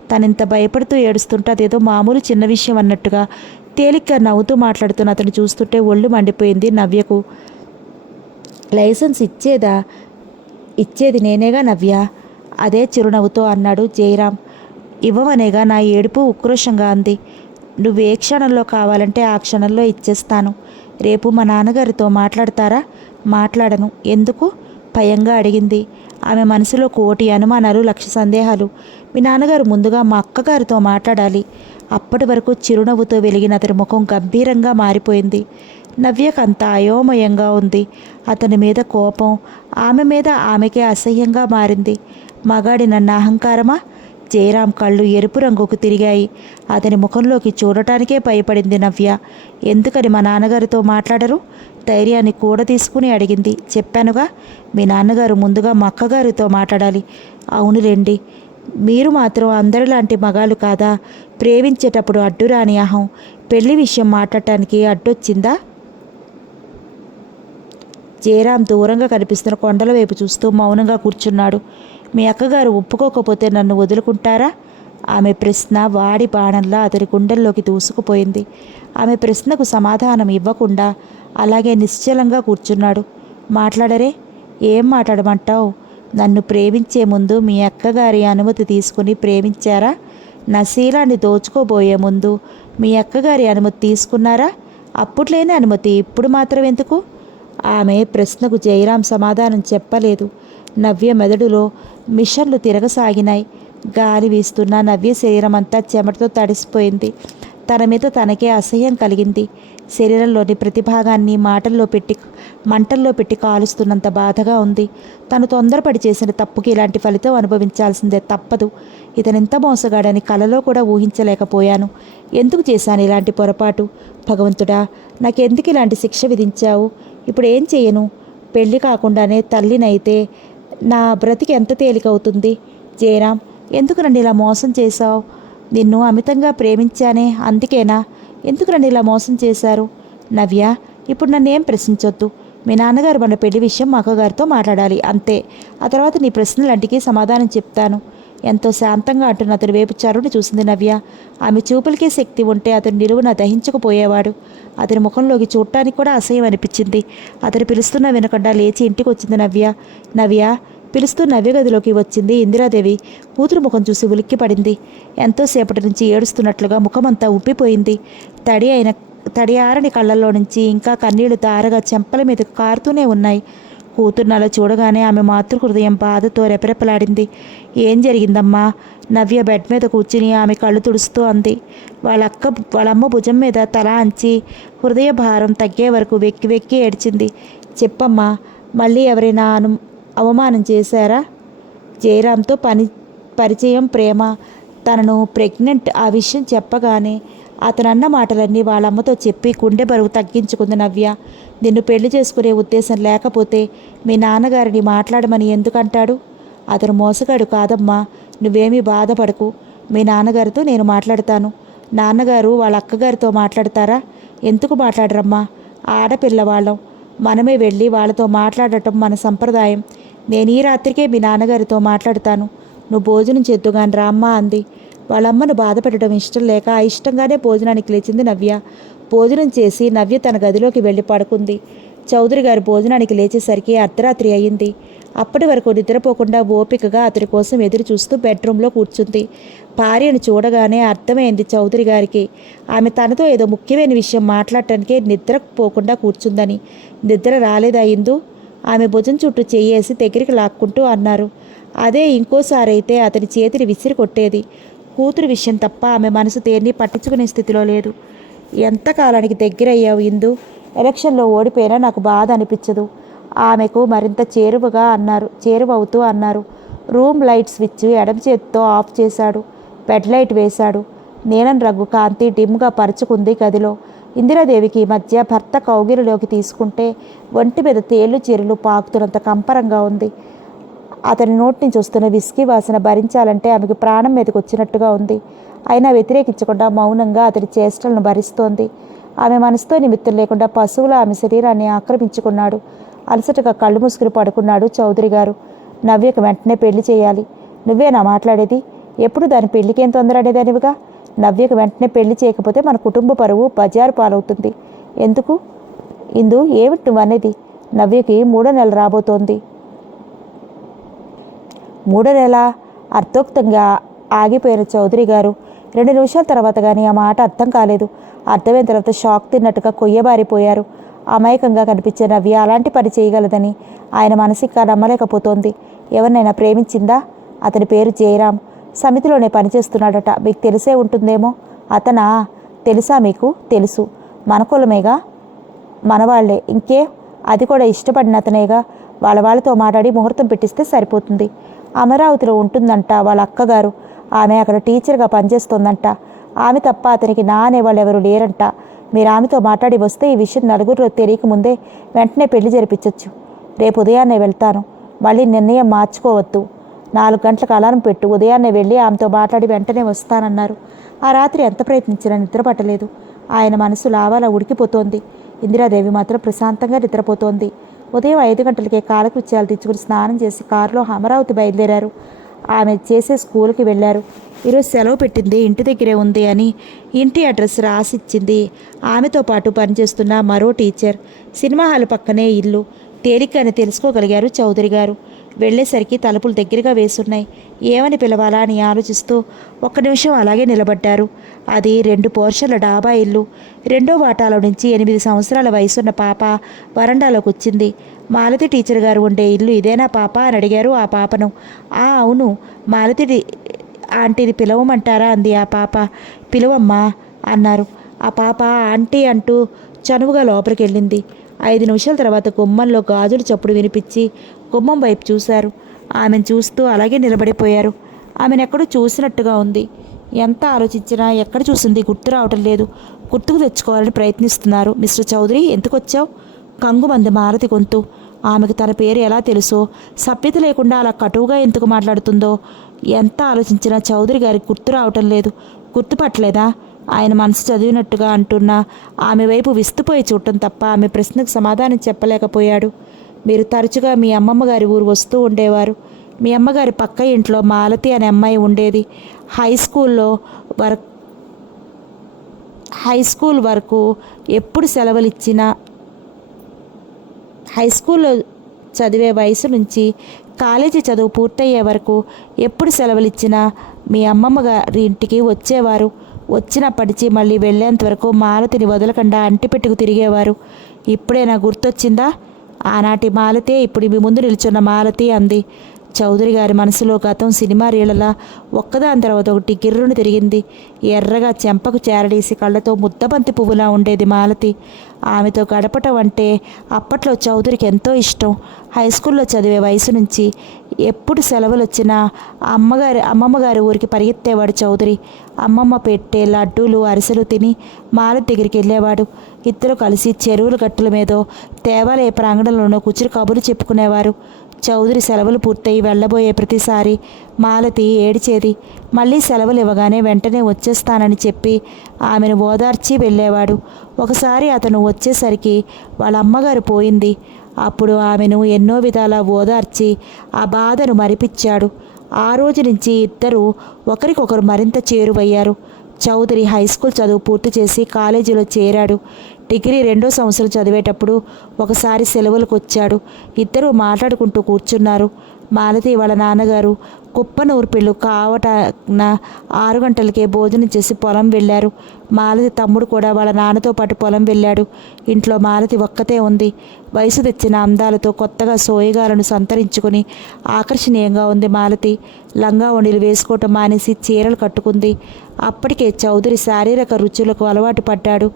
తనింత భయపడుతూ ఏడుస్తుంటే అదేదో మామూలు చిన్న విషయం అన్నట్టుగా తేలిగ్గా నవ్వుతూ మాట్లాడుతున్న అతను చూస్తుంటే ఒళ్ళు మండిపోయింది నవ్యకు. లైసెన్స్ ఇచ్చేది నేనేగా నవ్య, అదే చిరునవ్వుతో అన్నాడు జయరాం. ఇవ్వమనేగా నా ఏడుపు ఉక్రోషంగా అంది. నువ్వు ఏ క్షణంలో కావాలంటే ఆ క్షణంలో ఇచ్చేస్తాను. రేపు మా నాన్నగారితో మాట్లాడతారా? మాట్లాడను. ఎందుకు? భయంగా అడిగింది. ఆమె మనసులో కోటి అనుమానాలు, 1,00,000 సందేహాలు. మీ నాన్నగారు ముందుగా మా అక్కగారితో మాట్లాడాలి. అప్పటి వరకు చిరునవ్వుతో వెలిగిన అతని ముఖం గంభీరంగా మారిపోయింది. నవ్యకంత అయోమయంగా ఉంది. అతని మీద కోపం, ఆమె మీద ఆమెకే అసహ్యంగా మారింది. మగాడి నన్న అహంకారమా? జయరాం కళ్ళు ఎరుపు రంగుకు తిరిగాయి. అతని ముఖంలోకి చూడటానికే భయపడింది నవ్య. ఎందుకని మా నాన్నగారితో మాట్లాడరు? ధైర్యాన్ని కూడా తీసుకుని అడిగింది. చెప్పానుగా, మీ నాన్నగారు ముందుగా మా అక్కగారితో మాట్లాడాలి. అవునులేండి, మీరు మాత్రం అందరిలాంటి మగాళ్ళు కాదా? ప్రేమించేటప్పుడు అడ్డురాని అహం పెళ్లి విషయం మాట్లాడటానికి అడ్డొచ్చిందా? జయరాం దూరంగా కనిపిస్తున్న కొండల వైపు చూస్తూ మౌనంగా కూర్చున్నాడు. మీ అక్కగారు ఒప్పుకోకపోతే నన్ను వదులుకుంటారా? ఆమె ప్రశ్న వాడి బాణంలా అతని గుండెల్లోకి దూసుకుపోయింది. ఆమె ప్రశ్నకు సమాధానం ఇవ్వకుండా అలాగే నిశ్చలంగా కూర్చున్నాడు. మాట్లాడరే? ఏం మాట్లాడమంటావు? నన్ను ప్రేమించే ముందు మీ అక్కగారి అనుమతి తీసుకుని ప్రేమించారా? నా శీలాన్ని దోచుకోబోయే ముందు మీ అక్కగారి అనుమతి తీసుకున్నారా? అప్పుడులేని అనుమతి ఇప్పుడు మాత్రం ఎందుకు? ఆమె ప్రశ్నకు జయరాం సమాధానం చెప్పలేదు. నవ్య మెదడులో మిషన్లు తిరగసాగినాయి. గాలి వీస్తున్న నవ్య శరీరం అంతా చెమటతో తడిసిపోయింది. తన మీద తనకే అసహ్యం కలిగింది. శరీరంలోని ప్రతి భాగాన్ని మంటల్లో పెట్టి కాలుస్తున్నంత బాధగా ఉంది. తను తొందరపడి చేసిన తప్పుకి ఇలాంటి ఫలితం అనుభవించాల్సిందే, తప్పదు. ఇతనింత మోసగాడని కలలో కూడా ఊహించలేకపోయాను. ఎందుకు చేశాను ఇలాంటి పొరపాటు? భగవంతుడా, నాకెందుకు ఇలాంటి శిక్ష విధించావు? ఇప్పుడు ఏం చేయను? పెళ్లి కాకుండానే తల్లినైతే నా బ్రతికి ఎంత తేలికవుతుంది? జయరాం, ఎందుకు నన్ను ఇలా మోసం చేశావు? నిన్ను అమితంగా ప్రేమించానే, అందుకేనా? ఎందుకు నన్ను ఇలా మోసం చేశారు? నవ్య, ఇప్పుడు నన్ను ఏం ప్రశ్నించొద్దు. మీ నాన్నగారు మన పెళ్లి విషయం మా అక్కగారితో మాట్లాడాలి, అంతే. ఆ తర్వాత నీ ప్రశ్నలంటికి సమాధానం చెప్తాను. ఎంతో శాంతంగా అంటున్న అతని వైపు చరుని చూసింది నవ్య. ఆమె చూపులకే శక్తి ఉంటే అతను నిలువున దహించుకుపోయేవాడు. అతని ముఖంలోకి చూడటానికి కూడా అసహ్యం అనిపించింది. అతను పిలుస్తున్నా వినకుండా లేచి ఇంటికి వచ్చింది నవ్య. నవ్య పిలుస్తూ నవ్య గదిలోకి వచ్చింది ఇందిరాదేవి. కూతురు ముఖం చూసి ఉలిక్కి పడింది. ఎంతోసేపటి నుంచి ఏడుస్తున్నట్లుగా ముఖమంతా ఉబ్బిపోయింది. తడి ఆరని కళ్ళల్లో నుంచి ఇంకా కన్నీళ్లు తారగా చెంపల మీద కారుతూనే ఉన్నాయి. కూతుర్ని అలా చూడగానే ఆమె మాతృహృదయం బాధతో రెపరెపలాడింది. ఏం జరిగిందమ్మా? నవ్య బెడ్ మీద కూర్చుని ఆమె కళ్ళు తుడుస్తూ అంది. వాళ్ళమ్మ భుజం మీద తల అంచి హృదయ భారం తగ్గే వరకు వెక్కి వెక్కి ఏడ్చింది. చెప్పమ్మా, మళ్ళీ ఎవరైనా అవమానం చేశారా? జయరాంతో పరిచయం, ప్రేమ, తనను ప్రెగ్నెంట్ ఆ విషయం చెప్పగానే అతనన్న మాటలన్నీ వాళ్ళమ్మతో చెప్పి గుండె బరువు తగ్గించుకుంది నవ్య. నిన్ను పెళ్లి చేసుకునే ఉద్దేశం లేకపోతే మీ నాన్నగారిని మాట్లాడమని ఎందుకంటాడు? అతను మోసగాడు కాదమ్మా, నువ్వేమీ బాధపడకు. మీ నాన్నగారితో నేను మాట్లాడతాను. నాన్నగారు వాళ్ళ అక్కగారితో మాట్లాడతారా? ఎందుకు మాట్లాడరమ్మా? ఆడపిల్లవాళ్ళం, మనమే వెళ్ళి వాళ్ళతో మాట్లాడటం మన సంప్రదాయం. నేను ఈ రాత్రికే మీ నాన్నగారితో మాట్లాడతాను. నువ్వు భోజనం చేద్దుగాని రామ్మా అంది. వాళ్ళమ్మను బాధ పెట్టడం ఇష్టం లేక ఇష్టంగానే భోజనానికి లేచింది నవ్య. భోజనం చేసి నవ్య తన గదిలోకి వెళ్ళి పడుకుంది. చౌదరి గారు భోజనానికి లేచేసరికి అర్ధరాత్రి అయ్యింది. అప్పటి వరకు నిద్రపోకుండా ఓపికగా అతని కోసం ఎదురు చూస్తూ బెడ్రూమ్లో కూర్చుంది. భార్యను చూడగానే అర్థమైంది చౌదరి గారికి ఆమె తనతో ఏదో ముఖ్యమైన విషయం మాట్లాడటానికే నిద్రపోకుండా కూర్చుందని. నిద్ర రాలేదా ఇందు? ఆమె భుజం చుట్టూ చెయ్యేసి దగ్గరికి లాక్కుంటూ అన్నారు. అదే ఇంకోసారైతే అతని చేతిని విసిరి కొట్టేది. కూతురు విషయం తప్ప ఆమె మనసు దేన్ని పట్టించుకునే స్థితిలో లేదు. ఎంతకాలానికి దగ్గరయ్యావు ఇందు? ఎలక్షన్లో ఓడిపోయినా నాకు బాధ అనిపించదు. ఆమెకు మరింత చేరువవుతూ అన్నారు. రూమ్ లైట్ స్విచ్ ఎడమ చేతితో ఆఫ్ చేశాడు. బెడ్ లైట్ వేశాడు. నీలం రంగు కాంతి డిమ్గా పరుచుకుంది గదిలో. ఇందిరాదేవికి ఈ మధ్య భర్త కౌగిలిలోకి తీసుకుంటే ఒంటి మీద తేళ్లు చీరలు పాకుతున్నంత కంపరంగా ఉంది. అతని నోటి నుంచి వస్తున్న విస్కీ వాసన భరించాలంటే ఆమెకు ప్రాణం మీదకి వచ్చినట్టుగా ఉంది. అయినా వ్యతిరేకించకుండా మౌనంగా అతని చేష్టలను భరిస్తోంది. ఆమె మనసుతో నిమిత్తం లేకుండా పశువుల ఆమె శరీరాన్ని ఆక్రమించుకున్నాడు. అలసటగా కళ్ళు మూసుకుని పడుకున్నాడు చౌదరి గారు. నవ్యకు వెంటనే పెళ్లి చేయాలి. నువ్వేనా మాట్లాడేది? ఎప్పుడు దాని పెళ్లికేం తొందర అనేదానివిగా. నవ్యకు వెంటనే పెళ్లి చేయకపోతే మన కుటుంబ పరువు బజారు పాలవుతుంది. ఎందుకు ఇందు? ఏమిటి నువ్వు అనేది? నవ్యకి 3వ నెల రాబోతోంది. 3వ నెల? అర్థోక్తంగా ఆగిపోయిన చౌదరి గారు 2 నిమిషాల తర్వాత కానీ ఆ మాట అర్థం కాలేదు. అర్థమైన తర్వాత షాక్ తిన్నట్టుగా కొయ్యబారిపోయారు. అమాయకంగా కనిపించే నవ్య అలాంటి పని చేయగలదని ఆయన మనసిక నమ్మలేకపోతోంది. ఎవరినైనా ప్రేమించిందా? అతని పేరు జయరాం. సమితిలోనే పనిచేస్తున్నాడట. మీకు తెలిసే ఉంటుందేమో. అతనా? తెలుసా మీకు? తెలుసు. మన కులమేగా, మనవాళ్లే. ఇంకే? అది కూడా ఇష్టపడిన అతనేగా. వాళ్ళతో మాట్లాడి ముహూర్తం పెట్టిస్తే సరిపోతుంది. అమరావతిలో ఉంటుందంట వాళ్ళ అక్కగారు. ఆమె అక్కడ టీచర్గా పనిచేస్తోందంట. ఆమె తప్ప అతనికి నా అనేవాళ్ళు ఎవరు లేరంట. మీరు ఆమెతో మాట్లాడి వస్తే ఈ విషయం నలుగురిలో తెలియకముందే వెంటనే పెళ్లి జరిపించవచ్చు. రేపు ఉదయాన్నే వెళ్తాను. మళ్ళీ నిర్ణయం మార్చుకోవద్దు. 4 గంటలకు అలారం పెట్టు. ఉదయాన్నే వెళ్ళి ఆమెతో మాట్లాడి వెంటనే వస్తానన్నారు. ఆ రాత్రి ఎంత ప్రయత్నించినా నిద్ర పట్టలేదు. ఆయన మనసు లావాలా ఉడికిపోతోంది. ఇందిరాదేవి మాత్రం ప్రశాంతంగా నిద్రపోతోంది. ఉదయం 5 గంటలకే కాలకృత్యాలు తెచ్చుకుని స్నానం చేసి కారులో అమరావతి బయలుదేరారు. ఆమె చేసే స్కూల్కి వెళ్ళారు. ఈరోజు సెలవు పెట్టింది, ఇంటి దగ్గరే ఉంది అని ఇంటి అడ్రస్ రాసిచ్చింది. ఆమెతో పాటు పనిచేస్తున్న మరో టీచర్. సినిమా హాల్ పక్కనే ఇల్లు. తేలిగ్గానే తెలుసుకోగలిగారు చౌదరి గారు. వెళ్ళేసరికి తలుపులు దగ్గరగా వేసున్నాయి. ఏమని పిలవాలా అని ఆలోచిస్తూ 1 నిమిషం అలాగే నిలబడ్డారు. అది 2 పోర్షన్ల డాబా ఇల్లు. 2వ వాటాలో నుంచి 8 సంవత్సరాల వయసున్న పాప వరండాలోకి వచ్చింది. మాలతి టీచర్ గారు ఉండే ఇల్లు ఇదేనా పాప అని అడిగారు ఆ పాపను. అవును, మాలతి ఆంటీని పిలవమంటారా అంది ఆ పాప. పిలువమ్మా అన్నారు. ఆ పాప ఆంటీ అంటూ చనువుగా లోపలికి వెళ్ళింది. 5 నిమిషాల తర్వాత గుమ్మంలో గాజుల చప్పుడు వినిపించి గుమ్మం వైపు చూశారు. ఆమెను చూస్తూ అలాగే నిలబడిపోయారు. ఆమెను ఎక్కడో చూసినట్టుగా ఉంది. ఎంత ఆలోచించినా ఎక్కడ చూసింది గుర్తు రావటం లేదు. గుర్తుకు తెచ్చుకోవాలని ప్రయత్నిస్తున్నారు. మిస్టర్ చౌదరి, ఎందుకు వచ్చావు? కంగుమంది మాలతి గొంతు. ఆమెకు తన పేరు ఎలా తెలుసో, సభ్యత లేకుండా అలా కటువుగా ఎందుకు మాట్లాడుతుందో ఎంత ఆలోచించినా చౌదరి గారికి గుర్తు రావటం లేదు. గుర్తుపట్టలేదా? ఆయన మనసు చదివినట్టుగా అంటున్నా ఆమె వైపు విస్తుపోయి చూడటం తప్ప ఆమె ప్రశ్నకు సమాధానం చెప్పలేకపోయాడు. మీరు తరచుగా మీ అమ్మమ్మ గారి ఊరు వస్తూ ఉండేవారు. మీ అమ్మగారి పక్క ఇంట్లో మాలతి అనే అమ్మాయి ఉండేది. హై స్కూల్ వరకు ఎప్పుడు సెలవులు ఇచ్చినా, హై స్కూల్లో చదివే వయసు నుంచి కాలేజీ చదువు పూర్తయ్యే వరకు ఎప్పుడు సెలవులు ఇచ్చినా మీ అమ్మమ్మ గారి ఇంటికి వచ్చేవారు. వచ్చినప్పటికీ మళ్ళీ వెళ్ళేంత వరకు మాలతిని వదలకుండా అంటిపెట్టుకు తిరిగేవారు. ఇప్పుడే నా గుర్తొచ్చిందా? ఆనాటి మాలతే ఇప్పుడు మీ ముందు నిల్చున్న మాలతి అంది. చౌదరి గారి మనసులో గతం సినిమా రీళ్లలా ఒక్కదాని తర్వాత ఒకటి గిర్రును తిరిగింది. ఎర్రగా చెంపకు చేరడేసి కళ్ళతో ముద్దబంతి పువ్వులా ఉండేది మాలతి. ఆమెతో గడపటం అంటే అప్పట్లో చౌదరికి ఎంతో ఇష్టం. హై స్కూల్లో చదివే వయసు నుంచి ఎప్పుడు సెలవులు వచ్చినా అమ్మమ్మగారి ఊరికి పరిగెత్తేవాడు చౌదరి. అమ్మమ్మ పెట్టే లడ్డూలు అరిసెలు తిని మాలతి దగ్గరికి వెళ్ళేవాడు. ఇద్దరు కలిసి చెరువుల గట్టుల మీదో దేవాలయ ప్రాంగణంలోనూ కూర్చుని కబుర్లు చెప్పుకునేవారు. చౌదరి సెలవులు పూర్తయి వెళ్ళబోయే ప్రతిసారి మాలతి ఏడిచేది. మళ్ళీ సెలవులు ఇవ్వగానే వెంటనే వచ్చేస్తానని చెప్పి ఆమెను ఓదార్చి వెళ్ళేవాడు. ఒకసారి అతను వచ్చేసరికి వాళ్ళ అమ్మగారు పోయింది. అప్పుడు ఆమెను ఎన్నో విధాలా ఓదార్చి ఆ బాధను మరిపించాడు. ఆ రోజు నుంచి ఇద్దరూ ఒకరికొకరు మరింత చేరువయ్యారు. చౌదరి హై స్కూల్ చదువు పూర్తి చేసి కాలేజీలో చేరాడు. డిగ్రీ 2వ సంవత్సరం చదివేటప్పుడు ఒకసారి సెలవులకు వచ్చాడు. ఇద్దరూ మాట్లాడుకుంటూ కూర్చున్నారు. మాలతి వాళ్ళ నాన్నగారు కుప్పనూర్పిళ్ళు కావటాన 6 గంటలకే భోజనం చేసి పొలం వెళ్ళారు. మాలతి తమ్ముడు కూడా వాళ్ళ నాన్నతో పాటు పొలం వెళ్ళాడు. ఇంట్లో మాలతి ఒక్కతే ఉంది. వయసు తెచ్చిన అందాలతో కొత్తగా సోయగాలను సంతరించుకుని ఆకర్షణీయంగా ఉంది మాలతి. లంగా ఓణీలు వేసుకోవటం మానేసి చీరలు కట్టుకుంది. అప్పటికే చౌదరి శారీరక రుచులకు అలవాటు పడ్డాడు.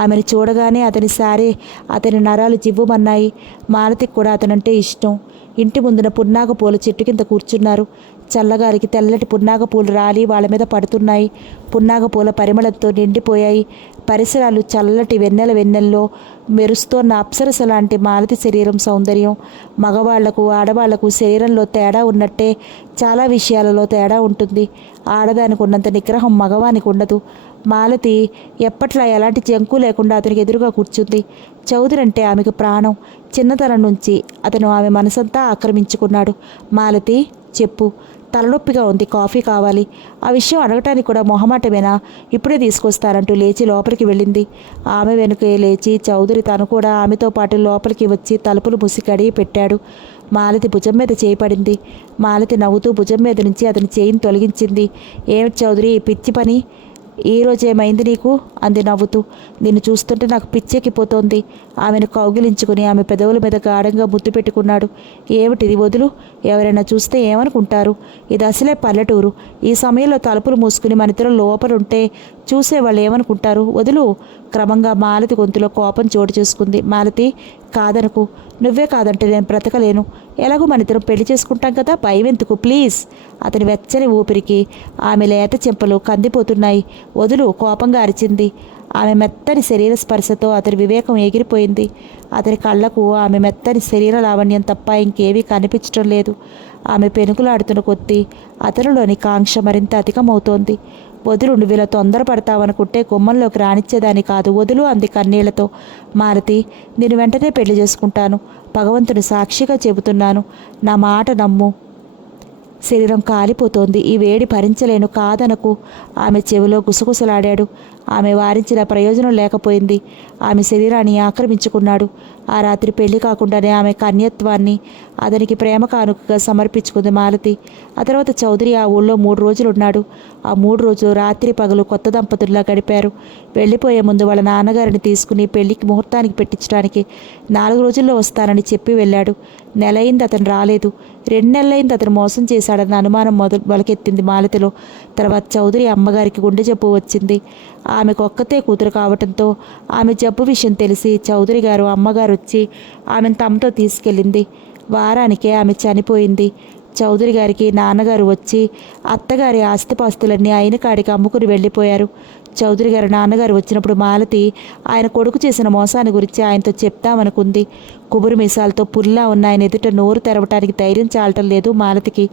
ఆమెను చూడగానే అతని నరాలు జివ్వుమన్నాయి. మాలతికి కూడా అతనంటే ఇష్టం. ఇంటి ముందున పున్నాగ పూల చెట్టు కింద కూర్చున్నారు. చల్లగాలికి తెల్లటి పున్నాగ పూలు రాలి వాళ్ళ మీద పడుతున్నాయి. పున్నాగ పూల పరిమళంతో నిండిపోయాయి. పరిసరాలు చల్లటి వెన్నెల్లో మెరుస్తోన్న అప్సరస లాంటి మాలతి శరీరం సౌందర్యం. మగవాళ్లకు ఆడవాళ్లకు శరీరంలో తేడా ఉన్నట్టే చాలా విషయాలలో తేడా ఉంటుంది. ఆడదానికి ఉన్నంత నిగ్రహం మగవానికి ఉండదు. మాలతి ఎప్పట్లా ఎలాంటి జంకు లేకుండా అతనికి ఎదురుగా కూర్చుంది. చౌదరి అంటే ఆమెకు ప్రాణం. చిన్నతనం నుంచి అతను ఆమె మనసంతా ఆక్రమించుకున్నాడు. మాలతి, చెప్పు, తలనొప్పిగా ఉంది, కాఫీ కావాలి. ఆ విషయం అడగటానికి కూడా మొహమాటమేనా? ఇప్పుడే తీసుకొస్తానంటూ లేచి లోపలికి వెళ్ళింది. ఆమె వెనుకే లేచి చౌదరి తను కూడా ఆమెతో పాటు లోపలికి వచ్చి తలుపులు మూసి కడిగి పెట్టాడు. మాలతి భుజం మీద చేయి పడింది. మాలతి నవ్వుతూ భుజం మీద నుంచి అతని చేయిని తొలగించింది. ఏమిటి చౌదరి, పిచ్చి పని? ఈ రోజేమైంది నీకు? అంది నవ్వుతూ. నిన్ను చూస్తుంటే నాకు పిచ్చెక్కిపోతోంది. ఆమెను కౌగిలించుకుని ఆమె పెదవుల మీద గాఢంగా ముద్దు పెట్టుకున్నాడు. ఏమిటిది, వదులు. ఎవరైనా చూస్తే ఏమనుకుంటారు? ఇది అసలే పల్లెటూరు. ఈ సమయంలో తలుపులు మూసుకుని మనిద్దరం లోపలుంటే చూసేవాళ్ళు ఏమనుకుంటారు? వదులు. క్రమంగా మాలతి గొంతులో కోపం చోటు చేసుకుంది. మాలతి, కాదనుకు. నువ్వే కాదంటే నేను బ్రతకలేను. ఎలాగో మనిద్దరం పెళ్లి చేసుకుంటాం కదా, భయం ఎందుకు, ప్లీజ్. అతని వెచ్చని ఊపిరికి ఆమె లేత చెంపలు కందిపోతున్నాయి. వదులు, కోపంగా అరిచింది. ఆమె మెత్తని శరీర స్పర్శతో అతని వివేకం ఎగిరిపోయింది. అతని కళ్ళకు ఆమె మెత్తని శరీర లావణ్యం తప్ప ఇంకేవీ కనిపించటం లేదు. ఆమె పెనుకులాడుతున్న కొద్దీ అతనిలోని కాంక్ష మరింత అధికమవుతోంది. వదులు, నువ్వు ఇలా తొందరపడతావనుకుంటే గుమ్మంలోకి రానిచ్చేదాన్ని కాదు. వదులు, అంది కన్నీళ్లతో. మాలతి, నేను వెంటనే పెళ్లి చేసుకుంటాను. భగవంతుని సాక్షిగా చెబుతున్నాను. నా మాట నమ్ము. శరీరం కాలిపోతోంది. ఈ వేడి భరించలేను, కాదనకు. ఆమె చెవిలో గుసగుసలాడాడు. ఆమె వారించిన ప్రయోజనం లేకపోయింది. ఆమె శరీరాన్ని ఆక్రమించుకున్నాడు. ఆ రాత్రి పెళ్లి కాకుండానే ఆమె కన్యత్వాన్ని అతనికి ప్రేమ కానుకగా సమర్పించుకుంది మాలతి. ఆ తర్వాత చౌదరి ఆ ఊళ్ళో 3 రోజులున్నాడు. ఆ 3 రోజులు రాత్రి పగలు కొత్త దంపతుల్లా గడిపారు. వెళ్ళిపోయే ముందు వాళ్ళ నాన్నగారిని తీసుకుని పెళ్లికి ముహూర్తానికి పెట్టించడానికి 4 రోజుల్లో వస్తానని చెప్పి వెళ్ళాడు. నెలయింది అతను రాలేదు. 2 నెలలైంది అతను మోసం చేశాడన్న అనుమానం మొలకెత్తింది మాలతిలో. తర్వాత చౌదరి అమ్మగారికి గుండె జబ్బు వచ్చింది. ఆమెకు ఒక్కతే కూతురు కావటంతో ఆమె జబ్బు విషయం తెలిసి చౌదరి గారు అమ్మగారు వచ్చి ఆమెను తమతో తీసుకెళ్ళింది. వారానికే ఆమె చనిపోయింది. చౌదరి గారికి నాన్నగారు వచ్చి అత్తగారి ఆస్తిపాస్తులన్నీ అయిన కాడికి అమ్ముకుని వెళ్ళిపోయారు. చౌదరి గారి నాన్నగారు వచ్చినప్పుడు మాలతి ఆయన కొడుకు చేసిన మోసాన్ని గురించి ఆయనతో చెప్తామనుకుంది. కుబురు మీసాలతో పుల్లా ఉన్న ఆయన ఎదుట నోరు తెరవటానికి ధైర్యం చాలటం లేదు మాలతికి.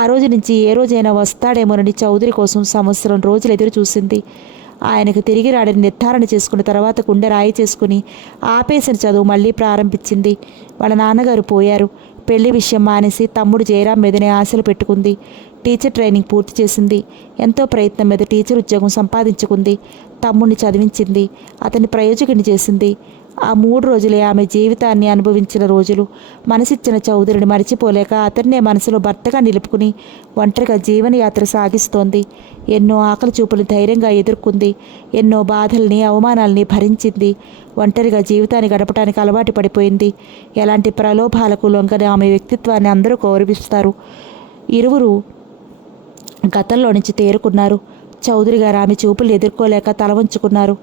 ఆ రోజు నుంచి ఏ రోజైనా వస్తాడేమోనని చౌదరి కోసం 1 సంవత్సరం రోజులు ఎదురు చూసింది. ఆయనకు తిరిగి రాడని నిర్ధారణ చేసుకున్న తర్వాత గుండె రాయి చేసుకుని ఆపేసిన చదువు మళ్ళీ ప్రారంభించింది. వాళ్ళ నాన్నగారు పోయారు. పెళ్లి విషయం మానేసి తమ్ముడు జయరాం మీదనే ఆశలు పెట్టుకుంది. టీచర్ ట్రైనింగ్ పూర్తి చేసింది. ఎంతో ప్రయత్నం మీద టీచర్ ఉద్యోగం సంపాదించుకుంది. తమ్ముడిని చదివించింది. అతన్ని ప్రయోజకుని చేసింది. ఆ 3 రోజులే ఆమె జీవితాన్ని అనుభవించిన రోజులు. మనసిచ్చిన చౌదరిని మరిచిపోలేక అతన్నే మనసులో భర్తగా నిలుపుకుని ఒంటరిగా జీవనయాత్ర సాగిస్తోంది. ఎన్నో ఆకలి చూపులు ధైర్యంగా ఎదుర్కొంది. ఎన్నో బాధల్ని, అవమానాల్ని భరించింది. ఒంటరిగా జీవితాన్ని గడపడానికి అలవాటు పడిపోయింది. ఎలాంటి ప్రలోభాలకు లొంగని ఆమె వ్యక్తిత్వాన్ని అందరూ గౌరవిస్తారు. ఇరువురు గతంలో నుంచి తేరుకున్నారు. చౌదరి గారు ఆమె చూపులు ఎదుర్కోలేక తల వంచుకున్నారు.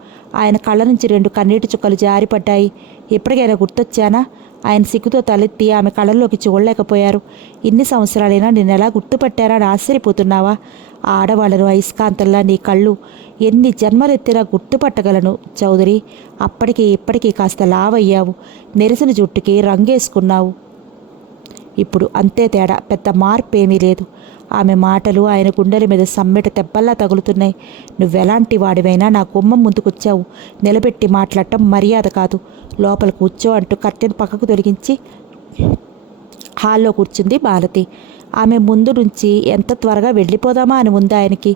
ఆయన కళ్ళ నుంచి 2 కన్నీటి చుక్కలు జారిపడ్డాయి. ఎప్పటికైనా గుర్తొచ్చానా? ఆయన సిగ్గుతో తలెత్తి ఆమె కళ్ళల్లోకి చూడలేకపోయారు. ఇన్ని సంవత్సరాలైనా నిన్నెలా గుర్తుపట్టారా అని ఆశ్చర్యపోతున్నావా? ఆడవాళ్లను అయస్కాంతంలా నీ కళ్ళు ఎన్ని జన్మలెత్తినా గుర్తుపట్టగలను చౌదరి. అప్పటికి ఇప్పటికీ కాస్త లావయ్యావు. నెరిసిన జుట్టుకి రంగేసుకున్నావు. ఇప్పుడు అంతే తేడా, పెద్ద మార్పు ఏమీ లేదు. ఆమె మాటలు ఆయన గుండెల మీద సమ్మెట దెబ్బల్లా తగులుతున్నాయి. నువ్వెలాంటి వాడివైనా నా గుమ్మం ముందుకొచ్చావు, నిలబెట్టి మాట్లాడటం మర్యాద కాదు. లోపల కూర్చో అంటూ కర్టెన్ పక్కకు తొలగించి హాల్లో కూర్చుంది మాలతి. ఆమె ముందు నుంచి ఎంత త్వరగా వెళ్ళిపోదామా అని ఉంది ఆయనకి.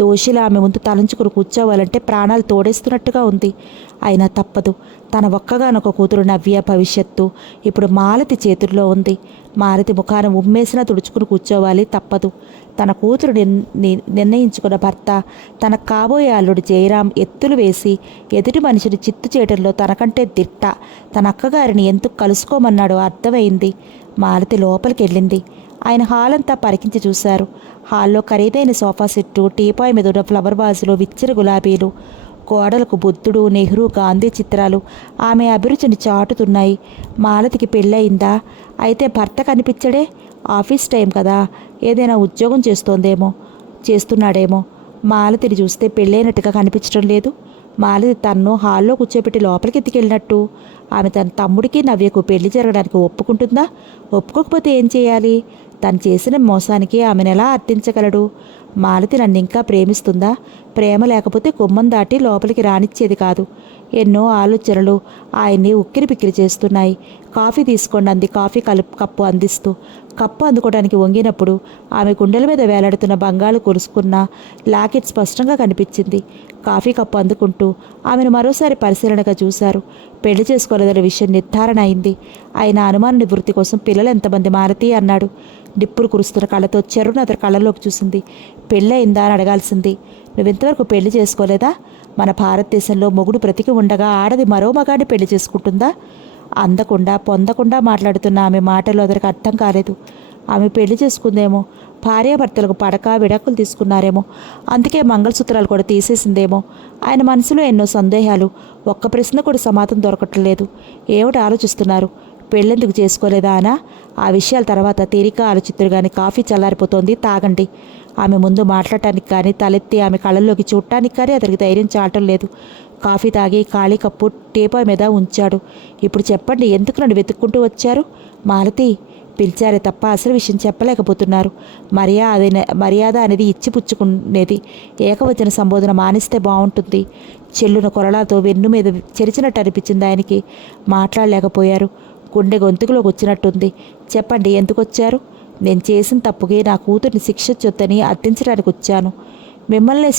దోషిలా ఆమె ముందు తలంచుకుని కూర్చోవాలంటే ప్రాణాలు తోడేస్తున్నట్టుగా ఉంది. అయినా తప్పదు. తన ఒక్కగానొక కూతురు నవ్య భవిష్యత్తు ఇప్పుడు మాలతి చేతుల్లో ఉంది. మాలతి ముఖాన ఉమ్మేసినా తుడుచుకుని కూర్చోవాలి, తప్పదు. తన కూతురు నిర్ణయించుకున్న భర్త, తన కాబోయే అల్లుడు జయరాం ఎత్తులు వేసి ఎదుటి మనిషిని చిత్తు చేయడంలో తనకంటే దిట్ట. తన అక్కగారిని ఎందుకు కలుసుకోమన్నాడో అర్థమైంది. మాలతి లోపలికి వెళ్ళింది. ఆయన హాల్ అంతా పరికించి చూశారు. హాల్లో ఖరీదైన సోఫా సెట్టు, టీపాయ్ మీద ఉన్న ఫ్లవర్ వాజులు, విచ్చిర గులాబీలు, గోడలకు బుద్ధుడు, నెహ్రూ, గాంధీ చిత్రాలు ఆమె అభిరుచిని చాటుతున్నాయి. మాలతికి పెళ్ళయిందా? అయితే భర్త కనిపించడే? ఆఫీస్ టైం కదా, ఏదైనా ఉద్యోగం చేస్తున్నాడేమో. మాలతిని చూస్తే పెళ్ళైనట్టుగా కనిపించడం లేదు. మాలతి తన్ను హాల్లో కూర్చోబెట్టి లోపలికి ఎత్తుకెళ్ళినట్టు. ఆమె తన తమ్ముడికి నవ్యకు పెళ్లి జరగడానికి ఒప్పుకుంటుందా? ఒప్పుకోకపోతే ఏం చేయాలి? తను చేసిన మోసానికి ఆమెను ఎలా అర్థించగలడు? మాలతి నన్ను ఇంకా ప్రేమిస్తుందా? ప్రేమ లేకపోతే గుమ్మం దాటి లోపలికి రానిచ్చేది కాదు. ఎన్నో ఆలోచనలు ఆయన్ని ఉక్కిరి పిక్కిరి చేస్తున్నాయి. కాఫీ తీసుకోండి అంది కాఫీ కప్పు అందిస్తూ. కప్పు అందుకోవడానికి వంగినప్పుడు ఆమె గుండెల మీద వేలాడుతున్న బంగాళు కొలుసుకున్న లాకెట్ స్పష్టంగా కనిపించింది. కాఫీ కప్పు అందుకుంటూ ఆమెను మరోసారి పరిశీలనగా చూశారు. పెళ్లి చేసుకోలేదనే విషయం నిర్ధారణ అయింది. ఆయన అనుమాన నివృత్తి కోసం పిల్లలు ఎంతమంది మాలతి అన్నాడు. నిప్పులు కురుస్తున్న కళ్ళతో చెరువును అతని కళ్ళలోకి చూసింది. పెళ్ళయిందా అని అడగాల్సింది. నువ్వింతవరకు పెళ్లి చేసుకోలేదా? మన భారతదేశంలో మొగుడు బ్రతికి ఉండగా ఆడది మరో మగాడిని పెళ్లి చేసుకుంటుందా? అందకుండా పొందకుండా మాట్లాడుతున్న ఆమె మాటలు అతనికి అర్థం కాలేదు. ఆమె పెళ్లి చేసుకుందేమో, భార్యాభర్తలకు పడక విడాకులు తీసుకున్నారేమో, అందుకే మంగళసూత్రాలు కూడా తీసేసిందేమో. ఆయన మనసులో ఎన్నో సందేహాలు. ఒక్క ప్రశ్న కూడా సమాధానం దొరకట్లేదు. ఏమిటి ఆలోచిస్తున్నారు? పెళ్ళెందుకు చేసుకోలేదా అనా? ఆ విషయాల తర్వాత తీరిక ఆలోచితురు కానీ కాఫీ చల్లారిపోతోంది, తాగండి. ఆమె ముందు మాట్లాడటానికి కానీ తలెత్తి ఆమె కళ్ళల్లోకి చూడటానికి కానీ అతనికి ధైర్యం చాటం లేదు. కాఫీ తాగి ఖాళీ కప్పు టీపాయ్ మీద ఉంచాడు. ఇప్పుడు చెప్పండి, ఎందుకు నన్ను వెతుక్కుంటూ వచ్చారు? మాలతి పిలిచారే తప్ప అసలు విషయం చెప్పలేకపోతున్నారు. మర్యాద అనేది ఇచ్చి పుచ్చుకునేది. ఏకవచన సంబోధన మానిస్తే బాగుంటుంది. చెల్లున కొరలాతో వెన్ను మీద చెరిచినట్టు అనిపించింది ఆయనకి. మాట్లాడలేకపోయారు. గుండె గొంతుకులోకి వచ్చినట్టుంది. చెప్పండి, ఎందుకు వచ్చారు? నేను చేసిన తప్పుకి నా కూతుర్ని శిక్షించొద్దని అర్థించడానికి వచ్చాను. మిమ్మల్ని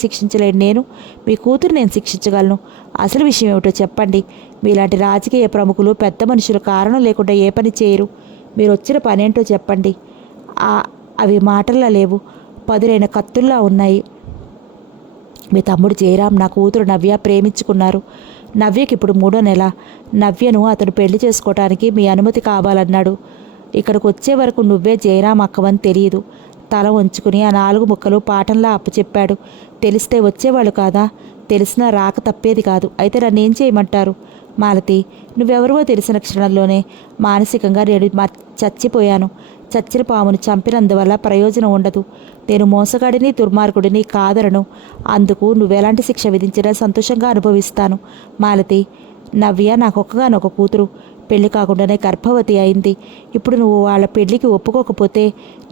శిక్షించలేను నేను. మీ కూతురు నేను శిక్షించగలను. అసలు విషయం ఏమిటో చెప్పండి. మీలాంటి రాజకీయ ప్రముఖులు, పెద్ద మనుషులు కారణం లేకుండా ఏ పని చేయరు. మీరు వచ్చిన పనేంటో చెప్పండి. అవి మాటల్లా లేవు, పదులైన కత్తుల్లా ఉన్నాయి. మీ తమ్ముడు జయరాం నా కూతురు నవ్య ప్రేమించుకున్నారు. నవ్యకి ఇప్పుడు 3వ నెల. నవ్యను అతను పెళ్లి చేసుకోవటానికి మీ అనుమతి కావాలన్నాడు. ఇక్కడికి వచ్చే వరకు నువ్వే జయరాం అక్కవని తెలియదు. తల వంచుకుని ఆ 4 ముక్కలు పాఠంలా అప్పచెప్పాడు. తెలిస్తే వచ్చేవాళ్ళు కాదా? తెలిసినా రాక తప్పేది కాదు. అయితే నన్నేం చేయమంటారు? మాలతి, నువ్వెవరివో తెలిసిన క్షణంలోనే మానసికంగా నేను చచ్చిపోయాను. చచ్చిన పామును చంపినందువల్ల ప్రయోజనం ఉండదు. నేను మోసగాడిని, దుర్మార్గుడిని కాదరను. అందుకు నువ్వెలాంటి శిక్ష విధించినా సంతోషంగా అనుభవిస్తాను. మాలతి, నవ్య నాకొక్కగానొక కూతురు. పెళ్లి కాకుండానే గర్భవతి అయింది. ఇప్పుడు నువ్వు వాళ్ళ పెళ్లికి ఒప్పుకోకపోతే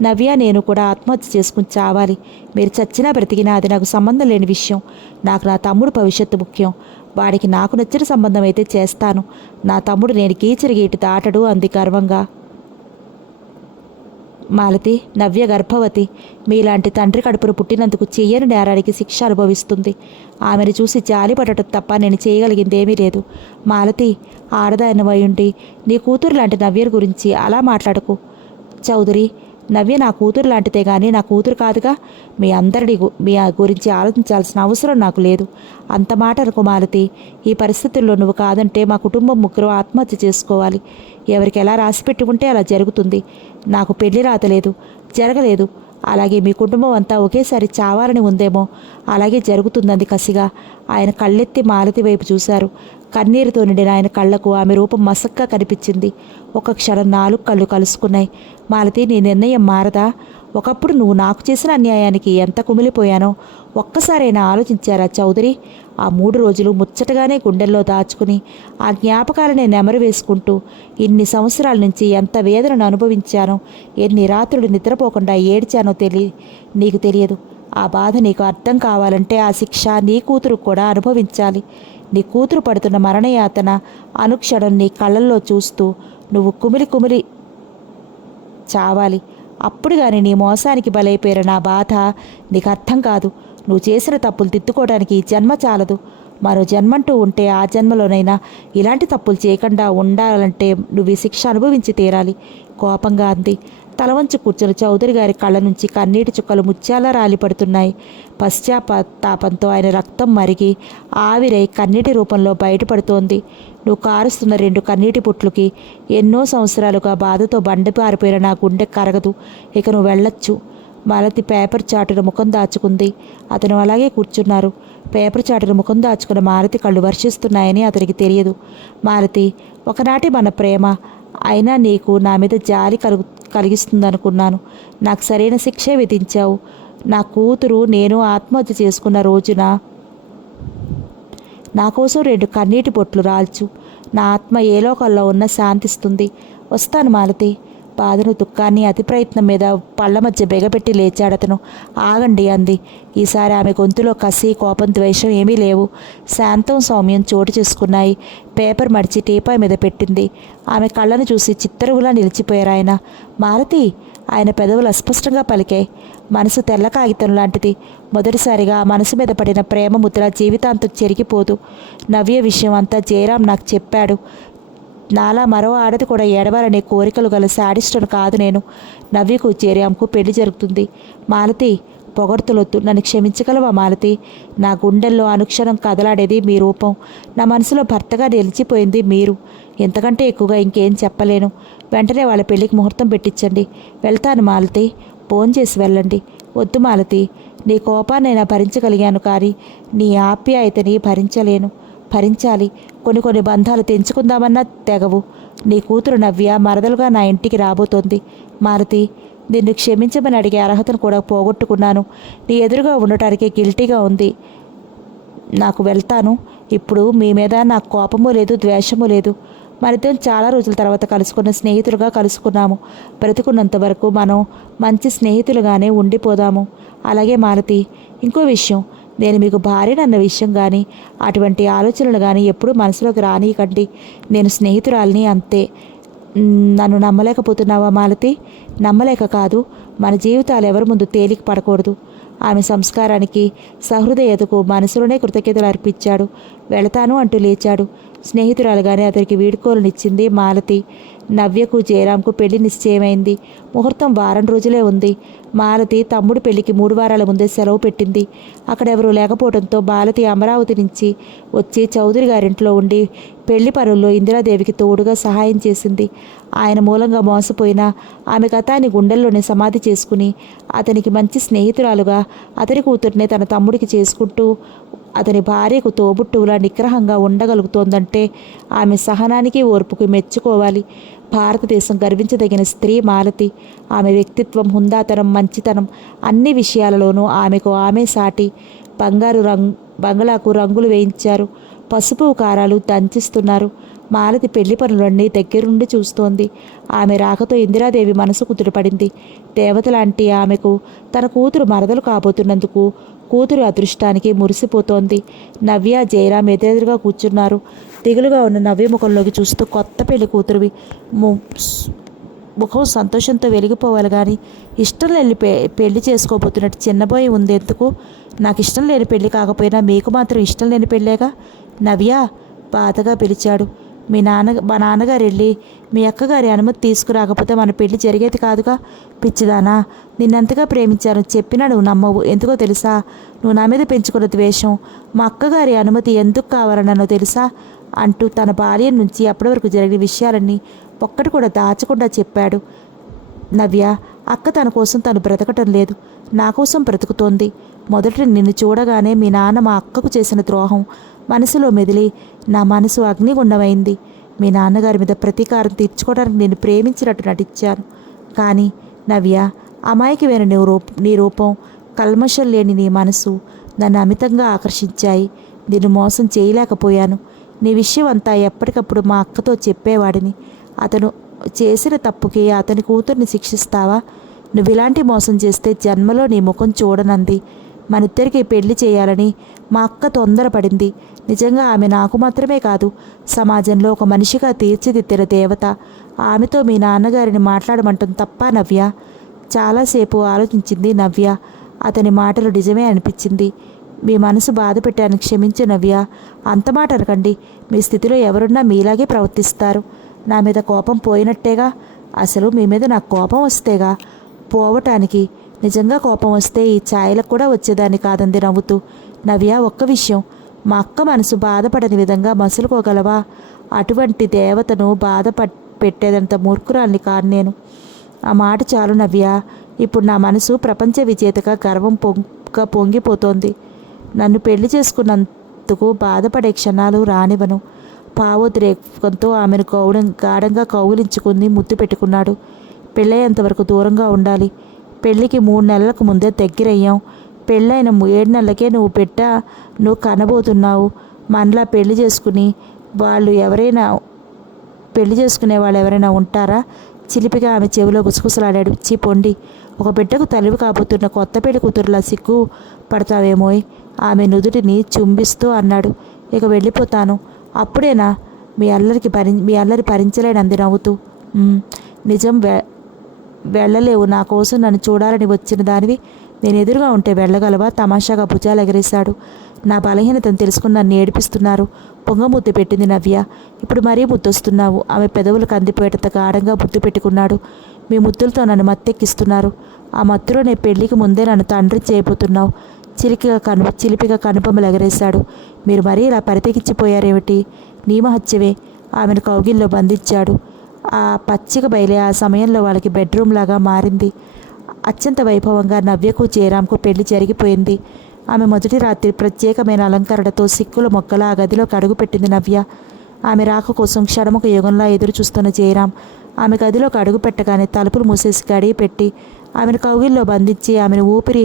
నవ్య నేను కూడా ఆత్మహత్య చేసుకుని చావాలి. మీరు చచ్చినా బ్రతికినా అది నాకు సంబంధం లేని విషయం. నాకు నా తమ్ముడు భవిష్యత్తు ముఖ్యం. వాడికి నాకు నచ్చిన సంబంధం అయితే చేస్తాను. నా తమ్ముడు నేను కీచరి గీటు దాటడు అంది గర్వంగా. మాలతి, నవ్య గర్భవతి. మీలాంటి తండ్రి కడుపును పుట్టినందుకు చెయ్యని నేరానికి శిక్ష అనుభవిస్తుంది. ఆమెను చూసి జాలిపడటం తప్ప నేను చేయగలిగిందేమీ లేదు. మాలతి, ఆడదానివయుండి నీ కూతురు లాంటి నవ్యను గురించి అలా మాట్లాడకు. చౌదరి, నవ్య నా కూతురు లాంటిదే కానీ నా కూతురు కాదుగా. మీ గురించి ఆలోచించాల్సిన అవసరం నాకు లేదు. అంత మాట అనుకో మాలతి. ఈ పరిస్థితుల్లో నువ్వు కాదంటే మా కుటుంబం ముగ్గురు ఆత్మహత్య చేసుకోవాలి. ఎవరికి ఎలా రాసి పెట్టుకుంటే అలా జరుగుతుంది. నాకు పెళ్లి రాతలేదు, జరగలేదు. అలాగే మీ కుటుంబం అంతా ఒకేసారి చావాలని ఉందేమో, అలాగే జరుగుతుందంది కసిగా. ఆయన కళ్ళెత్తి మాలతి వైపు చూశారు. కన్నీరుతో నిండిన ఆయన కళ్ళకు ఆమె రూపం మసక్గా కనిపించింది. ఒక క్షణం 4 కళ్ళు కలుసుకున్నాయి. మాలతి, నీ నిర్ణయం మారదా? ఒకప్పుడు నువ్వు నాకు చేసిన అన్యాయానికి ఎంత కుమిలిపోయానో ఒక్కసారైనా ఆలోచించారా చౌదరి? ఆ 3 రోజులు ముచ్చటగానే గుండెల్లో దాచుకుని ఆ జ్ఞాపకాలనే నెమరు వేసుకుంటూ ఇన్ని సంవత్సరాల నుంచి ఎంత వేదనను అనుభవించానో, ఎన్ని రాత్రులు నిద్రపోకుండా ఏడ్చానో నీకు తెలియదు. ఆ బాధ నీకు అర్థం కావాలంటే ఆ శిక్ష నీ కూతురు కూడా అనుభవించాలి. నీ కూతురు పడుతున్న మరణయాతన అనుక్షణం నీ కళ్ళల్లో చూస్తూ నువ్వు కుమిలి చావాలి. అప్పుడు కానీ నీ మోసానికి బలైపోయిన నా బాధ నీకు అర్థం కాదు. నువ్వు చేసిన తప్పులు తిట్టుకోవడానికి ఈ జన్మ చాలదు. మరో జన్మంటూ ఉంటే ఆ జన్మలోనైనా ఇలాంటి తప్పులు చేయకుండా ఉండాలంటే నువ్వు ఈ శిక్ష అనుభవించి తీరాలి, కోపంగా అంది. తల వంచి కూర్చున్న చౌదరి గారి కళ్ళ నుంచి కన్నీటి చుక్కలు ముత్యాలా రాలిపడుతున్నాయి. పశ్చాత్తాపంతో ఆయన రక్తం మరిగి ఆవిరై కన్నీటి రూపంలో బయటపడుతోంది. నువ్వు కారుస్తున్న 2 కన్నీటి పుట్లుకి ఎన్నో సంవత్సరాలుగా బాధతో బండిపారిపోయిన నా గుండె కరగదు. ఇక నువ్వు వెళ్ళొచ్చు. మాలతి పేపర్ చాటున ముఖం దాచుకుంది. అతను అలాగే కూర్చున్నారు. పేపర్ చాటున ముఖం దాచుకున్న మాలతి కళ్ళు వర్షిస్తున్నాయని అతనికి తెలియదు. మాలతి, ఒకనాటి మన ప్రేమ అయినా నీకు నా మీద జాలి కలిగిస్తుందనుకున్నాను. నాకు సరైన శిక్షే విధించావు. నా కూతురు నేను ఆత్మహత్య చేసుకున్న రోజున నా కోసం 2 కన్నీటి బొట్లు రాల్చు. నా ఆత్మ ఏ లోకంలో ఉన్నా శాంతిస్తుంది. వస్తాను మాలతి. బాధను దుఃఖాన్ని అతి ప్రయత్నం మీద పళ్ళ మధ్య బెగపెట్టి లేచాడతను. ఆగండి అంది. ఈసారి ఆమె గొంతులో కసి, కోపం, ద్వేషం ఏమీ లేవు. శాంతం, సౌమ్యం చోటు చేసుకున్నాయి. పేపర్ మడిచి టీపాయ్ మీద పెట్టింది. ఆమె కళ్ళను చూసి చిత్తరువులా నిలిచిపోయారు ఆయన. మాలతి, ఆయన పెదవులు అస్పష్టంగా పలికాయి. మనసు తెల్ల కాగితం లాంటిది. మొదటిసారిగా ఆ మనసు మీద పడిన ప్రేమ ముద్ర జీవితాంతం చెరిగిపోదు. నవ్య విషయం అంతా జయరాం నాకు చెప్పాడు. నాలా మరో ఆడది కూడా ఏడవాలనే కోరికలు గల శాడిస్టును కాదు నేను. నవ్యకు జయరాంకు పెళ్లి జరుగుతుంది. మాలతి, పొగడ్తలొద్దు. నన్ను క్షమించగలవా మాలతి? నా గుండెల్లో అనుక్షణం కదలాడేది మీ రూపం. నా మనసులో భర్తగా నిలిచిపోయింది మీరు. ఎంతకంటే ఎక్కువగా ఇంకేం చెప్పలేను. వెంటనే వాళ్ళ పెళ్లికి ముహూర్తం పెట్టించండి. వెళ్తాను మాలతి. భోంచేసి వెళ్ళండి. వద్దు మాలతి, నీ కోపాన్నైనా భరించగలిగాను కానీ నీ ఆప్యాయతని భరించాలి. కొన్ని బంధాలు తెంచుకుందామన్నా తెగవు. నీ కూతురు నవ్య మరదలుగా నా ఇంటికి రాబోతోంది. మాలతి, నిన్ను క్షమించమని అడిగే అర్హతను కూడా పోగొట్టుకున్నాను. నీ ఎదురుగా ఉండటానికి గిల్టీగా ఉంది నాకు. వెళ్తాను. ఇప్పుడు మీ మీద నాకు కోపము లేదు, ద్వేషము లేదు. మనిద్దరం చాలా రోజుల తర్వాత కలుసుకున్న స్నేహితులుగా కలుసుకున్నాము. బ్రతుకున్నంత వరకు మనం మంచి స్నేహితులుగానే ఉండిపోదాము. అలాగే మాలతి, ఇంకో విషయం, నేను మీకు భార్యనన్న విషయం కానీ అటువంటి ఆలోచనలు కానీ ఎప్పుడూ మనసులోకి రానియకండి. నేను స్నేహితురాలిని, అంతే. నన్ను నమ్మలేకపోతున్నావా మాలతి? నమ్మలేక కాదు, మన జీవితాలు ఎవరి ముందు తేలిక పడకూడదు. ఆమె సంస్కారానికి, సహృదయతకు మనసులోనే కృతజ్ఞతలు అర్పించాడు. వెళతాను అంటూ లేచాడు. స్నేహితురాలుగానే అతనికి వీడ్కోలునిచ్చింది మాలతి. నవ్యకు జయరాంకు పెళ్లి నిశ్చయమైంది. ముహూర్తం వారం రోజులే ఉంది. మాలతి తమ్ముడు పెళ్లికి 3 వారాల ముందే సెలవు పెట్టింది. అక్కడెవరూ లేకపోవడంతో మాలతి అమరావతి నుంచి వచ్చి చౌదరి గారింట్లో ఉండి పెళ్లి పనుల్లో ఇందిరాదేవికి తోడుగా సహాయం చేసింది. ఆయన మూలంగా మోసపోయిన ఆమె గతాన్ని గుండెల్లోనే సమాధి చేసుకుని అతనికి మంచి స్నేహితురాలుగా అతని కూతుర్నే తన తమ్ముడికి చేసుకుంటూ అతని భార్యకు తోబుట్టువులా నిగ్రహంగా ఉండగలుగుతోందంటే ఆమె సహనానికి, ఓర్పుకు మెచ్చుకోవాలి. భారతదేశం గర్వించదగిన స్త్రీ మాలతి. ఆమె వ్యక్తిత్వం, హుందాతనం, మంచితనం అన్ని విషయాలలోనూ ఆమె సాటి. బంగళాకు రంగులు వేయించారు. పసుపు కారాలు దంచిస్తున్నారు. మాలతి పెళ్లి పనులన్నీ దగ్గరుండి చూస్తోంది. ఆమె రాకతో ఇందిరాదేవి మనసు కుదుటపడింది. దేవతలాంటి ఆమెకు తన కూతురు మరదలు కాబోతున్నందుకు కూతురు అదృష్టానికి మురిసిపోతోంది. నవ్య, జయరాం ఎదురెదురుగా కూర్చున్నారు. దిగులుగా ఉన్న నవ్య ముఖంలోకి చూస్తూ, కొత్త పెళ్లి కూతురువి ముఖం సంతోషంతో వెలిగిపోవాలి కానీ ఇష్టం లేని పెళ్లి చేసుకోబోతున్నట్టు చిన్నబోయి ఉంది ఎందుకు? నాకు ఇష్టం లేని పెళ్లి కాకపోయినా మీకు మాత్రం ఇష్టం లేని పెళ్ళేగా. నవ్య బాధగా పిలిచాడు. మా నాన్నగారు వెళ్ళి మీ అక్కగారి అనుమతి తీసుకురాకపోతే మన పెళ్లి జరిగేది కాదుగా. పిచ్చిదానా, నిన్నెంతగా ప్రేమించాను చెప్పినా నువ్వు నమ్మవు. ఎందుకో తెలుసా? నువ్వు నా మీద పెంచుకున్న ద్వేషం మా అక్కగారి అనుమతి ఎందుకు కావాలన్నానో తెలుసా అంటూ తన బాల్యం నుంచి అప్పటి వరకు జరిగిన విషయాలన్నీ ఒక్కటి కూడా దాచకుండా చెప్పాడు. నవ్య, అక్క తన కోసం తను బ్రతకటం లేదు, నా కోసం బ్రతుకుతోంది. మొదట నిన్ను చూడగానే మీ నాన్న మా అక్కకు చేసిన ద్రోహం మనసులో మెదిలి నా మనసు అగ్నిగుండమైంది. మీ నాన్నగారి మీద ప్రతీకారం తీర్చుకోవడానికి నేను ప్రేమించినట్టు నటించాను. కానీ నవ్య, అమాయకమైన నీ రూపం, కల్మషం లేని నీ మనసు నన్ను అమితంగా ఆకర్షించాయి. నిన్ను మోసం చేయలేకపోయాను. నీ విషయం అంతా ఎప్పటికప్పుడు మా అక్కతో చెప్పేవాడిని. అతను చేసిన తప్పుకి అతని కూతుర్ని శిక్షిస్తావా? నువ్వు ఇలాంటి మోసం చేస్తే జన్మలో నీ ముఖం చూడనంది. మనిద్దరికీ పెళ్లి చేయాలని మా అక్క తొందరపడింది. నిజంగా ఆమె నాకు మాత్రమే కాదు, సమాజంలో ఒక మనిషిగా తీర్చిదిద్దిన దేవత. ఆమెతో మీ నాన్నగారిని మాట్లాడమంటం తప్ప నవ్య? చాలాసేపు ఆలోచించింది నవ్య. అతని మాటలు నిజమే అనిపించింది. మీ మనసు బాధ పెట్టాను, క్షమించు నవ్య. అంత మాట అనకండి. మీ స్థితిలో ఎవరున్నా మీలాగే ప్రవర్తిస్తారు. నా మీద కోపం పోయినట్టేగా? అసలు మీ మీద నాకు కోపం వస్తేగా పోవటానికి. నిజంగా కోపం వస్తే ఈ ఛాయలకు కూడా వచ్చేదాన్ని కాదంది నవ్వుతూ. నవ్య, ఒక్క విషయం, మా అక్క మనసు బాధపడని విధంగా మసులుకోగలవా? అటువంటి దేవతను పెట్టేదంత మూర్ఖురాల్ని కాను నేను. ఆ మాట చాలు నవ్య. ఇప్పుడు నా మనసు ప్రపంచ విజేతగా గర్వం పొంగిపోతోంది. నన్ను పెళ్లి చేసుకున్నందుకు బాధపడే క్షణాలు రానివ్వను. భావోద్రేకంతో ఆమెను గాఢంగా కౌగిలించుకుని ముద్దు పెట్టుకున్నాడు. పెళ్ళయ్యేంతవరకు దూరంగా ఉండాలి. పెళ్ళికి 3 నెలలకు ముందే దగ్గరయ్యాం. పెళ్ళైన 7 నెలలకే నువ్వు కనబోతున్నావు. మనలా పెళ్లి చేసుకునే వాళ్ళు ఎవరైనా ఉంటారా? చిలిపిగా ఆమె చెవిలో గుసగుసలాడాడు. పొండి. ఒక బిడ్డకు తల్లివి కాబోతున్న కొత్త పెళ్లి కూతురులా సిగ్గు పడతావేమోయ్. ఆమె నుదుటిని చుంబిస్తూ అన్నాడు. ఇక వెళ్ళిపోతాను. అప్పుడేనా? మీ అల్లరి భరించలేనంది నవ్వుతూ. నిజం, వెళ్ళలేవు. నా కోసం నన్ను చూడాలని వచ్చిన దానివి నేను ఎదురుగా ఉంటే వెళ్ళగలవా? తమాషాగా భుజాలు ఎగరేశాడు. నా బలహీనతను తెలుసుకుని నన్ను ఏడిపిస్తున్నారు. పొంగముద్దు పెట్టింది నవ్య. ఇప్పుడు మరీ ముద్దొస్తున్నావు. ఆమె పెదవులు కందిపోయేటంత గాఢంగా ముద్దు పెట్టుకున్నాడు. మీ ముద్దులతో నన్ను మత్తెక్కిస్తున్నారు. ఆ మత్తులో నేను పెళ్లికి ముందే నన్ను తండ్రి చేయబోతున్నావు. చిలిపిగా కనుబొమ్మలు ఎగరేశాడు. మీరు మరీ ఇలా పరితెగించిపోయారేమిటి? నీ మహత్యవే. ఆమెను కౌగిల్లో బంధించాడు. ఆ పచ్చిక బయలే ఆ సమయంలో వాళ్ళకి బెడ్రూమ్ లాగా మారింది. అత్యంత వైభవంగా నవ్యకు జయరాంకు పెళ్లి జరిగిపోయింది. ఆమె మొదటి రాత్రి ప్రత్యేకమైన అలంకరణతో సిక్కుల మొక్కల ఆ గదిలోకి అడుగుపెట్టింది నవ్య. ఆమె రాక కోసం క్షణముక యుగంలా ఎదురు చూస్తున్న జయరాం ఆమె గదిలోకి అడుగు పెట్టగానే తలుపులు మూసేసి గడియ పెట్టి ఆమెను కౌగిల్లో బంధించి ఆమెను ఊపిరి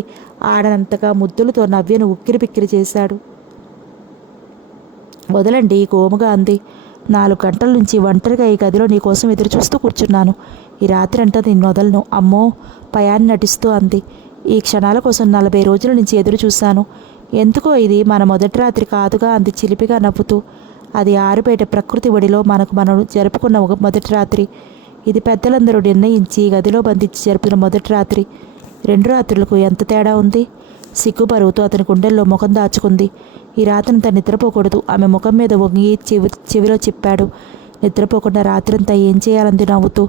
ఆడనంతగా ముద్దులతో నవ్యను ఉక్కిరిబిక్కిరి చేశాడు. వదలండి, గోముగా అంది. 4 గంటల నుంచి ఒంటరిగా ఈ గదిలో నీ కోసం ఎదురు చూస్తూ కూర్చున్నాను. ఈ రాత్రి అంతా నిన్ను వదలను. అమ్మో, భయాన్ని నటిస్తూ అంది. ఈ క్షణాల కోసం 40 రోజుల నుంచి ఎదురు చూశాను. ఎందుకో ఇది మన మొదటి రాత్రి కాదుగా అంది చిలిపిగా నవ్వుతూ. అది ఆరుబయట ప్రకృతి ఒడిలో మనం జరుపుకున్న మొదటి రాత్రి. ఇది పెద్దలందరూ నిర్ణయించి గదిలో బంధించి జరుపుతున్న మొదటి రాత్రి. 2 రాత్రులకు ఎంత తేడా ఉంది? సిగ్గు బరువుతో అతని గుండెల్లో ముఖం దాచుకుంది. ఈ రాత్రంతా నిద్రపోకూడదు. ఆమె ముఖం మీద వంగి చెవిలో చెప్పాడు. నిద్రపోకుండా రాత్రంతా ఏం చేయాలంది నవ్వుతూ.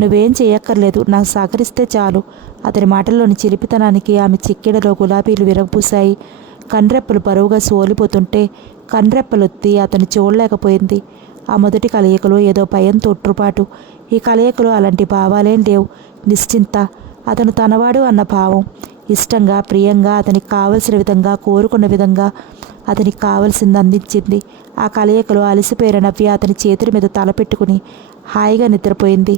నువ్వేం చేయక్కర్లేదు, నాకు సహకరిస్తే చాలు. అతని మాటల్లోని చిలిపితనానికి ఆమె చిక్కెడలో గులాబీలు విరగపూశాయి. కండ్రెప్పలు బరువుగా సోలిపోతుంటే కండ్రెప్పలొత్తి అతను చూడలేకపోయింది. ఆ మొదటి కలయికలో ఏదో భయం తొట్టుపాటు. ఈ కలయికలో అలాంటి భావాలేం లేవు. నిశ్చింత. అతను తనవాడు అన్న భావం. ఇష్టంగా, ప్రియంగా, అతనికి కావలసిన విధంగా, కోరుకున్న విధంగా అతనికి కావలసింది అందించింది. ఆ కలయికలో అలసిపోయిన నవ్య అతని చేతుల మీద తలపెట్టుకుని హాయిగా నిద్రపోయింది.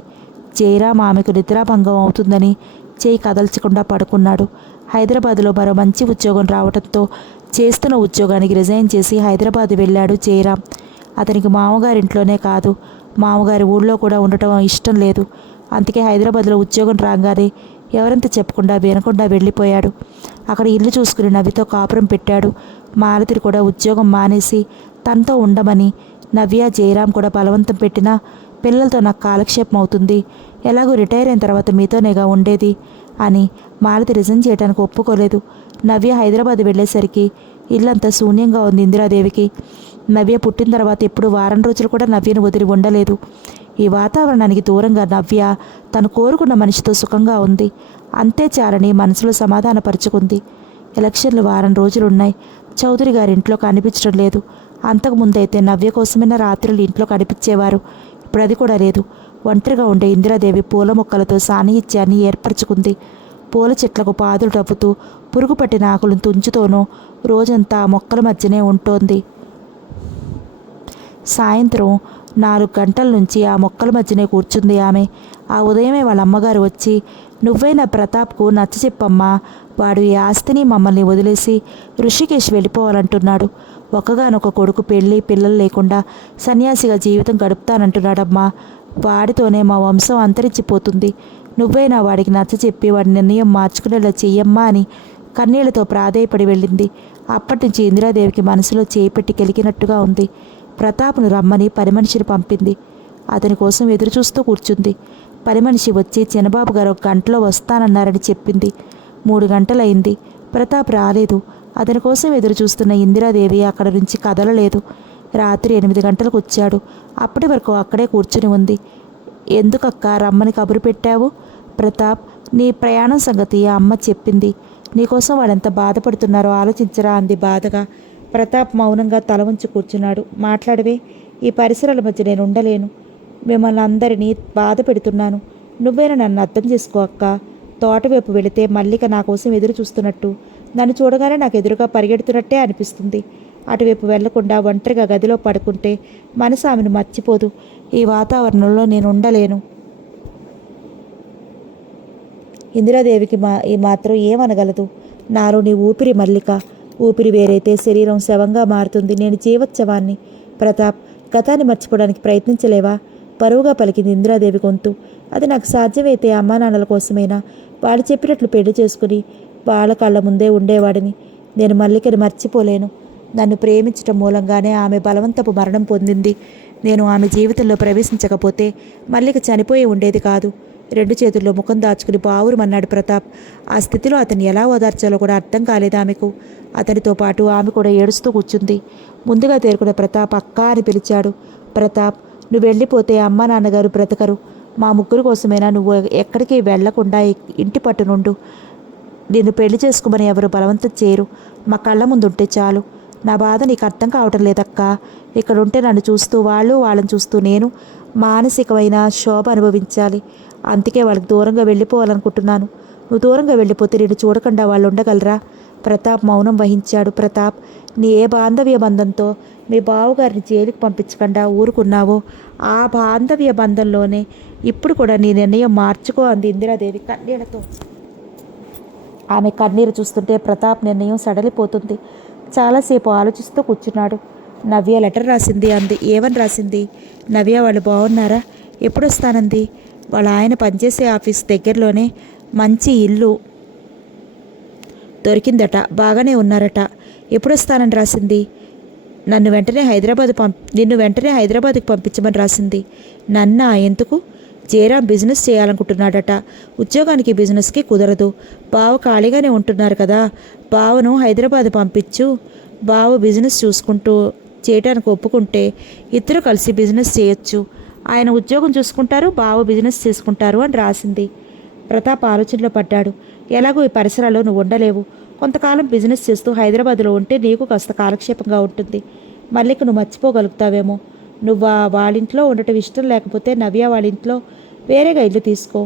జయరాం ఆమెకు నిద్రాభంగం అవుతుందని చేయి కదల్చకుండా పడుకున్నాడు. హైదరాబాదులో మరో మంచి ఉద్యోగం రావడంతో చేస్తున్న ఉద్యోగానికి రిజైన్ చేసి హైదరాబాద్ వెళ్ళాడు జయరాం. అతనికి మామగారింట్లోనే కాదు, మామగారి ఊళ్ళో కూడా ఉండటం ఇష్టం లేదు. అందుకే హైదరాబాద్లో ఉద్యోగం రాగానే ఎవరంత చెప్పకుండా వినకుండా వెళ్ళిపోయాడు. అక్కడ ఇల్లు చూసుకుని నవ్యతో కాపురం పెట్టాడు. మాలతిని కూడా ఉద్యోగం మానేసి తనతో ఉండమని నవ్య, జయరాం కూడా బలవంతం పెట్టినా పిల్లలతో నాకు కాలక్షేపం అవుతుంది, ఎలాగో రిటైర్ అయిన తర్వాత మీతోనేగా ఉండేది అని మాలతి రిజైన్ చేయడానికి ఒప్పుకోలేదు. నవ్య హైదరాబాద్ వెళ్ళేసరికి ఇల్లంతా శూన్యంగా ఉంది ఇందిరాదేవికి. నవ్య పుట్టిన తర్వాత ఎప్పుడు వారం రోజులు కూడా నవ్యను వదిలి ఉండలేదు. ఈ వాతావరణానికి దూరంగా నవ్య తను కోరుకున్న మనిషితో సుఖంగా ఉంది. అంతే చాలని మనసులో సమాధానపరుచుకుంది. ఎలక్షన్లు వారం రోజులున్నాయి. చౌదరి గారి ఇంట్లో కనిపించడం లేదు. అంతకుముందైతే నవ్య కోసమైనా రాత్రులు ఇంట్లో కనిపించేవారు. ఇప్పుడు అది కూడా లేదు. ఒంటరిగా ఉండే ఇందిరాదేవి పూల మొక్కలతో సాన్నిహిత్యాన్ని ఏర్పరచుకుంది. పూల చెట్లకు పాదులు తవ్వుతూ పురుగు పట్టిన ఆకులను తుంచుతోనూ రోజంతా ఆ మొక్కల మధ్యనే ఉంటోంది. సాయంత్రం 4 గంటల నుంచి ఆ మొక్కల మధ్యనే కూర్చుంది ఆమె. ఆ ఉదయమే వాళ్ళ అమ్మగారు వచ్చి, "నువ్వైనా ప్రతాప్కు నచ్చ చెప్పమ్మా, వాడు ఈ ఆస్తిని మమ్మల్ని వదిలేసి ఋషికేశ్ వెళ్ళిపోవాలంటున్నాడు. ఒక్కగానొక కొడుకు, పెళ్ళి పిల్లలు లేకుండా సన్యాసిగా జీవితం గడుపుతానంటున్నాడమ్మా. వాడితోనే మా వంశం అంతరించిపోతుంది. నువ్వైనా వాడికి నచ్చ చెప్పి వాడి నిర్ణయం మార్చుకునేలా చెయ్యమ్మా" అని కన్నీళ్లతో ప్రాధేయపడి వెళ్ళింది. అప్పటి నుంచి ఇందిరాదేవికి మనసులో చేపెట్టి కెలికినట్టుగా ఉంది. ప్రతాప్ను రమ్మని పని మనిషిని పంపింది. అతని కోసం ఎదురుచూస్తూ కూర్చుంది. పని మనిషి వచ్చి, "చిన్నబాబు గారు 1 గంటలో వస్తానన్నారని చెప్పింది. 3 గంటలైంది. ప్రతాప్ రాలేదు. అతని కోసం ఎదురు చూస్తున్న ఇందిరాదేవి అక్కడ నుంచి కదలలేదు. రాత్రి 8 గంటలకు వచ్చాడు. అప్పటి వరకు అక్కడే కూర్చుని ఉంది. "ఎందుకక్క రమ్మని కబురు పెట్టావు?" "ప్రతాప్, నీ ప్రయాణం సంగతి అమ్మ చెప్పింది. నీకోసం వాడెంత బాధపడుతున్నారో ఆలోచించరా" అంది బాధగా. ప్రతాప్ మౌనంగా తల వంచి కూర్చున్నాడు. "మాట్లాడవే. ఈ పరిసరాల మధ్య నేను ఉండలేను. మిమ్మల్ని అందరినీ బాధ పెడుతున్నాను. నువ్వైనా నన్ను అర్థం చేసుకో అక్క. తోటవైపు వెళితే మల్లిక నా కోసం ఎదురు చూస్తున్నట్టు, నన్ను చూడగానే నాకు ఎదురుగా పరిగెడుతున్నట్టే అనిపిస్తుంది. అటువైపు వెళ్లకుండా ఒంటరిగా గదిలో పడుకుంటే మనసు ఆమెను మర్చిపోదు. ఈ వాతావరణంలో నేను ఉండలేను." ఇందిరాదేవికి ఈ మాత్రం ఏమనగలదు? "నాలోని ఊపిరి మల్లిక. ఊపిరి వేరైతే శరీరం శవంగా మారుతుంది. నేను జీవోత్సవాన్ని. ప్రతాప్, గతాన్ని మర్చిపోవడానికి ప్రయత్నించలేవా?" పరువుగా పలికింది ఇందిరాదేవి గొంతు. "అది నాకు సాధ్యమైతే అమ్మా నాన్నల కోసమైనా వాళ్ళు చెప్పినట్లు పెళ్లి చేసుకుని వాళ్ళ కళ్ళ ముందే ఉండేవాడిని. నేను మల్లికని మర్చిపోలేను. నన్ను ప్రేమించటం మూలంగానే ఆమె బలవంతపు మరణం పొందింది. నేను ఆమె జీవితంలో ప్రవేశించకపోతే మల్లిక చనిపోయి ఉండేది కాదు." 2 చేతుల్లో ముఖం దాచుకుని బావురుమన్నాడు ప్రతాప్. ఆ స్థితిలో అతన్ని ఎలా ఓదార్చాలో కూడా అర్థం కాలేదు ఆమెకు. అతనితో పాటు ఆమె కూడా ఏడుస్తూ కూర్చుంది. ముందుగా తేరుకున్న ప్రతాప్ "అక్క" అని పిలిచాడు. "ప్రతాప్, నువ్వు వెళ్ళిపోతే అమ్మా నాన్నగారు బ్రతకరు. మా ముగ్గురు కోసమైనా నువ్వు ఎక్కడికి వెళ్లకుండా ఇంటి పట్టునుండు. నిన్ను పెళ్లి చేసుకోమని ఎవరు బలవంతం చేయరు. మా కళ్ళ ముందుంటే చాలు. నా బాధ నీకు అర్థం కావటం లేదక్కా. ఇక్కడుంటే నన్ను చూస్తూ వాళ్ళని చూస్తూ నేను మానసికమైన శోభ అనుభవించాలి. అందుకే వాళ్ళకి దూరంగా వెళ్ళిపోవాలనుకుంటున్నాను. నువ్వు దూరంగా వెళ్ళిపోతే నిన్ను చూడకుండా వాళ్ళు ఉండగలరా?" ప్రతాప్ మౌనం వహించాడు. "ప్రతాప్, నీ ఏ బాంధవ్య బంధంతో మీ బావగారిని జైలుకి పంపించకుండా ఊరుకున్నావో ఆ బాంధవ్య బంధంలోనే ఇప్పుడు కూడా నీ నిర్ణయం మార్చుకో" అంది ఇందిరాదేవి కన్నీళ్లతో. ఆమె కన్నీరు చూస్తుంటే ప్రతాప్ నిర్ణయం సడలిపోతుంది. చాలాసేపు ఆలోచిస్తూ కూర్చున్నాడు. "నవ్య లెటర్ రాసింది" అంది. "ఏమని రాసింది?" "నవ్య వాళ్ళు బాగున్నారా? ఎప్పుడు వస్తానంది? వాళ్ళ ఆయన పనిచేసే ఆఫీస్ దగ్గరలోనే మంచి ఇల్లు దొరికిందట. బాగానే ఉన్నారట. ఎప్పుడు వస్తానని రాసింది? నిన్ను వెంటనే హైదరాబాద్కి పంపించమని రాసింది." "నన్నా? ఎందుకు?" "జయరాం బిజినెస్ చేయాలనుకుంటున్నాడట. ఉద్యోగానికి బిజినెస్కి కుదరదు. బావ ఖాళీగానే ఉంటున్నారు కదా. బావను హైదరాబాద్ పంపించు. బావ బిజినెస్ చూసుకుంటూ చేయటానికి ఒప్పుకుంటే ఇద్దరు కలిసి బిజినెస్ చేయొచ్చు. ఆయన ఉద్యోగం చూసుకుంటారు, బావ బిజినెస్ చేసుకుంటారు" అని రాసింది. ప్రతాప్ ఆలోచనలో పడ్డాడు. "ఎలాగో ఈ పరిసరాల్లో నువ్వు ఉండలేవు. కొంతకాలం బిజినెస్ చేస్తూ హైదరాబాద్లో ఉంటే నీకు కాస్త కాలక్షేపంగా ఉంటుంది. మల్లిక నువ్వు మర్చిపోగలుగుతావేమో. నువ్వు వాళ్ళింట్లో ఉండటం ఇష్టం లేకపోతే నవ్య వాళ్ళింట్లో వేరేగా ఇల్లు తీసుకో.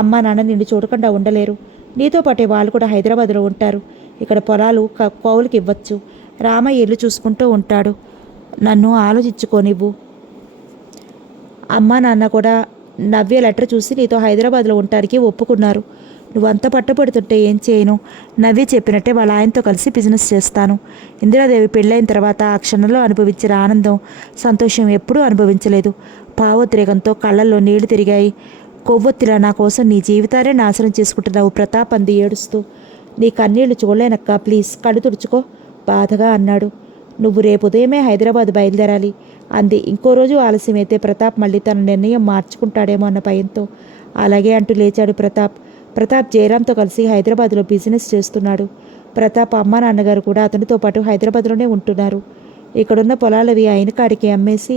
అమ్మ నాన్న నిన్ను చూడకుండా ఉండలేరు. నీతో పాటే వాళ్ళు కూడా హైదరాబాద్లో ఉంటారు. ఇక్కడ పొలాలు కౌలుకి ఇవ్వచ్చు. రామయ్య ఇల్లు చూసుకుంటూ ఉంటాడు. నన్ను ఆలోచించుకోనివ్వు." అమ్మా నాన్న కూడా నవ్య లెటర్ చూసి నీతో హైదరాబాద్లో ఉండటానికి ఒప్పుకున్నారు. "నువ్వంతా పట్టుబడుతుంటే ఏం చేయను? నవ్య చెప్పినట్టే వాళ్ళ ఆయనతో కలిసి బిజినెస్ చేస్తాను." ఇందిరాదేవి పెళ్ళైన తర్వాత ఆ క్షణంలో అనుభవించిన ఆనందం, సంతోషం ఎప్పుడూ అనుభవించలేదు. భావోద్రేకంతో కళ్ళల్లో నీళ్లు తిరిగాయి. "కొవ్వొత్తిలా నా కోసం నీ జీవితాన్ని నాశనం చేసుకుంటున్నావు ప్రతాప్" అంది ఏడుస్తూ. "నీ కన్నీళ్లు చూడలేనక్క, ప్లీజ్ కళ్ళు తుడుచుకో" బాధగా అన్నాడు. "నువ్వు రేపు ఉదయమే హైదరాబాద్ బయలుదేరాలి" అంది. ఇంకో రోజు ఆలస్యమైతే ప్రతాప్ మళ్ళీ తన నిర్ణయం మార్చుకుంటాడేమో అన్న భయంతో. "అలాగే" అంటూ లేచాడు ప్రతాప్. ప్రతాప్ జయరాంతో కలిసి హైదరాబాద్లో బిజినెస్ చేస్తున్నాడు. ప్రతాప్ అమ్మా నాన్నగారు కూడా అతనితో పాటు హైదరాబాద్లోనే ఉంటున్నారు. ఇక్కడున్న పొలాలవి అయిన కాడికి అమ్మేసి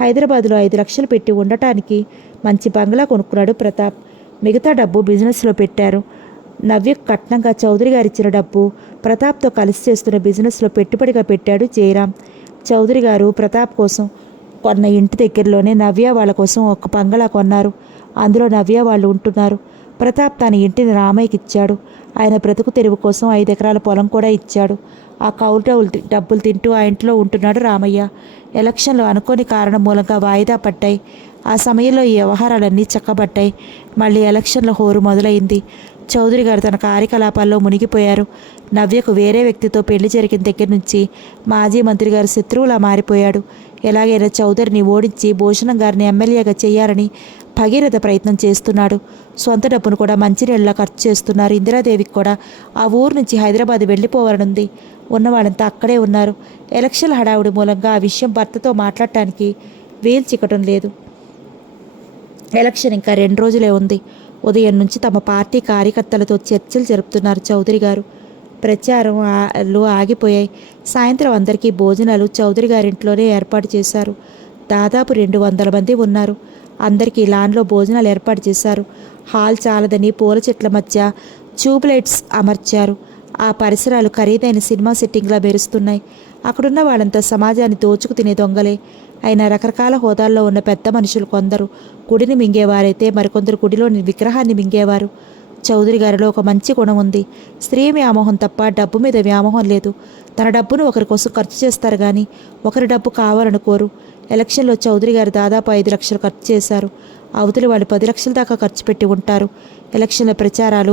హైదరాబాద్లో 5 లక్షలు పెట్టి ఉండటానికి మంచి బంగ్లా కొనుక్కున్నాడు ప్రతాప్. మిగతా డబ్బు బిజినెస్లో పెట్టారు. నవ్యకు కట్నంగా చౌదరి గారిచ్చిన డబ్బు ప్రతాప్తో కలిసి చేస్తున్న బిజినెస్లో పెట్టుబడిగా పెట్టాడు జయరాం. చౌదరి గారు ప్రతాప్ కోసం కొన్న ఇంటి దగ్గరలోనే నవ్య వాళ్ళ కోసం ఒక బంగళా కొన్నారు. అందులో నవ్య వాళ్ళు ఉంటున్నారు. ప్రతాప్ తన ఇంటిని రామయ్యకి ఇచ్చాడు. ఆయన బ్రతుకు తెరువు కోసం 5 ఎకరాల పొలం కూడా ఇచ్చాడు. ఆ కౌలు డబ్బులు తింటూ ఆ ఇంట్లో ఉంటున్నాడు రామయ్య. ఎలక్షన్లు అనుకోని కారణం మూలంగా వాయిదా పడ్డాయి. ఆ సమయంలో ఈ వ్యవహారాలన్నీ చక్కబడ్డాయి. మళ్ళీ ఎలక్షన్ల హోరు మొదలైంది. చౌదరి గారు తన కార్యకలాపాల్లో మునిగిపోయారు. నవ్యకు వేరే వ్యక్తితో పెళ్లి జరిగిన దగ్గర నుంచి మాజీ మంత్రి గారు శత్రువులా మారిపోయాడు. ఎలాగైనా చౌదరిని ఓడించి భూషణం గారిని ఎమ్మెల్యేగా చేయాలని భగీరథ ప్రయత్నం చేస్తున్నాడు. సొంత డబ్బును కూడా మంచినీళ్ళ ఖర్చు చేస్తున్నారు. ఇందిరాదేవికి కూడా ఆ ఊరు నుంచి హైదరాబాద్ వెళ్ళిపోవాలనుంది. ఉన్నవాళ్ళంతా అక్కడే ఉన్నారు. ఎలక్షన్ హడావుడి మూలంగా ఆ విషయం భర్తతో మాట్లాడటానికి వీలు చిక్కటం లేదు. ఎలక్షన్ ఇంకా 2 రోజులే ఉంది. ఉదయం నుంచి తమ పార్టీ కార్యకర్తలతో చర్చలు జరుపుతున్నారు చౌదరి గారు. ప్రచారంలు ఆగిపోయాయి. సాయంత్రం అందరికీ భోజనాలు చౌదరి గారింట్లోనే ఏర్పాటు చేశారు. దాదాపు 200 మంది ఉన్నారు. అందరికీ లాన్లో భోజనాలు ఏర్పాటు చేశారు. హాల్ చాలదని పూల చెట్ల మధ్య ట్యూబ్ లైట్స్ అమర్చారు. ఆ పరిసరాలు ఖరీదైన సినిమా సెట్టింగ్లా మెరుస్తున్నాయి. అక్కడున్న వాళ్ళంతా సమాజాన్ని దోచుకు తినే దొంగలే. అయినా రకరకాల హోదాల్లో ఉన్న పెద్ద మనుషులు కొందరు గుడిని మింగేవారైతే మరికొందరు గుడిలోని విగ్రహాన్ని మింగేవారు. చౌదరి గారిలో ఒక మంచి గుణం ఉంది. స్త్రీ వ్యామోహం తప్ప డబ్బు మీద వ్యామోహం లేదు. తన డబ్బును ఒకరి కోసం ఖర్చు చేస్తారు కానీ ఒకరి డబ్బు కావాలనుకోరు. ఎలక్షన్లో చౌదరి గారు దాదాపు 5 లక్షలు ఖర్చు చేశారు. అవతలి వాళ్ళు 10 లక్షల దాకా ఖర్చు పెట్టి ఉంటారు. ఎలక్షన్ల ప్రచారాలు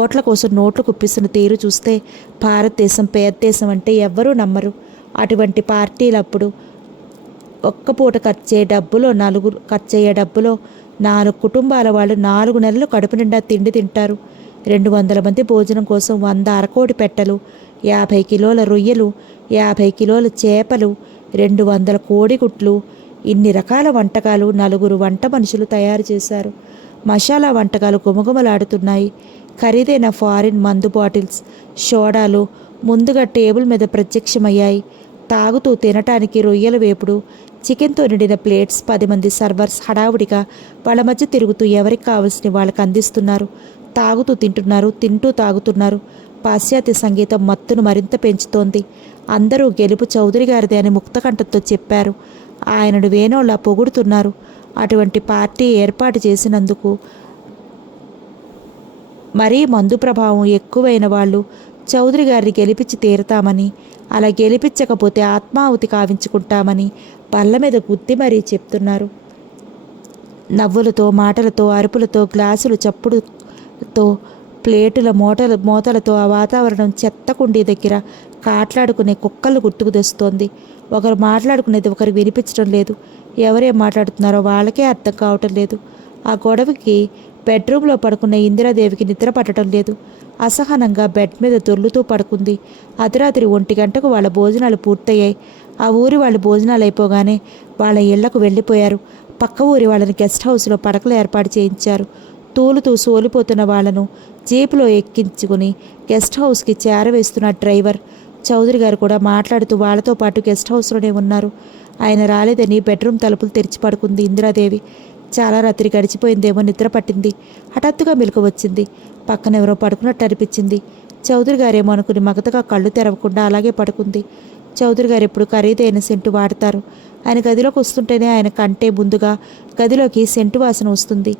ఓట్ల కోసం నోట్లు కుప్పిస్తున్న తీరు చూస్తే భారతదేశం పేద దేశం అంటే ఎవ్వరూ నమ్మరు. అటువంటి పార్టీలప్పుడు ఒక్క పూట ఖర్చయ్యే డబ్బులో 4 కుటుంబాల వాళ్ళు 4 నెలలు కడుపు నిండా తిండి తింటారు. 200 మంది భోజనం కోసం 100 అరకోడి పెట్టెలు, 50 కిలోల రొయ్యలు, 50 కిలోల చేపలు, 200 కోడిగుట్లు, ఇన్ని రకాల వంటకాలు 4 వంట మనుషులు తయారు చేశారు. మసాలా వంటకాలు గుమగుమలాడుతున్నాయి. ఖరీదైన ఫారిన్ మందు బాటిల్స్, సోడాలు ముందుగా టేబుల్ మీద ప్రత్యక్షమయ్యాయి. తాగుతూ తినటానికి రొయ్యల వేపుడు, చికెన్తో నిండిన ప్లేట్స్, 10 మంది సర్వర్స్ హడావుడిగా వాళ్ళ మధ్య తిరుగుతూ ఎవరికి కావాల్సిన వాళ్ళకి అందిస్తున్నారు. తాగుతూ తింటున్నారు, తింటూ తాగుతున్నారు. పాశ్చాత్య సంగీతం మత్తును మరింత పెంచుతోంది. అందరూ గెలుపు చౌదరి గారిదే అని ముక్తకంఠంతో చెప్పారు. ఆయనను వేణోళ్ళ పొగుడుతున్నారు. అటువంటి పార్టీ ఏర్పాటు చేసినందుకు మరీ మందు ప్రభావం ఎక్కువైన వాళ్ళు చౌదరి గారిని గెలిపించి తీరుతామని, అలా గెలిపించకపోతే ఆత్మాహుతి కావించుకుంటామని బల్ల మీద గుద్ది మరీ చెప్తున్నారు. నవ్వులతో, మాటలతో, అరుపులతో, గ్లాసులు చప్పుడుతో, ప్లేటుల మోతలతో ఆ వాతావరణం చెత్త కుండీ దగ్గర కాట్లాడుకునే కుక్కలు గుర్తుకు తెస్తోంది. ఒకరు మాట్లాడుకునేది ఒకరు వినిపించడం లేదు. ఎవరేం మాట్లాడుతున్నారో వాళ్ళకే అర్థం కావటం లేదు. ఆ గొడవకి బెడ్రూమ్లో పడుకున్న ఇందిరాదేవికి నిద్ర పట్టడం లేదు. అసహనంగా బెడ్ మీద దొర్లుతూ పడుకుంది. అర్ధరాత్రి 1 గంటకు వాళ్ళ భోజనాలు పూర్తయ్యాయి. ఆ ఊరి వాళ్ళు భోజనాలు అయిపోగానే వాళ్ళ ఇళ్లకు వెళ్ళిపోయారు. పక్క ఊరి వాళ్ళని గెస్ట్ హౌస్లో పడకలు ఏర్పాటు చేయించారు. తూలుతూ సోలిపోతున్న వాళ్లను జీపులో ఎక్కించుకుని గెస్ట్ హౌస్కి చేరవేస్తున్న డ్రైవర్. చౌదరి గారు కూడా మాట్లాడుతూ వాళ్ళతో పాటు గెస్ట్ హౌస్లోనే ఉన్నారు. ఆయన రాలేదని బెడ్రూమ్ తలుపులు తెరిచి పడుకుంది ఇందిరాదేవి. చాలా రాత్రి గడిచిపోయిందేమో, నిద్ర పట్టింది. హఠాత్తుగా మెలకు వచ్చింది. పక్కనెవరో పడుకున్నట్టు అనిపించింది. చౌదరి గారేమో అనుకుని మగతగా కళ్ళు తెరవకుండా అలాగే పడుకుంది. చౌదరి గారు ఎప్పుడు ఖరీదైన సెంటు వాడతారు. ఆయన గదిలోకి వస్తుంటేనే ఆయన కంటే ముందుగా గదిలోకి సెంటు వాసన వస్తుంది.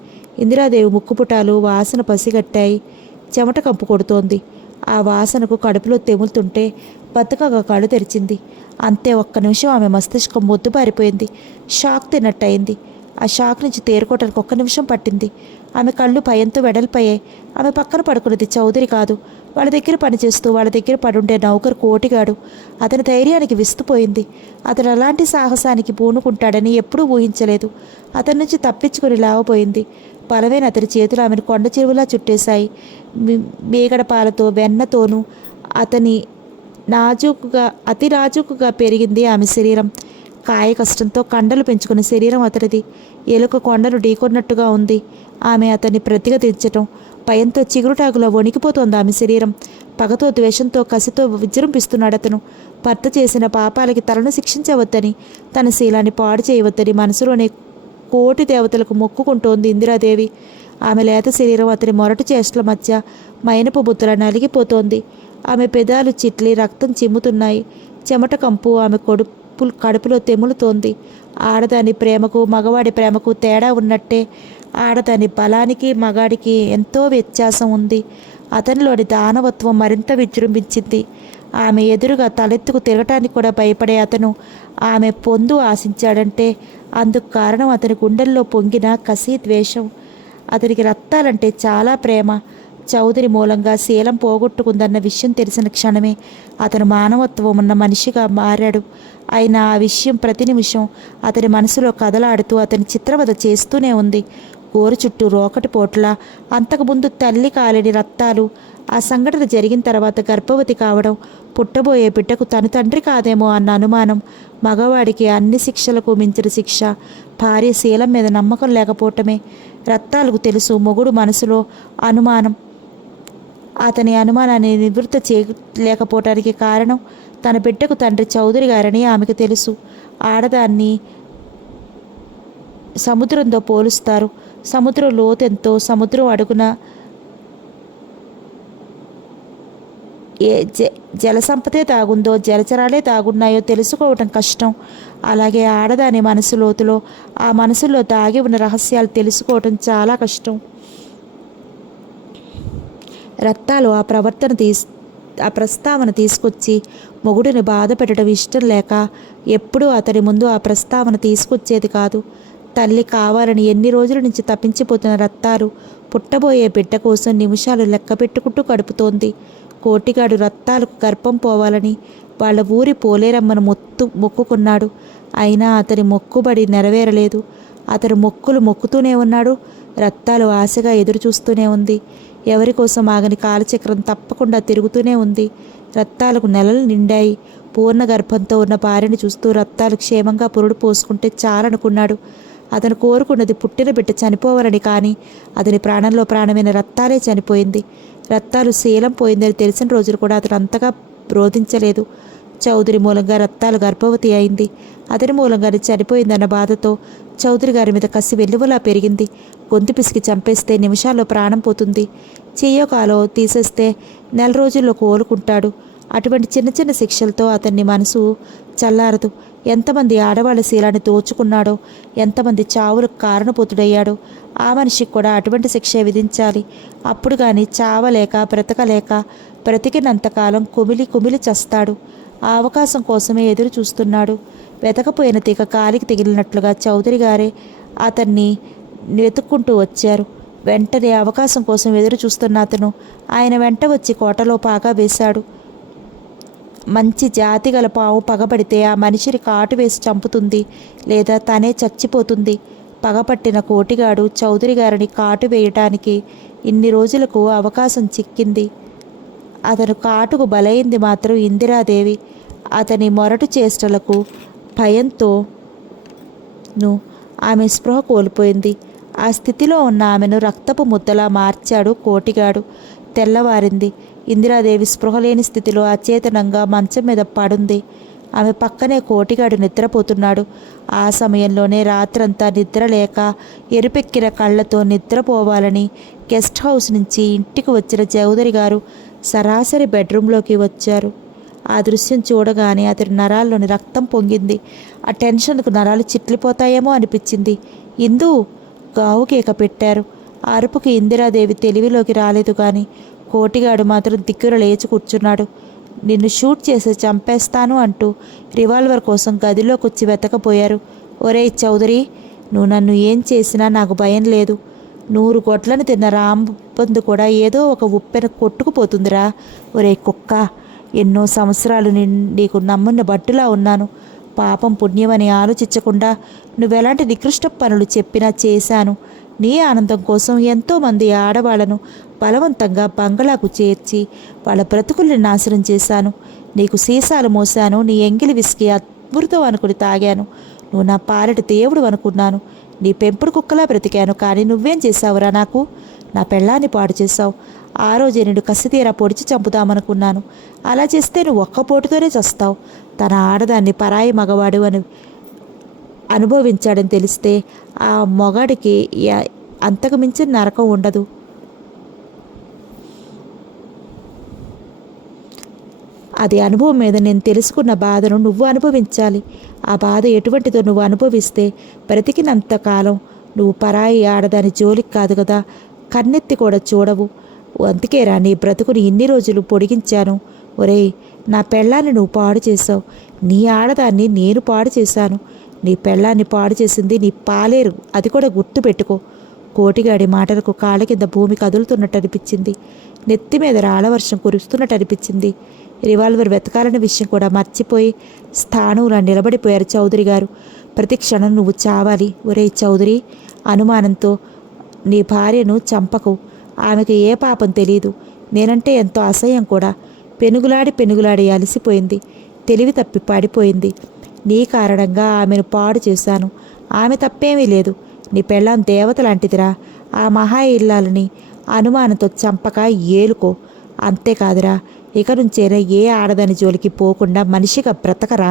ఇందిరాదేవి ముక్కుపుటాలు వాసన పసిగట్టాయి. చెమట కంపు కొడుతోంది. ఆ వాసనకు కడుపులో తెములుతుంటే బతకగా కళ్ళు తెరిచింది. అంతే, ఒక్క నిమిషం ఆమె మస్తిష్కం మొద్దుబారిపోయింది. షాక్ తిన్నట్టయింది. ఆ షాక్ నుంచి తేరుకోవటానికి 1 నిమిషం పట్టింది. ఆమె కళ్ళు భయంతో వెడల్పోయాయి. ఆమె పక్కన పడుకున్నది చౌదరి కాదు. వాళ్ళ దగ్గర పనిచేస్తూ వాళ్ళ దగ్గర పడుండే నౌకరు కోటిగాడు. అతని ధైర్యానికి విస్తుపోయింది. అతను అలాంటి సాహసానికి పూనుకుంటాడని ఎప్పుడూ ఊహించలేదు. అతని నుంచి తప్పించుకుని లావపోయింది. బలమైన అతని చేతులు ఆమెను కొండ చెరువులా చుట్టేశాయి. మేగడ పాలతో, వెన్నతోనూ అతి నాజూకుగా పెరిగింది ఆమె శరీరం. కాయ కష్టంతో కండలు పెంచుకున్న శరీరం అతనిది. ఎలుక కొండను ఢీకొన్నట్టుగా ఉంది. ఆమె అతన్ని ప్రతిగా తెచ్చటం. భయంతో చిగురుటాకులో వణికిపోతోంది ఆమె శరీరం. పగతో, ద్వేషంతో, కసితో విజృంభిస్తున్నాడు అతను. భర్త చేసిన పాపాలకి తలను శిక్షించవద్దని, తన శీలాన్ని పాడు చేయవద్దని మనసులోనే కోటి దేవతలకు మొక్కుకుంటోంది ఇందిరాదేవి. ఆమె లేత శరీరం అతని మొరటు చేష్టల మధ్య మైనపు బుద్ధల నలిగిపోతోంది. ఆమె పెదాలు చిట్లి రక్తం చిమ్ముతున్నాయి. చెమట కంపు ఆమె కడుపులో తెములుతోంది. ఆడదాని ప్రేమకు, మగవాడి ప్రేమకు తేడా ఉన్నట్టే ఆడదాని బలానికి మగాడికి ఎంతో వ్యత్యాసం ఉంది. అతనిలోని దానవత్వం మరింత విజృంభించింది. ఆమె ఎదురుగా తలెత్తుకు తిరగటానికి కూడా భయపడే అతను ఆమె పొందు ఆశించాడంటే అందుకు కారణం అతని గుండెల్లో పొంగిన కసి, ద్వేషం. అతనికి రత్తాలంటే చాలా ప్రేమ. చౌదరి మూలంగా శీలం పోగొట్టుకుందన్న విషయం తెలిసిన క్షణమే అతను మానవత్వం ఉన్న మనిషిగా మారాడు. అయినా ఆ విషయం ప్రతి నిమిషం అతని మనసులో కదలాడుతూ అతని చిత్రవద చేస్తూనే ఉంది. గోరు చుట్టూ రోకటి పోట్ల. అంతకుముందు తల్లి కాలేని రత్తాలు. ఆ సంఘటన జరిగిన తర్వాత గర్భవతి కావడం, పుట్టబోయే బిడ్డకు తను తండ్రి కాదేమో అన్న అనుమానం. మగవాడికి అన్ని శిక్షలకు మించిన శిక్ష భార్య శీలం మీద నమ్మకం లేకపోవటమే. రత్తాలకు తెలుసు మొగుడు మనసులో అనుమానం. అతని అనుమానాన్ని నివృత్తి చేయలేకపోవటానికి కారణం తన బిడ్డకు తండ్రి చౌదరి గారని ఆమెకు తెలుసు. ఆడదాన్ని సముద్రంతో పోలుస్తారు. సముద్రం లోతెంతో, సముద్రం అడుగున ఏ జలసంపదే తాగుందో, జలచరాలే తాగున్నాయో తెలుసుకోవటం కష్టం. అలాగే ఆడదాని మనసు లోతులో, ఆ మనసులో దాగి ఉన్న రహస్యాలు తెలుసుకోవటం చాలా కష్టం. రత్తాలు ఆ ప్రస్తావన తీసుకొచ్చి మొగుడిని బాధ పెట్టడం ఇష్టం లేక ఎప్పుడూ అతని ముందు ఆ ప్రస్తావన తీసుకొచ్చేది కాదు. తల్లి కావాలని ఎన్ని రోజుల నుంచి తప్పించిపోతున్న రత్తాలు పుట్టబోయే బిడ్డ కోసం నిమిషాలు లెక్క పెట్టుకుంటూ గడుపుతోంది. కోటిగాడు రత్తాలకు గర్భం పోవాలని వాళ్ళ ఊరి పోలేరమ్మను మొక్కుకున్నాడు. అయినా అతని మొక్కుబడి నెరవేరలేదు. అతను మొక్కుతూనే ఉన్నాడు. రత్తాలు ఆశగా ఎదురు చూస్తూనే ఉంది. ఎవరి కోసం ఆగని కాలచక్రం తప్పకుండా తిరుగుతూనే ఉంది. రత్తాలకు నెలలు నిండాయి. పూర్ణ గర్భంతో ఉన్న భార్యను చూస్తూ రత్తాలు క్షేమంగా పురుడు పోసుకుంటే చాలనుకున్నాడు. అతను కోరుకున్నది పుట్టిన బిడ్డ చనిపోవాలని. కానీ అతని ప్రాణంలో ప్రాణమైన రత్తాలే చనిపోయింది. రత్తాలు శీలం పోయిందని తెలిసిన రోజులు కూడా అతను అంతగా రోధించలేదు. చౌదరి మూలంగా రత్తాలు గర్భవతి అయింది. అతని మూలంగానే చనిపోయిందన్న బాధతో చౌదరి గారి మీద కసి వెల్లువలా పెరిగింది. గొంతు పిసికి చంపేస్తే నిమిషాల్లో ప్రాణం పోతుంది. చెయ్యో కాలో తీసేస్తే నెల రోజుల్లో కోలుకుంటాడు. అటువంటి చిన్న చిన్న శిక్షలతో అతన్ని మనసు చల్లారదు. ఎంతమంది ఆడవాళ్ళ శీలాన్ని దోచుకున్నాడో, ఎంతమంది చావులకు కారణపోతుడయ్యాడో ఆ మనిషికి కూడా అటువంటి శిక్షే విధించాలి. అప్పుడు కానీ చావలేక బ్రతకలేక బ్రతికినంతకాలం కుమిలి చస్తాడు. ఆ అవకాశం కోసమే ఎదురు చూస్తున్నాడు. వెతకపోయిన తీగ కాలికి తగిలినట్లుగా చౌదరి గారే అతన్ని వెతుక్కుంటూ వచ్చారు. వెంటనే అవకాశం కోసం ఎదురు చూస్తున్న అతను ఆయన వెంట వచ్చి కోటలో పాగా వేశాడు. మంచి జాతి గల పాము పగబడితే ఆ మనిషిని కాటు వేసి చంపుతుంది, లేదా తనే చచ్చిపోతుంది. పగపట్టిన కోటిగాడు చౌదరి గారిని కాటు వేయటానికి ఇన్ని రోజులకు అవకాశం చిక్కింది. అతను కాటుకు బలైంది మాత్రం ఇందిరాదేవి. అతని మొరటు చేష్టలకు భయంతోనూ ఆమె స్పృహ కోల్పోయింది. ఆ స్థితిలో ఉన్న ఆమెను రక్తపు ముద్దలా మార్చాడు కోటిగాడు. తెల్లవారింది. ఇందిరాదేవి స్పృహలేని స్థితిలో అచేతనంగా మంచం మీద పడుంది. ఆమె పక్కనే కోటిగాడు నిద్రపోతున్నాడు. ఆ సమయంలోనే రాత్రంతా నిద్రలేక ఎరుపెక్కిన కళ్ళతో నిద్రపోవాలని గెస్ట్ హౌస్ నుంచి ఇంటికి వచ్చిన చౌదరి గారు సరాసరి బెడ్రూమ్లోకి వచ్చారు. ఆ దృశ్యం చూడగానే అతని నరాల్లోని రక్తం పొంగింది. ఆ టెన్షన్కు నరాలు చిట్లిపోతాయేమో అనిపించింది. ఇందు గావు కేక పెట్టారు. ఆ అరుపుకి ఇందిరాదేవి తెలివిలోకి రాలేదు. కానీ కోటిగాడు మాత్రం దిక్కున లేచి కూర్చున్నాడు. నిన్ను షూట్ చేసి చంపేస్తాను అంటూ రివాల్వర్ కోసం గదిలోకి వచ్చి వెతకపోయారు. ఒరేయ్ చౌదరి, నువ్వు నన్ను ఏం చేసినా నాకు భయం లేదు. 100 గొడ్లను తిన్న రాంబందు కూడా ఏదో ఒక ఉప్పెన కొట్టుకుపోతుందిరా. ఒరే కుక్క, ఎన్నో సంవత్సరాలు నీకు నమ్మున్న బట్టులా ఉన్నాను. పాపం పుణ్యమని ఆలోచించకుండా నువ్వెలాంటి నికృష్ట పనులు చెప్పినా చేశాను. నీ ఆనందం కోసం ఎంతోమంది ఆడవాళ్లను బలవంతంగా బంగళాకు చేర్చి వాళ్ళ బ్రతుకుల్ని నాశనం చేశాను. నీకు సీసాలు మోసాను. నీ ఎంగిలి విసికి అమృతం అనుకుని తాగాను. నువ్వు నా పాలటి దేవుడు అనుకున్నాను. నీ పెంపుడు కుక్కలా బ్రతికాను. కానీ నువ్వేం చేశావురా నాకు? నా పెళ్ళాన్ని పాడు చేశావు. ఆ రోజే నేను కసితీరా పొడిచి చంపుదామనుకున్నాను. అలా చేస్తే నువ్వు ఒక్క పోటుతోనే చస్తావు. తన ఆడదాన్ని పరాయి మగవాడు అని అనుభవించాడని తెలిస్తే ఆ మొగాడికి అంతకు మించిన నరకం ఉండదు. అది అనుభవం మీద నేను తెలుసుకున్న బాధను నువ్వు అనుభవించాలి. ఆ బాధ ఎటువంటిదో నువ్వు అనుభవిస్తే బ్రతికినంతకాలం నువ్వు పరాయి ఆడదాని జోలికి కాదు కదా, కన్నెత్తి కూడా చూడవు. అందుకేరా నీ బ్రతుకుని ఇన్ని రోజులు పొడిగించాను. ఒరేయ్, నా పెళ్ళాన్ని నువ్వు పాడు చేసావు, నీ ఆడదాన్ని నేను పాడు చేశాను. నీ పెళ్ళాన్ని పాడు చేసింది నీ పాలేరు, అది కూడా గుర్తుపెట్టుకో. కోటిగాడి మాటలకు కాళ్ళ కింద భూమి కదులుతున్నట్టు అనిపించింది. నెత్తి మీద రాళ్ళవర్షం కురుస్తున్నట్టు అనిపించింది. రివాల్వర్ వెతకాలనే విషయం కూడా మర్చిపోయి స్థానంలో నిలబడిపోయారు చౌదరి గారు. ప్రతి క్షణం నువ్వు చావాలి. ఒరే చౌదరి, అనుమానంతో నీ భార్యను చంపకు. ఆమెకు ఏ పాపం తెలీదు. నేనంటే ఎంతో అసహ్యం కూడా. పెనుగులాడి అలసిపోయింది. తెలివి తప్పి పడిపోయింది. నీ కారణంగా ఆమెను పాడు చేశాను. ఆమె తప్పేమీ లేదు. నీ పెళ్ళాం దేవత లాంటిదిరా. ఆ మహా ఇల్లాలని అనుమానంతో చంపక ఏలుకో. అంతేకాదురా, ఇక నుంచైనా ఏ ఆడదాని జోలికి పోకుండా మనిషిగా బ్రతకరా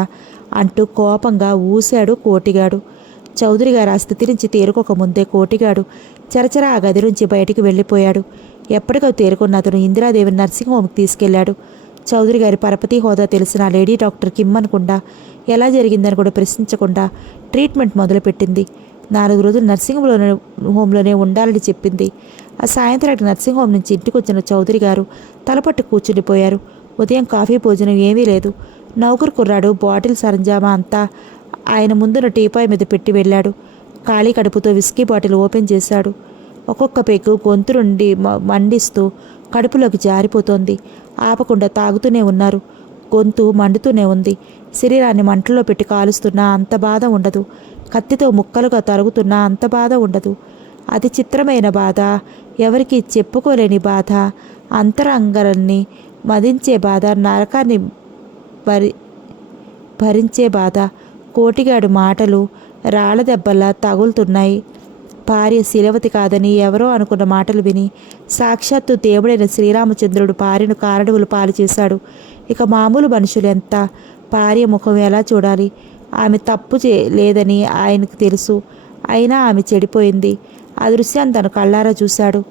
అంటూ కోపంగా ఊశాడు కోటిగాడు. చౌదరి గారు ఆ స్థితి నుంచి తేరుకోకముందే కోటిగాడు చరచర ఆ గది నుంచి బయటికి వెళ్ళిపోయాడు. ఎప్పటికో తేరుకున్న అతను ఇందిరాదేవిని నర్సింగ్ హోమ్కి తీసుకెళ్లాడు. చౌదరి గారి పరపతి హోదా తెలిసిన లేడీ డాక్టర్కి ఇమ్మనకుండా, ఎలా జరిగిందని కూడా ప్రశ్నించకుండా ట్రీట్మెంట్ మొదలుపెట్టింది. 4 రోజులు నర్సింగ్ హోమ్లోనే ఉండాలని చెప్పింది. ఆ సాయంత్రానికి నర్సింగ్ హోమ్ నుంచి ఇంటికి వచ్చిన చౌదరి గారు తలపట్టు కూర్చుండిపోయారు. ఉదయం కాఫీ భోజనం ఏమీ లేదు. నౌకరు కుర్రాడు బాటిల్ సరంజామా అంతా ఆయన ముందున్న టీపాయ్ మీద పెట్టి వెళ్ళాడు. ఖాళీ కడుపుతో విస్కీ బాటిల్ ఓపెన్ చేశాడు. ఒక్కొక్క పెగ్గు గొంతు నుండి మండిస్తూ కడుపులోకి జారిపోతోంది. ఆపకుండా తాగుతూనే ఉన్నారు. గొంతు మండుతూనే ఉంది. శరీరాన్ని మంటల్లో పెట్టి కాలుస్తున్నా అంత బాధ ఉండదు. కత్తితో ముక్కలుగా తరుగుతున్నా అంత బాధ ఉండదు. అతి చిత్రమైన బాధ, ఎవరికి చెప్పుకోలేని బాధ, అంతరంగాన్ని మదించే బాధ, నరకాన్ని భరించే బాధ. కోటిగాడు మాటలు రాళ్ళ దెబ్బలా తగులుతున్నాయి. భార్య శీలవతి కాదని ఎవరో అనుకున్న మాటలు విని సాక్షాత్తు దేవుడైన శ్రీరామచంద్రుడు భార్యను కారడువులు పాలు చేశాడు. ఇక మామూలు మనుషులు ఎంత? భార్య ముఖం ఎలా చూడాలి? ఆమె తప్పు లేదని ఆయనకు తెలుసు. అయినా ఆమె చెడిపోయింది. ఆ దృశ్యాన్ని తను కళ్ళారా చూశాడు.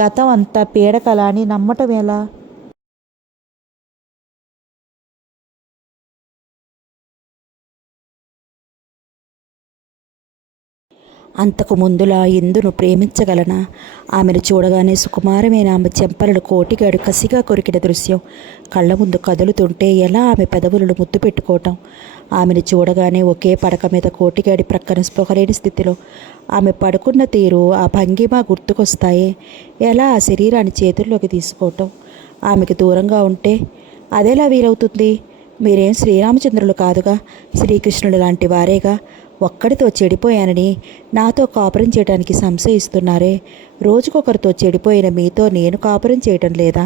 గతం అంతా పీడకల అని నమ్మటం ఎలా? అంతకు ముందులా ఇందును ప్రేమించగలనా? ఆమెను చూడగానే సుకుమారమైన ఆమె చెంపలను కోటిగాడు కసిగా కొరికిన దృశ్యం కళ్ళ ముందు కదులుతుంటే ఎలా ఆమె పెదవులను ముద్దు పెట్టుకోవటం? ఆమెను చూడగానే ఒకే పడక మీద కోటిగాడి ప్రక్కన స్పృహలేని స్థితిలో ఆమె పడుకున్న తీరు, ఆ భంగిమ గుర్తుకొస్తాయే. ఎలా ఆ శరీరాన్ని చేతుల్లోకి తీసుకోవటం? ఆమెకు దూరంగా ఉంటే అదెలా వీలవుతుంది? మీరేం శ్రీరామచంద్రులు కాదుగా, శ్రీకృష్ణుడు లాంటి వారేగా. ఒక్కడితో చెడిపోయానని నాతో కాపురం చేయడానికి సంశయిస్తున్నారే. రోజుకొకరితో చెడిపోయిన మీతో నేను కాపురం చేయటం లేదా?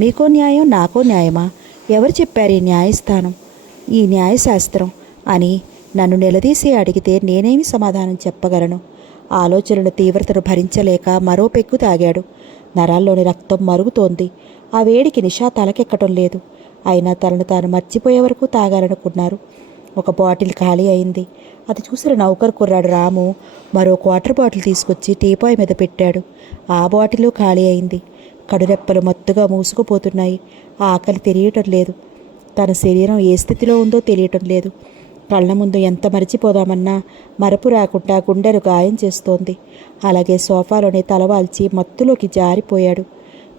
మీకో న్యాయం, నాకో న్యాయమా? ఎవరు చెప్పారు ఈ న్యాయస్థానం, ఈ న్యాయశాస్త్రం అని నన్ను నిలదీసి అడిగితే నేనేమి సమాధానం చెప్పగలను? ఆలోచనల తీవ్రతను భరించలేక మరో పెగ్గు తాగాడు. నరాల్లోని రక్తం మరుగుతోంది. ఆ వేడికి నిషా తలకెక్కటం లేదు. అయినా తనను తాను మర్చిపోయే వరకు తాగాలనుకున్నారు. ఒక బాటిల్ ఖాళీ అయింది. అది చూసిన నౌకరు కుర్రాడు రాము మరో క్వార్టర్ బాటిల్ తీసుకొచ్చి టీపాయ్ మీద పెట్టాడు. ఆ బాటిల్ ఖాళీ అయింది. కడురెప్పలు మత్తుగా మూసుకుపోతున్నాయి. ఆకలి తెలియటం లేదు. తన శరీరం ఏ స్థితిలో ఉందో తెలియటం లేదు. కళ్ళ ముందు ఎంత మరిచిపోదామన్నా మరపు రాకుండా గుండెను గాయం చేస్తోంది. అలాగే సోఫాలోనే తలవాల్చి మత్తులోకి జారిపోయాడు.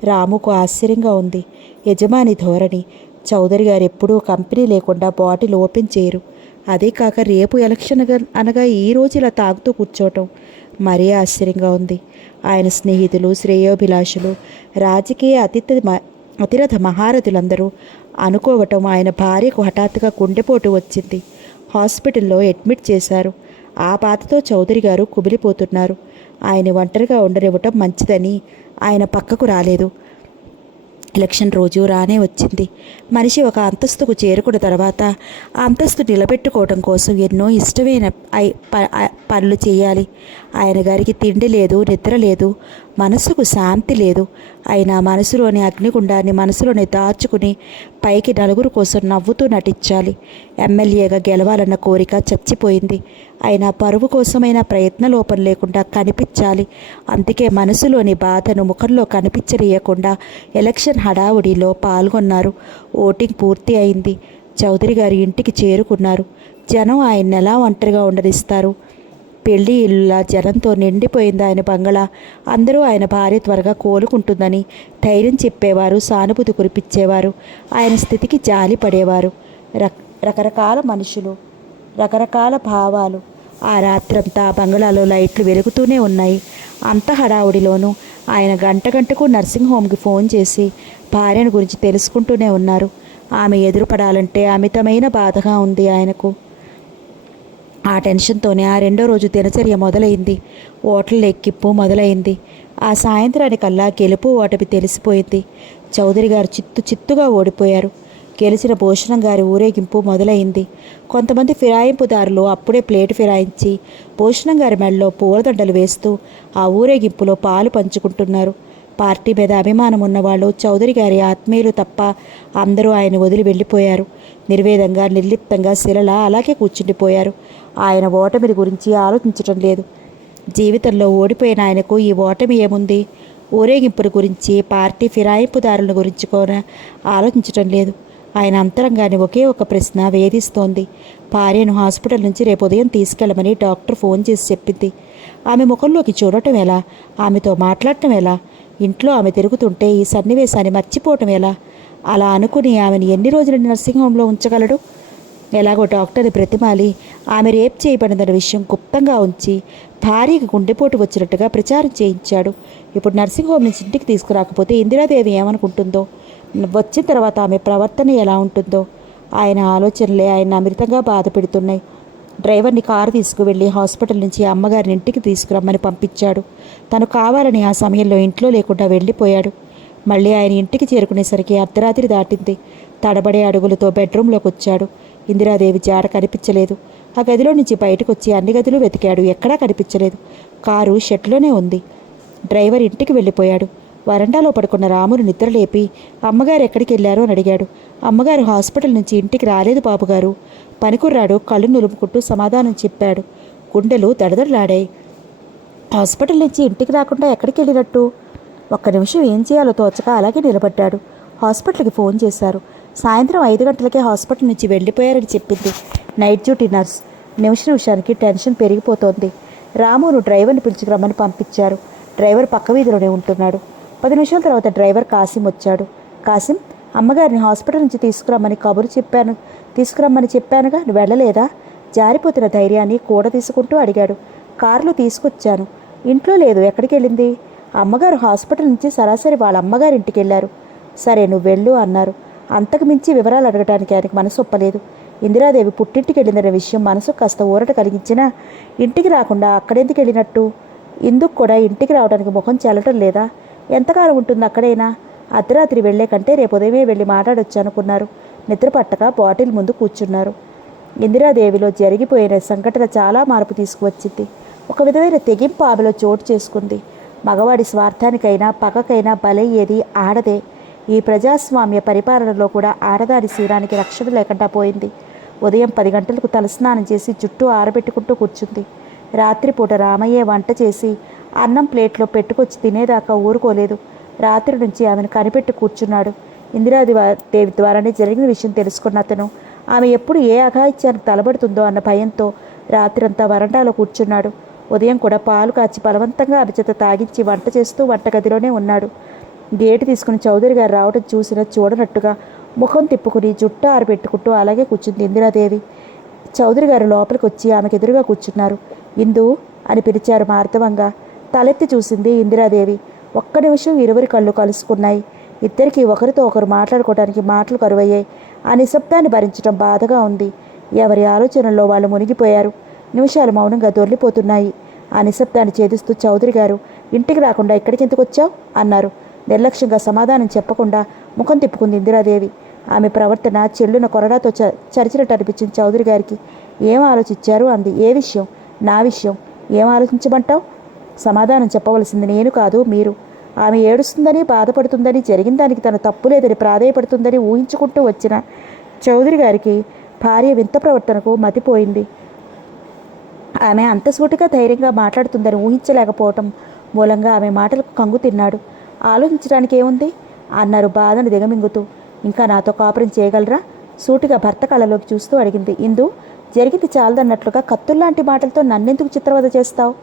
రాముకు ఆశ్చర్యంగా ఉంది. యజమాని ధోరణి. చౌదరి గారు ఎప్పుడూ కంపెనీ లేకుండా బాటిల్ ఓపెన్ చేయరు. అదే కాక రేపు ఎలక్షన్ అనగా ఈ రోజు ఇలా తాగుతూ కూర్చోవటం మరీ ఆశ్చర్యంగా ఉంది. ఆయన స్నేహితులు, శ్రేయోభిలాషులు, రాజకీయ అతిరథ మహారథులందరూ అనుకోవటం ఆయన భార్యకు హఠాత్తుగా గుండెపోటు వచ్చింది. హాస్పిటల్లో అడ్మిట్ చేశారు. ఆ బాధతో చౌదరి గారు కుమిలిపోతున్నారు. ఆయన ఒంటరిగా ఉండనివ్వటం మంచిదని ఆయన పక్కకు రాలేదు. ఎలక్షన్ రోజు రానే వచ్చింది. మనిషి ఒక అంతస్తుకు చేరుకున్న తర్వాత ఆ అంతస్తు నిలబెట్టుకోవడం కోసం ఎన్నో ఇష్టమైన పనులు చేయాలి. ఆయన గారికి తిండి లేదు, నిద్ర లేదు, మనసుకు శాంతి లేదు. అయినా మనసులోని అగ్నిగుండాన్ని మనసులోనే దాచుకుని పైకి నలుగురు కోసం నవ్వుతూ నటించాలి. ఎమ్మెల్యేగా గెలవాలన్న కోరిక చచ్చిపోయింది. అయినా పరువు కోసమైనా ప్రయత్న లోపం లేకుండా కనిపించాలి. అందుకే మనసులోని బాధను ముఖంలో కనిపించనీయకుండా ఎలక్షన్ హడావుడిలో పాల్గొన్నారు. ఓటింగ్ పూర్తి అయింది. చౌదరి గారి ఇంటికి చేరుకున్నారు. జనం ఆయన్ని ఎలా ఒంటరిగా ఉండనిస్తారు? పెళ్లి ఇల్లులా జనంతో నిండిపోయింది ఆయన బంగళా. అందరూ ఆయన భార్య త్వరగా కోలుకుంటుందని ధైర్యం చెప్పేవారు, సానుభూతి కురిపించేవారు, ఆయన స్థితికి జాలి పడేవారు. రకరకాల మనుషులు, రకరకాల భావాలు. ఆ రాత్రంతా ఆ బంగళాలో లైట్లు వెలుగుతూనే ఉన్నాయి. అంత హడావుడిలోనూ ఆయన గంట గంటకు నర్సింగ్ హోమ్కి ఫోన్ చేసి భార్యను గురించి తెలుసుకుంటూనే ఉన్నారు. ఆమె ఎదురుపడాలంటే అమితమైన బాధగా ఉంది ఆయనకు. ఆ టెన్షన్తోనే ఆ రెండో రోజు దినచర్య మొదలైంది. ఓట్ల లెక్కింపు మొదలైంది. ఆ సాయంత్రానికల్లా గెలుపు ఓటమి తెలిసిపోయింది. చౌదరి గారు చిత్తుగా ఓడిపోయారు. గెలిచిన భూషణం గారి ఊరేగింపు మొదలైంది. కొంతమంది ఫిరాయింపుదారులు అప్పుడే ప్లేటు ఫిరాయించి భూషణం గారి మెడలో పూలదండలు వేస్తూ ఆ ఊరేగింపులో పాలు పంచుకుంటున్నారు. పార్టీ మీద అభిమానం ఉన్నవాళ్ళు, చౌదరి గారి ఆత్మీయులు తప్ప అందరూ ఆయన వదిలి వెళ్ళిపోయారు. నిర్వేదంగా, నిర్లిప్తంగా శిలలా అలాగే కూర్చుండిపోయారు. ఆయన ఓటమి గురించి ఆలోచించటం లేదు. జీవితంలో ఓడిపోయిన ఆయనకు ఈ ఓటమి ఏముంది? ఊరేగింపుల గురించి, పార్టీ ఫిరాయింపుదారుల గురించి కూడా ఆలోచించటం లేదు. ఆయన అంతరంగాన్ని ఒకే ఒక ప్రశ్న వేధిస్తోంది. భార్యను హాస్పిటల్ నుంచి రేపు ఉదయం తీసుకెళ్లమని డాక్టర్ ఫోన్ చేసి చెప్పింది. ఆమె ముఖంలోకి చూడటం ఎలా? ఆమెతో మాట్లాడటం ఎలా? ఇంట్లో ఆమె తిరుగుతుంటే ఈ సన్నివేశాన్ని మర్చిపోవటం ఎలా? అలా అనుకుని ఆమెను ఎన్ని రోజులు నర్సింగ్ హోంలో ఉంచగలడు? ఎలాగో డాక్టర్ని బ్రతిమాలి ఆమె రేప్ చేయబడిందన్న విషయం గుప్తంగా ఉంచి భార్యకి గుండెపోటు వచ్చినట్టుగా ప్రచారం చేయించాడు. ఇప్పుడు నర్సింగ్ హోమ్ నుంచి ఇంటికి తీసుకురాకపోతే ఇందిరాదేవి ఏమనుకుంటుందో, వచ్చిన తర్వాత ఆమె ప్రవర్తన ఎలా ఉంటుందో? ఆయన ఆలోచనలే ఆయన అమృతంగా బాధ పెడుతున్నాయి. డ్రైవర్ని కారు తీసుకువెళ్ళి హాస్పిటల్ నుంచి అమ్మగారిని ఇంటికి తీసుకురమ్మని పంపించాడు. తను కావాలని ఆ సమయంలో ఇంట్లో లేకుండా వెళ్ళిపోయాడు. మళ్ళీ ఆయన ఇంటికి చేరుకునేసరికి అర్ధరాత్రి దాటింది. తడబడే అడుగులతో బెడ్రూమ్లోకి వచ్చాడు. ఇందిరాదేవి జాడ కనిపించలేదు. ఆ గదిలో నుంచి బయటకు వచ్చి అన్ని గదులు వెతికాడు. ఎక్కడా కనిపించలేదు. కారు షెడ్లోనే ఉంది. డ్రైవర్ ఇంటికి వెళ్ళిపోయాడు. వరండాలో పడుకున్న రామును నిద్రలేపి అమ్మగారు ఎక్కడికి వెళ్ళారో అని అడిగాడు. అమ్మగారు హాస్పిటల్ నుంచి ఇంటికి రాలేదు బాబుగారు. పనికుర్రాడు కళ్ళు నులుపుకుంటూ సమాధానం చెప్పాడు. గుండెలు దడదడలాడాయి. హాస్పిటల్ నుంచి ఇంటికి రాకుండా ఎక్కడికి వెళ్ళినట్టు? ఒక్క నిమిషం ఏం చేయాలో తోచక అలాగే నిలబడ్డాడు. హాస్పిటల్కి ఫోన్ చేశారు. సాయంత్రం 5 గంటలకే హాస్పిటల్ నుంచి వెళ్ళిపోయారని చెప్పింది నైట్ డ్యూటీ నర్స్. నిమిషానికి టెన్షన్ పెరిగిపోతోంది. రామును డ్రైవర్ని పిలుచుకురమ్మని పంపించారు. డ్రైవర్ పక్క వీధిలోనే ఉంటున్నాడు. 10 నిమిషాల తర్వాత డ్రైవర్ కాసిం వచ్చాడు. కాసిం, అమ్మగారిని హాస్పిటల్ నుంచి తీసుకురమ్మని చెప్పానుగా, నువ్వు వెళ్ళలేదా? జారిపోతున్న ధైర్యాన్ని కూడ తీసుకుంటూ అడిగాడు. కారులో తీసుకొచ్చాను. ఇంట్లో లేదు. ఎక్కడికి వెళ్ళింది? అమ్మగారు హాస్పిటల్ నుంచి సరాసరి వాళ్ళ అమ్మగారి ఇంటికి వెళ్ళారు. సరే, నువ్వు వెళ్ళు అన్నారు. అంతకు మించి వివరాలు అడగడానికి ఆయనకు మనసు ఒప్పలేదు. ఇందిరాదేవి పుట్టింటికి వెళ్ళిందనే విషయం మనసు కాస్త ఊరట కలిగించినా ఇంటికి రాకుండా అక్కడెందుకు వెళ్ళినట్టు? ఇందుకు కూడా ఇంటికి రావడానికి ముఖం చెల్లటం లేదా? ఎంతకాలం ఉంటుంది అక్కడైనా? అర్ధరాత్రి వెళ్లే కంటే రేపు ఉదయమే వెళ్ళి మాట్లాడొచ్చు అనుకున్నారు. నిద్ర పట్టక బాటిల్ ముందు కూర్చున్నారు. ఇందిరాదేవిలో జరిగిపోయిన సంఘటన చాలా మార్పు తీసుకువచ్చింది. ఒక విధమైన తెగింపు ఆమెలో చోటు చేసుకుంది. మగవాడి స్వార్థానికైనా పగకైనా బలయ్యేది ఆడదే. ఈ ప్రజాస్వామ్య పరిపాలనలో కూడా ఆడదాని శీలానికి రక్షణ లేకుండా పోయింది. ఉదయం 10 గంటలకు తలస్నానం చేసి జుట్టు ఆరబెట్టుకుంటూ కూర్చుంది. రాత్రిపూట రామయ్య వంట చేసి అన్నం ప్లేట్లో పెట్టుకొచ్చి తినేదాకా ఊరుకోలేదు. రాత్రి నుంచి ఆమెను కనిపెట్టి కూర్చున్నాడు. ఇందిరాదేవి ద్వారానే జరిగిన విషయం తెలుసుకున్న అతను ఆమె ఎప్పుడు ఏ అఘాయిత్యానికి తలబడుతుందో అన్న భయంతో రాత్రంతా వరండాలో కూర్చున్నాడు. ఉదయం కూడా పాలు కాచి బలవంతంగా ఆమె చేత తాగించి వంట చేస్తూ వంటగదిలోనే ఉన్నాడు. గేటు తీసుకుని చౌదరి గారు రావడం చూడనట్టుగా ముఖం తిప్పుకుని జుట్టు ఆరబెట్టుకుంటూ అలాగే కూర్చుంది ఇందిరాదేవి. చౌదరి గారు లోపలికి వచ్చి ఆమెకు ఎదురుగా కూర్చున్నారు. ఇందు అని పిలిచారు మార్దవంగా. తలెత్తి చూసింది ఇందిరాదేవి. ఒక్క నిమిషం ఇరువురి కళ్ళు కలుసుకున్నాయి. ఇద్దరికీ ఒకరితో ఒకరు మాట్లాడుకోవడానికి మాటలు కరువయ్యాయి. ఆ నిశ్శబ్దాన్ని భరించడం బాధగా ఉంది. ఎవరి ఆలోచనల్లో వాళ్ళు మునిగిపోయారు. నిమిషాలు మౌనంగా దొర్లిపోతున్నాయి. ఆ నిశ్శబ్దాన్ని ఛేదిస్తూ చౌదరి గారు, ఇంటికి రాకుండా ఇక్కడికి ఎందుకు వచ్చావు అన్నారు. నిర్లక్ష్యంగా సమాధానం చెప్పకుండా ముఖం తిప్పుకుంది ఇందిరాదేవి. ఆమె ప్రవర్తన చెల్లున కొరడాతో చరిచినట్టు అనిపించింది చౌదరి గారికి. ఏం ఆలోచించారు అంది. ఏ విషయం? నా విషయం. ఏం ఆలోచించమంటావు? సమాధానం చెప్పవలసింది నేను కాదు, మీరు. ఆమె ఏడుస్తుందని, బాధపడుతుందని, జరిగిన దానికి తన తప్పు లేదని ప్రాధేయపడుతుందని ఊహించుకుంటూ వచ్చిన చౌదరి గారికి భార్య వింత ప్రవర్తనకు మతిపోయింది. ఆమె అంత సూటిగా ధైర్యంగా మాట్లాడుతుందని ఊహించలేకపోవటం మూలంగా ఆమె మాటలకు కంగు తిన్నాడు. ఆలోచించడానికి ఏముంది అన్నారు బాధను దిగమింగుతూ. ఇంకా నాతో కాపురం చేయగలరా? సూటిగా భర్త కళ్ళలోకి చూస్తూ అడిగింది. ఇందు, జరిగింది చాలదన్నట్లుగా కత్తుల్లాంటి మాటలతో నన్నెందుకు చిత్రవద చేస్తావు?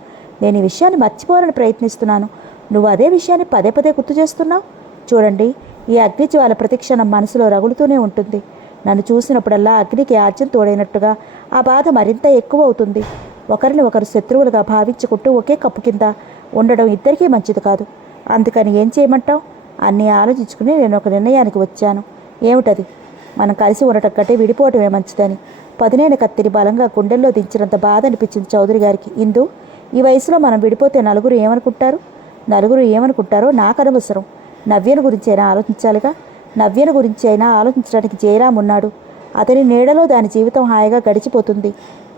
నేను ఈ విషయాన్ని మర్చిపోవాలని ప్రయత్నిస్తున్నాను. నువ్వు అదే విషయాన్ని పదే పదే గుర్తు చేస్తున్నావు. చూడండి, ఈ అగ్నిజ్వాల ప్రతిక్షణం మనసులో రగులుతూనే ఉంటుంది. నన్ను చూసినప్పుడల్లా అగ్నికి ఆజ్యం తోడైనట్టుగా ఆ బాధ మరింత ఎక్కువ అవుతుంది. ఒకరిని ఒకరు శత్రువులుగా భావించుకుంటూ ఒకే కప్పు కింద ఉండడం ఇద్దరికీ మంచిది కాదు. అందుకని ఏం చేయమంటావు? అన్నీ ఆలోచించుకుని నేను ఒక నిర్ణయానికి వచ్చాను. ఏమిటది? మనం కలిసి ఉండటం కంటే విడిపోవటమే మంచిదని. పదునైన కత్తిని బలంగా గుండెల్లో దించినంత బాధ అనిపించింది చౌదరి గారికి. ఇందు, ఈ వయసులో మనం విడిపోతే నలుగురు ఏమనుకుంటారో నాకు అనవసరం. నవ్యను గురించి అయినా ఆలోచించాలిగా. నవ్యను గురించి అయినా ఆలోచించడానికి జయరాం ఉన్నాడు. అతని నీడలో దాని జీవితం హాయిగా గడిచిపోతుంది.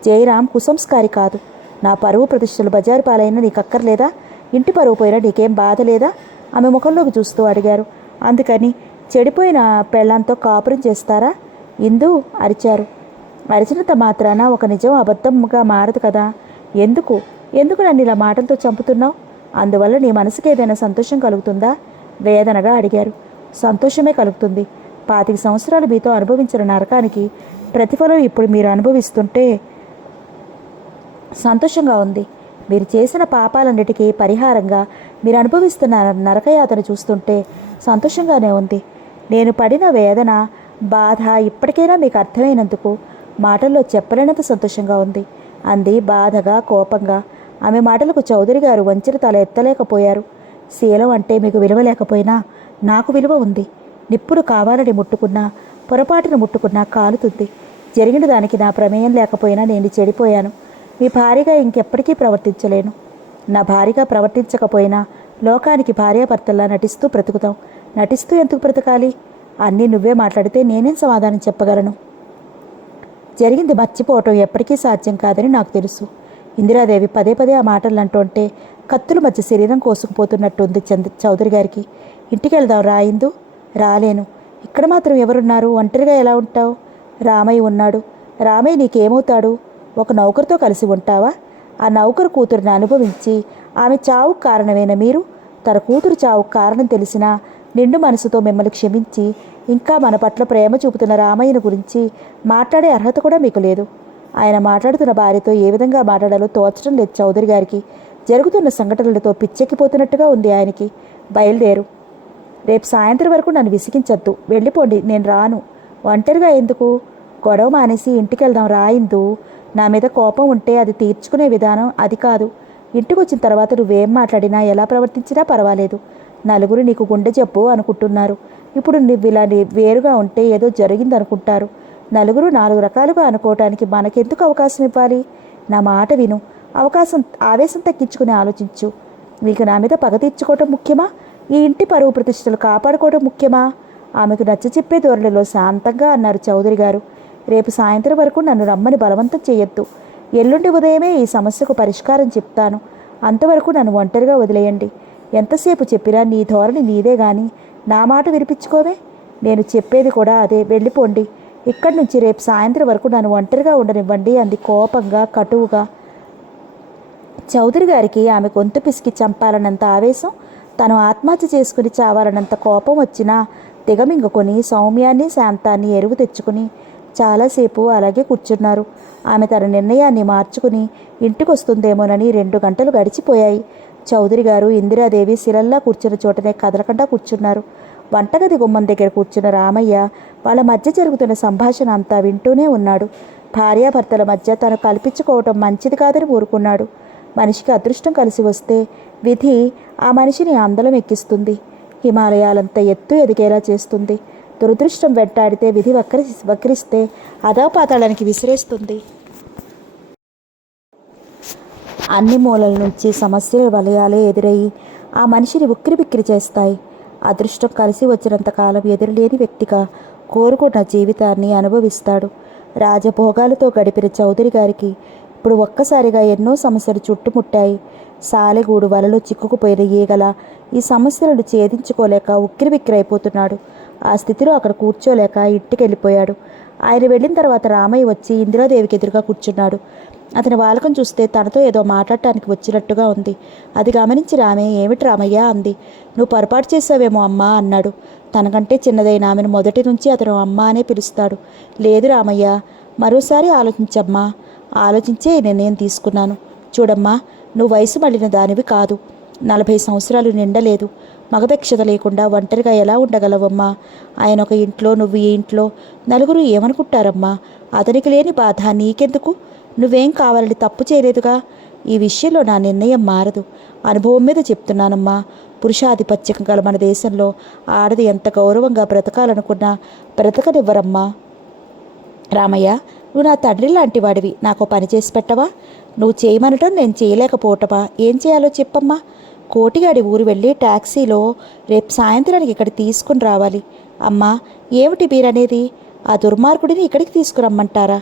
జయరాం కుసంస్కారి కాదు. నా పరువు ప్రతిష్టలు బజారు పాలైనా నీకు అక్కర్లేదా? ఇంటి పరువు పోయినా నీకేం బాధ లేదా? ఆమె ముఖంలోకి చూస్తూ అడిగారు. అందుకని చెడిపోయిన పెళ్ళంతో కాపురం చేస్తారా? ఇందు అరిచారు. అరిచినంత మాత్రాన ఒక నిజం అబద్ధంగా మారదు కదా. ఎందుకు నన్ను ఇలా మాటలతో చంపుతున్నావు? అందువల్ల నీ మనసుకి ఏదైనా సంతోషం కలుగుతుందా? వేదనగా అడిగారు. సంతోషమే కలుగుతుంది. 25 సంవత్సరాలు మీతో అనుభవించిన నరకానికి ప్రతిఫలం ఇప్పుడు మీరు అనుభవిస్తుంటే సంతోషంగా ఉంది. మీరు చేసిన పాపాలన్నిటికీ పరిహారంగా మీరు అనుభవిస్తున్న నరకయాతను చూస్తుంటే సంతోషంగానే ఉంది. నేను పడిన వేదన, బాధ ఇప్పటికైనా మీకు అర్థమైనందుకు మాటల్లో చెప్పలేనంత సంతోషంగా ఉంది అంది బాధగా, కోపంగా. ఆమె మాటలకు చౌదరి గారు వంచిన తల ఎత్తలేకపోయారు. శీలం అంటే మీకు విలువ లేకపోయినా నాకు విలువ ఉంది. నిప్పులు కావాలని ముట్టుకున్నా, పొరపాటును ముట్టుకున్నా కాలుతుంది. జరిగిన దానికి నా ప్రమేయం లేకపోయినా నేను చెడిపోయాను. మీ భార్యగా ఇంకెప్పటికీ ప్రవర్తించలేను. నా భార్యగా ప్రవర్తించకపోయినా లోకానికి భార్యాభర్తల్లా నటిస్తూ బ్రతుకుతాం. నటిస్తూ ఎందుకు బ్రతకాలి? అన్నీ నువ్వే మాట్లాడితే నేనేం సమాధానం చెప్పగలను? జరిగింది మర్చిపోవటం ఎప్పటికీ సాధ్యం కాదని నాకు తెలుసు. ఇందిరాదేవి పదే పదే ఆ మాటలు అంటుంటే కత్తుల మధ్య శరీరం కోసుకుపోతున్నట్టుంది చౌదరి గారికి. ఇంటికి వెళ్దాం రా ఇందు. రాలేను. ఇక్కడ మాత్రం ఎవరున్నారు? ఒంటరిగా ఎలా ఉంటావు? రామయ్య ఉన్నాడు. రామయ్య నీకేమవుతాడు? ఒక నౌకరుతో కలిసి ఉంటావా? ఆ నౌకరు కూతురిని అనుభవించి ఆమె చావుకు కారణమైన మీరు, తన కూతురు చావుకు కారణం తెలిసినా నిండు మనసుతో మిమ్మల్ని క్షమించి ఇంకా మన పట్ల ప్రేమ చూపుతున్న రామయ్యను గురించి మాట్లాడే అర్హత కూడా మీకు లేదు. ఆయన మాట్లాడుతున్న భార్యతో ఏ విధంగా మాట్లాడాలో తోచడం లేదు చౌదరి గారికి. జరుగుతున్న సంఘటనలతో పిచ్చెక్కిపోతున్నట్టుగా ఉంది ఆయనకి. బయలుదేరు. రేపు సాయంత్రం వరకు నన్ను విసిగించద్దు. వెళ్ళిపోండి. నేను రాను. ఒంటరిగా ఎందుకు? గొడవ మానేసి ఇంటికి వెళ్దాం రాయిందు. నా మీద కోపం ఉంటే అది తీర్చుకునే విధానం అది కాదు. ఇంటికి వచ్చిన తర్వాత నువ్వేం మాట్లాడినా ఎలా ప్రవర్తించినా పర్వాలేదు. నలుగురు నీకు గుండె జబ్బు అనుకుంటున్నారు. ఇప్పుడు నువ్వు ఇలా వేరుగా ఉంటే ఏదో జరిగిందనుకుంటారు. నలుగురు 4 రకాలుగా అనుకోవటానికి మనకెందుకు అవకాశం ఇవ్వాలి? నా మాట విను. ఆవేశం తగ్గించుకుని ఆలోచించు. నీకు నా మీద పగ తీర్చుకోవటం ముఖ్యమా? ఈ ఇంటి పరువు ప్రతిష్టలు కాపాడుకోవడం ముఖ్యమా? ఆమెకు నచ్చచెప్పే ధోరణిలో శాంతంగా అన్నారు చౌదరి గారు. రేపు సాయంత్రం వరకు నన్ను రమ్మని బలవంతం చేయొద్దు. ఎల్లుండి ఉదయమే ఈ సమస్యకు పరిష్కారం చెప్తాను. అంతవరకు నన్ను ఒంటరిగా వదిలేయండి. ఎంతసేపు చెప్పినా నీ ధోరణి నీదే గాని నా మాట వినిపించుకోవే. నేను చెప్పేది కూడా అదే. వెళ్ళిపోండి. ఇక్కడి నుంచి రేపు సాయంత్రం వరకు నన్ను ఒంటరిగా ఉండనివ్వండి అంది కోపంగా, కటువుగా. చౌదరి గారికి ఆమె గొంతు పిసికి చంపాలన్నంత ఆవేశం, తను ఆత్మహత్య చేసుకుని చావాలన్నంత కోపం వచ్చినా దిగమింగుకొని సౌమ్యాన్ని, శాంతాన్ని ఎరువు తెచ్చుకుని చాలాసేపు అలాగే కూర్చున్నారు. ఆమె తన నిర్ణయాన్ని మార్చుకుని ఇంటికి వస్తుందేమోనని 2 గంటలు గడిచిపోయాయి. చౌదరి గారు ఇందిరాదేవి శిలల్లా కూర్చున్న చోటనే కదలకుండా కూర్చున్నారు. వంటగది గుమ్మం దగ్గర కూర్చున్న రామయ్య వాళ్ళ మధ్య జరుగుతున్న సంభాషణ అంతా వింటూనే ఉన్నాడు. భార్యాభర్తల మధ్య తను కల్పించుకోవటం మంచిది కాదని ఊరుకున్నాడు. మనిషికి అదృష్టం కలిసి వస్తే విధి ఆ మనిషిని అందలం ఎక్కిస్తుంది. హిమాలయాలంత ఎత్తు ఎదిగేలా చేస్తుంది. దురదృష్టం వెంటాడితే విధి వక్రిస్తే అధోపాతాళానికి విసిరేస్తుంది. అన్ని మూలల నుంచి సమస్యల వలయాలే ఎదురయ్యి ఆ మనిషిని ఉక్కిరిబిక్కిరి చేస్తాయి. అదృష్టం కలిసి వచ్చినంతకాలం ఎదురులేని వ్యక్తిగా కోరుకున్న జీవితాన్ని అనుభవిస్తాడు. రాజభోగాలతో గడిపిన చౌదరి గారికి ఇప్పుడు ఒక్కసారిగా ఎన్నో సమస్యలు చుట్టుముట్టాయి. సాలెగూడు వలలో చిక్కుకుపోయిన ఈగల ఈ సమస్యలను ఛేదించుకోలేక ఉక్కిరిబిక్కిరైపోతున్నాడు. ఆ స్థితిలో అక్కడ కూర్చోలేక ఇంటికి వెళ్ళిపోయాడు. ఆయన వెళ్ళిన తర్వాత రామయ్య వచ్చి ఇందిరాదేవికి ఎదురుగా కూర్చున్నాడు. అతని వాలకం చూస్తే తనతో ఏదో మాట్లాడటానికి వచ్చినట్టుగా ఉంది. అది గమనించి ఆమె, ఏమిటి రామయ్య అంది. నువ్వు పొరపాటు చేసావేమో అమ్మా అన్నాడు. తనకంటే చిన్నదైన ఆమెను మొదటి నుంచి అతను అమ్మ అనే పిలుస్తాడు. లేదు రామయ్య, మరోసారి ఆలోచించమ్మా. ఆలోచించే ఈ నిర్ణయం తీసుకున్నాను. చూడమ్మా, నువ్వు వయసు మళ్ళిన దానివి కాదు. 40 సంవత్సరాలు నిండలేదు. మగదక్షత లేకుండా ఒంటరిగా ఎలా ఉండగలవమ్మా? ఆయన ఒక ఇంట్లో, నువ్వు ఈ ఇంట్లో. నలుగురు ఏమనుకుంటారమ్మా? అతనికి లేని బాధ నీకెందుకు? నువ్వేం కావాలని తప్పు చేయలేదుగా. ఈ విషయంలో నా నిర్ణయం మారదు. అనుభవం మీద చెప్తున్నానమ్మా. పురుషాధిపత్యం గల మన దేశంలో ఆడది ఎంత గౌరవంగా బ్రతకాలనుకున్నా బ్రతకనివ్వరమ్మా. రామయ్య, నువ్వు నా తండ్రి లాంటి వాడివి. నాకు పని చేసి పెట్టవా? నువ్వు చేయమనటం నేను చేయలేకపోవటమా? ఏం చేయాలో చెప్పమ్మా. కోటిగాడి ఊరు వెళ్ళి టాక్సీలో రేపు సాయంత్రానికి ఇక్కడ తీసుకుని రావాలి. అమ్మా, ఏమిటి మీరనేది? ఆ దుర్మార్గుడిని ఇక్కడికి తీసుకురమ్మంటారా?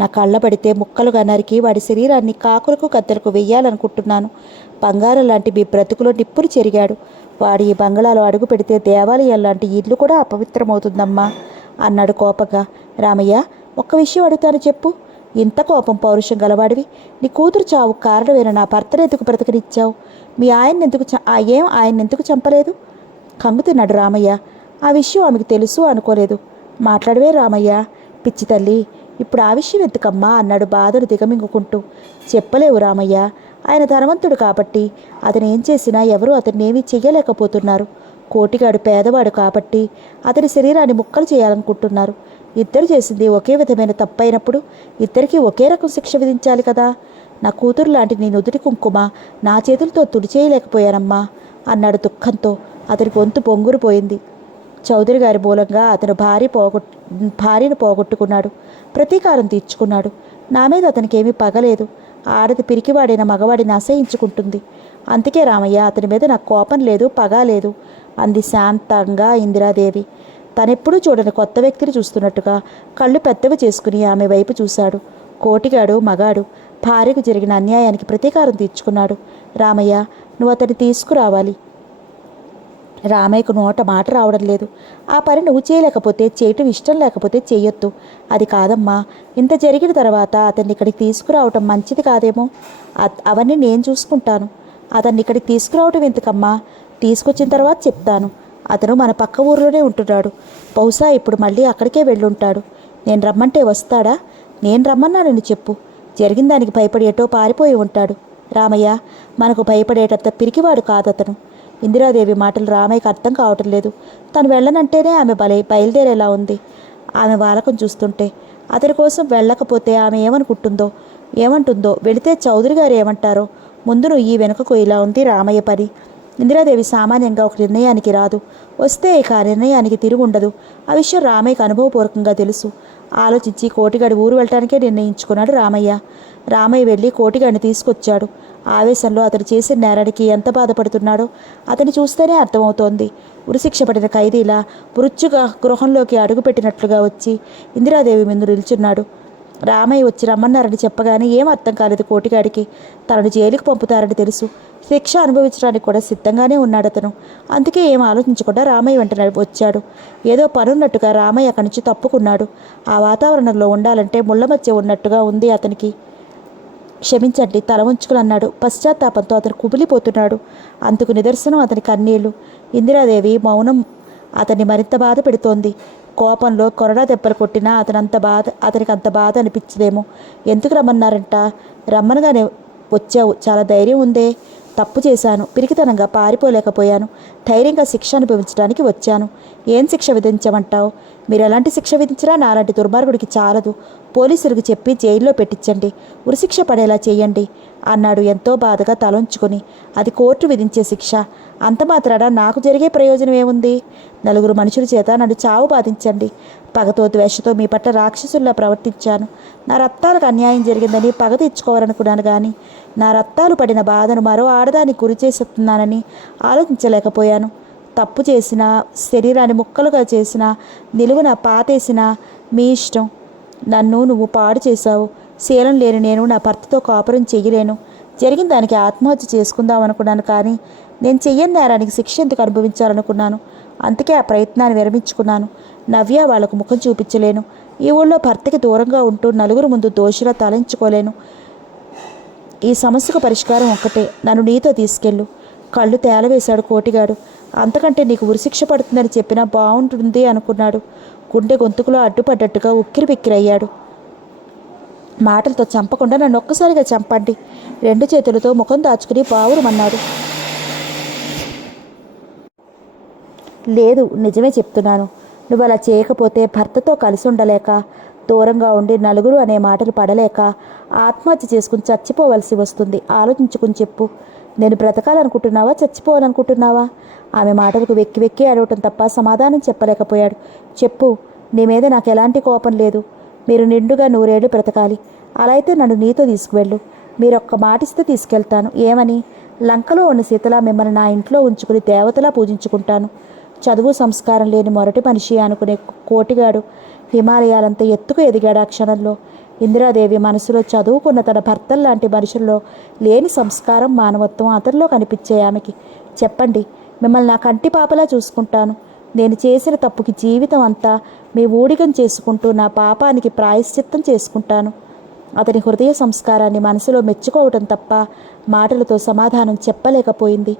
నా కళ్ళ పడితే ముక్కలుగా నరికి వాడి శరీరాన్ని కాకులకు కత్తెలకు వెయ్యాలనుకుంటున్నాను. బంగారం లాంటి మీ బ్రతుకులో నిప్పులు చెరిగాడు. వాడు ఈ బంగళాలో అడుగు పెడితే దేవాలయం లాంటి ఇల్లు కూడా అపవిత్రమవుతుందమ్మా అన్నాడు కోపంగా. రామయ్య, ఒక్క విషయం అడుగుతాను చెప్పు. ఇంత కోపం పౌరుషం గలవాడివి. నీ కూతురు చావు కారణమైన నా భర్తను ఎందుకు బ్రతకనిచ్చావు? మీ ఆయన ఎందుకు చంపలేదు? కంగుతున్నాడు రామయ్య. ఆ విషయం ఆమెకు తెలుసు అనుకోలేదు. మాట్లాడవే రామయ్య. పిచ్చి తల్లి, ఇప్పుడు ఆ విషయం ఎందుకమ్మా అన్నాడు బాధను దిగమింగుకుంటూ. చెప్పలేవు రామయ్య. ఆయన ధనవంతుడు కాబట్టి అతను ఏం చేసినా ఎవరూ అతన్ని ఏమీ చెయ్యలేకపోతున్నారు. కోటిగాడు పేదవాడు కాబట్టి అతని శరీరాన్ని ముక్కలు చేయాలనుకుంటున్నారు. ఇద్దరు చేసింది ఒకే విధమైన తప్పైనప్పుడు ఇద్దరికీ ఒకే రకం శిక్ష విధించాలి కదా. నా కూతురు లాంటి నీ నుదుటి కుంకుమ నా చేతులతో తుడిచేయలేకపోయానమ్మా అన్నాడు దుఃఖంతో. అతని గొంతు పొంగురుపోయింది. చౌదరి గారి మూలంగా అతను భార్యను పోగొట్టుకున్నాడు. ప్రతీకారం తీర్చుకున్నాడు. నా మీద అతనికి ఏమీ పగలేదు. ఆడది పిరికివాడైన మగవాడిని అసహించుకుంటుంది. అందుకే రామయ్య, అతని మీద నాకు కోపం లేదు, పగ లేదు అంది శాంతంగా ఇందిరాదేవి. తనెప్పుడూ చూడని కొత్త వ్యక్తిని చూస్తున్నట్టుగా కళ్ళు పెద్దవి చేసుకుని ఆమె వైపు చూశాడు. కోటిగాడు మగాడు. భార్యకు జరిగిన అన్యాయానికి ప్రతీకారం తీర్చుకున్నాడు. రామయ్య, నువ్వు అతన్ని తీసుకురావాలి. రామయ్యకు నోట మాట రావడం లేదు. ఆ పని నువ్వు చేయలేకపోతే, చేయటం ఇష్టం లేకపోతే చేయొద్దు. అది కాదమ్మా, ఇంత జరిగిన తర్వాత అతన్ని ఇక్కడికి తీసుకురావటం మంచిది కాదేమో. అవన్నీ నేను చూసుకుంటాను. అతన్ని ఇక్కడికి తీసుకురావటం ఎందుకమ్మా? తీసుకొచ్చిన తర్వాత చెప్తాను. అతను మన పక్క ఊర్లోనే ఉంటున్నాడు. బహుశా ఇప్పుడు మళ్ళీ అక్కడికే వెళ్ళుంటాడు. నేను రమ్మంటే వస్తాడా? నేను రమ్మన్నానని చెప్పు. జరిగిన దానికి భయపడి ఎటో పారిపోయి ఉంటాడు. రామయ్య, మనకు భయపడేటంత పిరికివాడు కాదతను. ఇందిరాదేవి మాటలు రామయ్యకు అర్థం కావటం లేదు. తను వెళ్ళనంటేనే ఆమె బయలుదేరేలా ఉంది. ఆమె వాలకం చూస్తుంటే అతని కోసం వెళ్ళకపోతే ఆమె ఏమంటుందో, వెళితే చౌదరి గారు ఏమంటారో. ముందు నువ్వు ఈ వెనుకకు ఇలా ఉంది రామయ్య పని. ఇందిరాదేవి సామాన్యంగా ఒక నిర్ణయానికి రాదు. వస్తే ఇక ఆ నిర్ణయానికి తిరుగుండదు. ఆ విషయం రామయ్యకు అనుభవపూర్వకంగా తెలుసు. ఆలోచించి కోటిగాడి ఊరు వెళ్ళటానికే నిర్ణయించుకున్నాడు రామయ్య. రామయ్య వెళ్ళి కోటిగాడిని తీసుకొచ్చాడు. ఆవేశంలో అతను చేసిన నేరానికి ఎంత బాధపడుతున్నాడో అతన్ని చూస్తేనే అర్థమవుతోంది. ఉరిశిక్ష పడిన ఖైదీలా మృత్యుగా గృహంలోకి అడుగుపెట్టినట్లుగా వచ్చి ఇందిరాదేవి ముందు నిల్చున్నాడు. రామయ్య వచ్చి రమ్మన్నారని చెప్పగానే ఏం అర్థం కాలేదు కోటిగాడికి. తనను జైలుకు పంపుతారని తెలుసు. శిక్ష అనుభవించడానికి కూడా సిద్ధంగానే ఉన్నాడు అతను. అందుకే ఏం ఆలోచించకుండా రామయ్య వెంట వచ్చాడు. ఏదో పనున్నట్టుగా రామయ్య అక్కడి నుంచి తప్పుకున్నాడు. ఆ వాతావరణంలో ఉండాలంటే ముళ్ళ మధ్య ఉన్నట్టుగా ఉంది అతనికి. క్షమించండి, తల ఉంచుకుని అన్నాడు. పశ్చాత్తాపంతో అతను కుమిలిపోతున్నాడు. అందుకు నిదర్శనం అతని కన్నీళ్లు. ఇందిరాదేవి మౌనం అతన్ని మరింత బాధ పెడుతోంది. కోపంలో కొరడా దెబ్బలు కొట్టినా అతనికి అంత బాధ అనిపించదేమో. ఎందుకు రమ్మన్నారంట? రమ్మనగానే వచ్చావు, చాలా ధైర్యం ఉందే. తప్పు చేశాను, పిరికితనంగా పారిపోలేకపోయాను. ధైర్యంగా శిక్ష అనుభవించడానికి వచ్చాను. ఏం శిక్ష విధించమంటావు? మీరు ఎలాంటి శిక్ష విధించినా నాలాంటి దుర్మార్గుడికి చాలదు. పోలీసులకు చెప్పి జైల్లో పెట్టించండి, ఉరిశిక్ష పడేలా చేయండి అన్నాడు ఎంతో బాధగా తలొంచుకొని. అది కోర్టు విధించే శిక్ష. అంత మాత్రాన నాకు జరిగే ప్రయోజనం ఏముంది? నలుగురు మనుషుల చేత నన్ను చావు బాధించండి. పగతో ద్వేషతో మీ పట్ల రాక్షసుల్లా ప్రవర్తించాను. నా రక్తాలకు అన్యాయం జరిగిందని పగ తెచ్చుకోవాలనుకున్నాను, కానీ నా రక్తాలు పడిన బాధను మరో ఆడదానికి గురి చేస్తున్నానని ఆలోచించలేకపోయాను. తప్పు చేసినా, శరీరాన్ని ముక్కలుగా చేసినా, నిలువున పాతేసినా మీ ఇష్టం. నన్ను నువ్వు పాడు చేశావు. శీలం లేని నేను నా భర్తతో కాపురం చెయ్యలేను. జరిగిన దానికి ఆత్మహత్య చేసుకుందాం అనుకున్నాను, కానీ నేను చెయ్యని నేరానికి శిక్ష ఎందుకు అనుభవించాలనుకున్నాను. అందుకే ఆ ప్రయత్నాన్ని విరమించుకున్నాను. నవ్య వాళ్లకు ముఖం చూపించలేను. ఈ ఊళ్ళో భర్తకి దూరంగా ఉంటూ నలుగురు ముందు దోషిలా తలంచుకోలేను. ఈ సమస్యకు పరిష్కారం ఒక్కటే, నన్ను నీతో తీసుకెళ్ళు. కళ్ళు తేలవేశాడు కోటిగాడు. అంతకంటే నీకు ఉరిశిక్ష పడుతుందని చెప్పినా బాగుంటుంది అనుకున్నాడు. గుండె గొంతుకులో అడ్డుపడ్డట్టుగా ఉక్కిరిబిక్కిరయ్యాడు. మాటలతో చంపకుండా నన్ను ఒక్కసారిగా చంపండి. 2 చేతులతో ముఖం దాచుకుని పావురమన్నాడు. లేదు, నిజమే చెప్తున్నాను. నువ్వు అలా చేయకపోతే భర్తతో కలిసి ఉండలేక, దూరంగా ఉండి నలుగురు అనే మాటలు పడలేక ఆత్మహత్య చేసుకుని చచ్చిపోవలసి వస్తుంది. ఆలోచించుకుని చెప్పు. నేను బ్రతకాలనుకుంటున్నావా, చచ్చిపోవాలనుకుంటున్నావా? ఆమె మాటలకు వెక్కి వెక్కి అడవటం తప్ప సమాధానం చెప్పలేకపోయాడు. చెప్పు, నీ మీద నాకు ఎలాంటి కోపం లేదు. మీరు నిండుగా 100 ఏళ్ళు బ్రతకాలి. అలా అయితే నన్ను నీతో తీసుకువెళ్ళు. మీరొక్క మాటిస్తే తీసుకెళ్తాను. ఏమని? లంకలో ఉన్న సీతలా మిమ్మల్ని నా ఇంట్లో ఉంచుకుని దేవతలా పూజించుకుంటాను. చదువు సంస్కారం లేని మొరటి మనిషి అనుకునే కోటిగాడు హిమాలయాలంతా ఎత్తుకు ఎదిగాడు. ఆ క్షణంలో ఇందిరాదేవి మనసులో చదువుకున్న తన భర్తల్లాంటి మనుషుల్లో లేని సంస్కారం, మానవత్వం అతనిలో కనిపించే ఆమెకి. చెప్పండి, మిమ్మల్ని నా కంటి పాపలా చూసుకుంటాను. నేను చేసిన తప్పుకి జీవితం అంతా మీ ఊడిగం చేసుకుంటూ నా పాపానికి ప్రాయశ్చిత్తం చేసుకుంటాను. అతని హృదయ సంస్కారాన్ని మనసులో మెచ్చుకోవటం తప్ప మాటలతో సమాధానం చెప్పలేకపోయింది.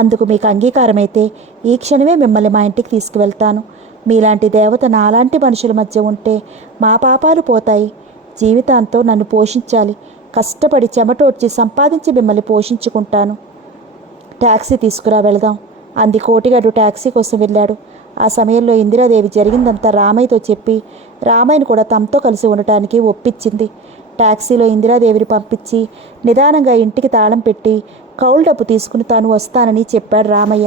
అందుకు మీకు అంగీకారమైతే ఈ క్షణమే మిమ్మల్ని మా ఇంటికి తీసుకువెళ్తాను. మీలాంటి దేవత నాలాంటి మనుషుల మధ్య ఉంటే మా పాపాలు పోతాయి. జీవితాంతో నన్ను పోషించాలి. కష్టపడి చెమటోడ్చి సంపాదించి మిమ్మల్ని పోషించుకుంటాను. ట్యాక్సీ తీసుకురా, వెళదాం అంది. కోటిగాడు ట్యాక్సీ కోసం వెళ్ళాడు. ఆ సమయంలో ఇందిరాదేవి జరిగిందంతా రామయ్యతో చెప్పి రామయ్యను కూడా తమతో కలిసి ఉండటానికి ఒప్పించింది. ట్యాక్సీలో ఇందిరాదేవిని పంపించి నిదానంగా ఇంటికి తాళం పెట్టి కౌలు డబ్బు తీసుకుని తాను వస్తానని చెప్పాడు రామయ్య.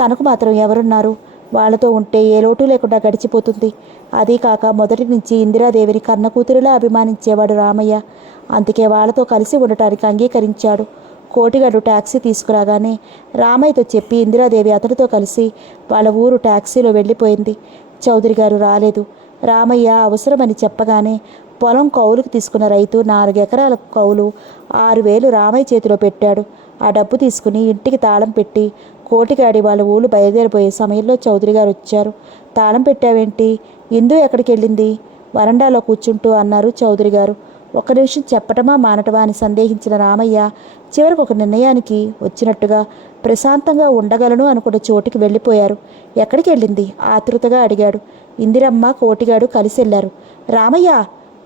తనకు మాత్రం ఎవరున్నారు? వాళ్లతో ఉంటే ఏ లోటు లేకుండా గడిచిపోతుంది. అదీ కాక మొదటి నుంచి ఇందిరాదేవిని కన్న కూతురిలా అభిమానించేవాడు రామయ్య. అందుకే వాళ్లతో కలిసి ఉండటానికి అంగీకరించాడు. కోటిగాడు ట్యాక్సీ తీసుకురాగానే రామయ్యతో చెప్పి ఇందిరాదేవి అతడితో కలిసి వాళ్ళ ఊరు ట్యాక్సీలో వెళ్ళిపోయింది. చౌదరి గారు రాలేదు. రామయ్య అవసరమని చెప్పగానే పొలం కౌలుకు తీసుకున్న రైతు 4 ఎకరాల కౌలు 6,000 రామయ్య చేతిలో పెట్టాడు. ఆ డబ్బు తీసుకుని ఇంటికి తాళం పెట్టి కోటిగాడి వాళ్ళ ఊళ్ళు బయలుదేరిపోయే సమయంలో చౌదరి గారు వచ్చారు. తాళం పెట్టావేంటి? ఇందు ఎక్కడికి వెళ్ళింది? వరండాలో కూర్చుంటూ అన్నారు చౌదరి గారు. 1 నిమిషం చెప్పటమా మానటమా అని సందేహించిన రామయ్య చివరికి ఒక నిర్ణయానికి వచ్చినట్టుగా ప్రశాంతంగా ఉండగలను అనుకున్న చోటికి వెళ్ళిపోయారు. ఎక్కడికి వెళ్ళింది? ఆతృతగా అడిగాడు. ఇందిరమ్మ, కోటిగాడు కలిసి వెళ్ళారు. రామయ్య!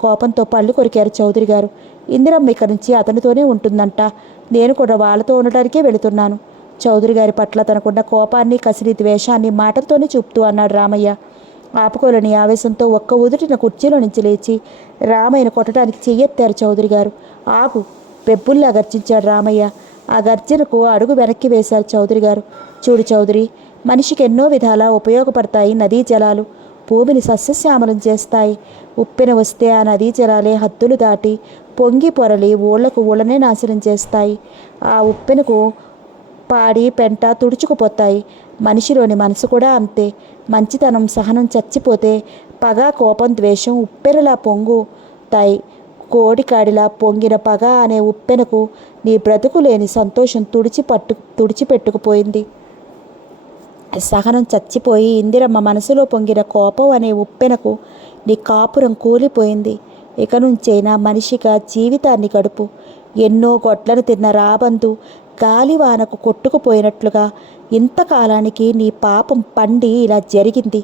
కోపంతో పళ్ళు కొరికారు చౌదరి గారు. ఇందిరమ్మ ఇక్కడి నుంచి అతనితోనే ఉంటుందంట. నేను కూడా వాళ్ళతో ఉండటానికే వెళుతున్నాను. చౌదరి గారి పట్ల తనకున్న కోపాన్ని, కసిరి, ద్వేషాన్ని మాటలతోనే చూపుతూ అన్నాడు రామయ్య. ఆపుకోలేని ఆవేశంతో ఒక్క ఉదుటిన కుర్చీలో నుంచి లేచి రామయ్యను కొట్టడానికి చెయ్యెత్తారు చౌదరి గారు. ఆగు! పెబ్బుల్లా గర్జించాడు రామయ్య. ఆ గర్జనకు అడుగు వెనక్కి వేశారు చౌదరి గారు. చూడు చౌదరి, మనిషికి ఎన్నో విధాలా ఉపయోగపడతాయి నదీ జలాలు. భూమిని సస్యశ్యామలం చేస్తాయి. ఉప్పెన వస్తే ఆ నదీ జలాలే హద్దులు దాటి పొంగి పొరలి ఊళ్ళకు ఊళ్ళనే నాశనం చేస్తాయి. ఆ ఉప్పెనకు పాడి పెంట తుడుచుకుపోతాయి. మనిషిలోని మనసు కూడా అంతే. మంచితనం, సహనం చచ్చిపోతే పగ, కోపం, ద్వేషం ఉప్పెనలా పొంగుతాయి. కోడికాడిలా పొంగిన పగ అనే ఉప్పెనకు నీ బ్రతుకు లేని సంతోషం తుడిచిపెట్టుకుపోయింది. సహనం చచ్చిపోయి ఇందిరమ్మ మనసులో పొంగిన కోపం అనే ఉప్పెనకు నీ కాపురం కూలిపోయింది. ఇక నుంచైనా మనిషిగా జీవితాన్ని గడుపు. ఎన్నో గొడ్లను తిన్న రాబందు గాలివానకు కొట్టుకుపోయినట్లుగా ఇంతకాలానికి నీ పాపం పండి ఇలా జరిగింది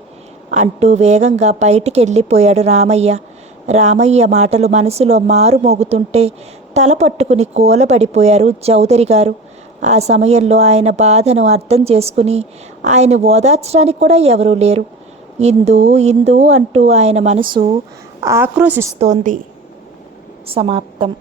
అంటూ వేగంగా బయటికి వెళ్ళిపోయాడు రామయ్య. రామయ్య మాటలు మనసులో మారుమోగుతుంటే తల పట్టుకుని కూలబడిపోయారు చౌదరి గారు. ఆ సమయంలో ఆయన బాధను అర్థం చేసుకుని ఆయన ఓదార్చడానికి కూడా ఎవరూ లేరు. ఇందు ఇందు అంటూ ఆయన మనసు ఆక్రోశిస్తోంది. సమాప్తం.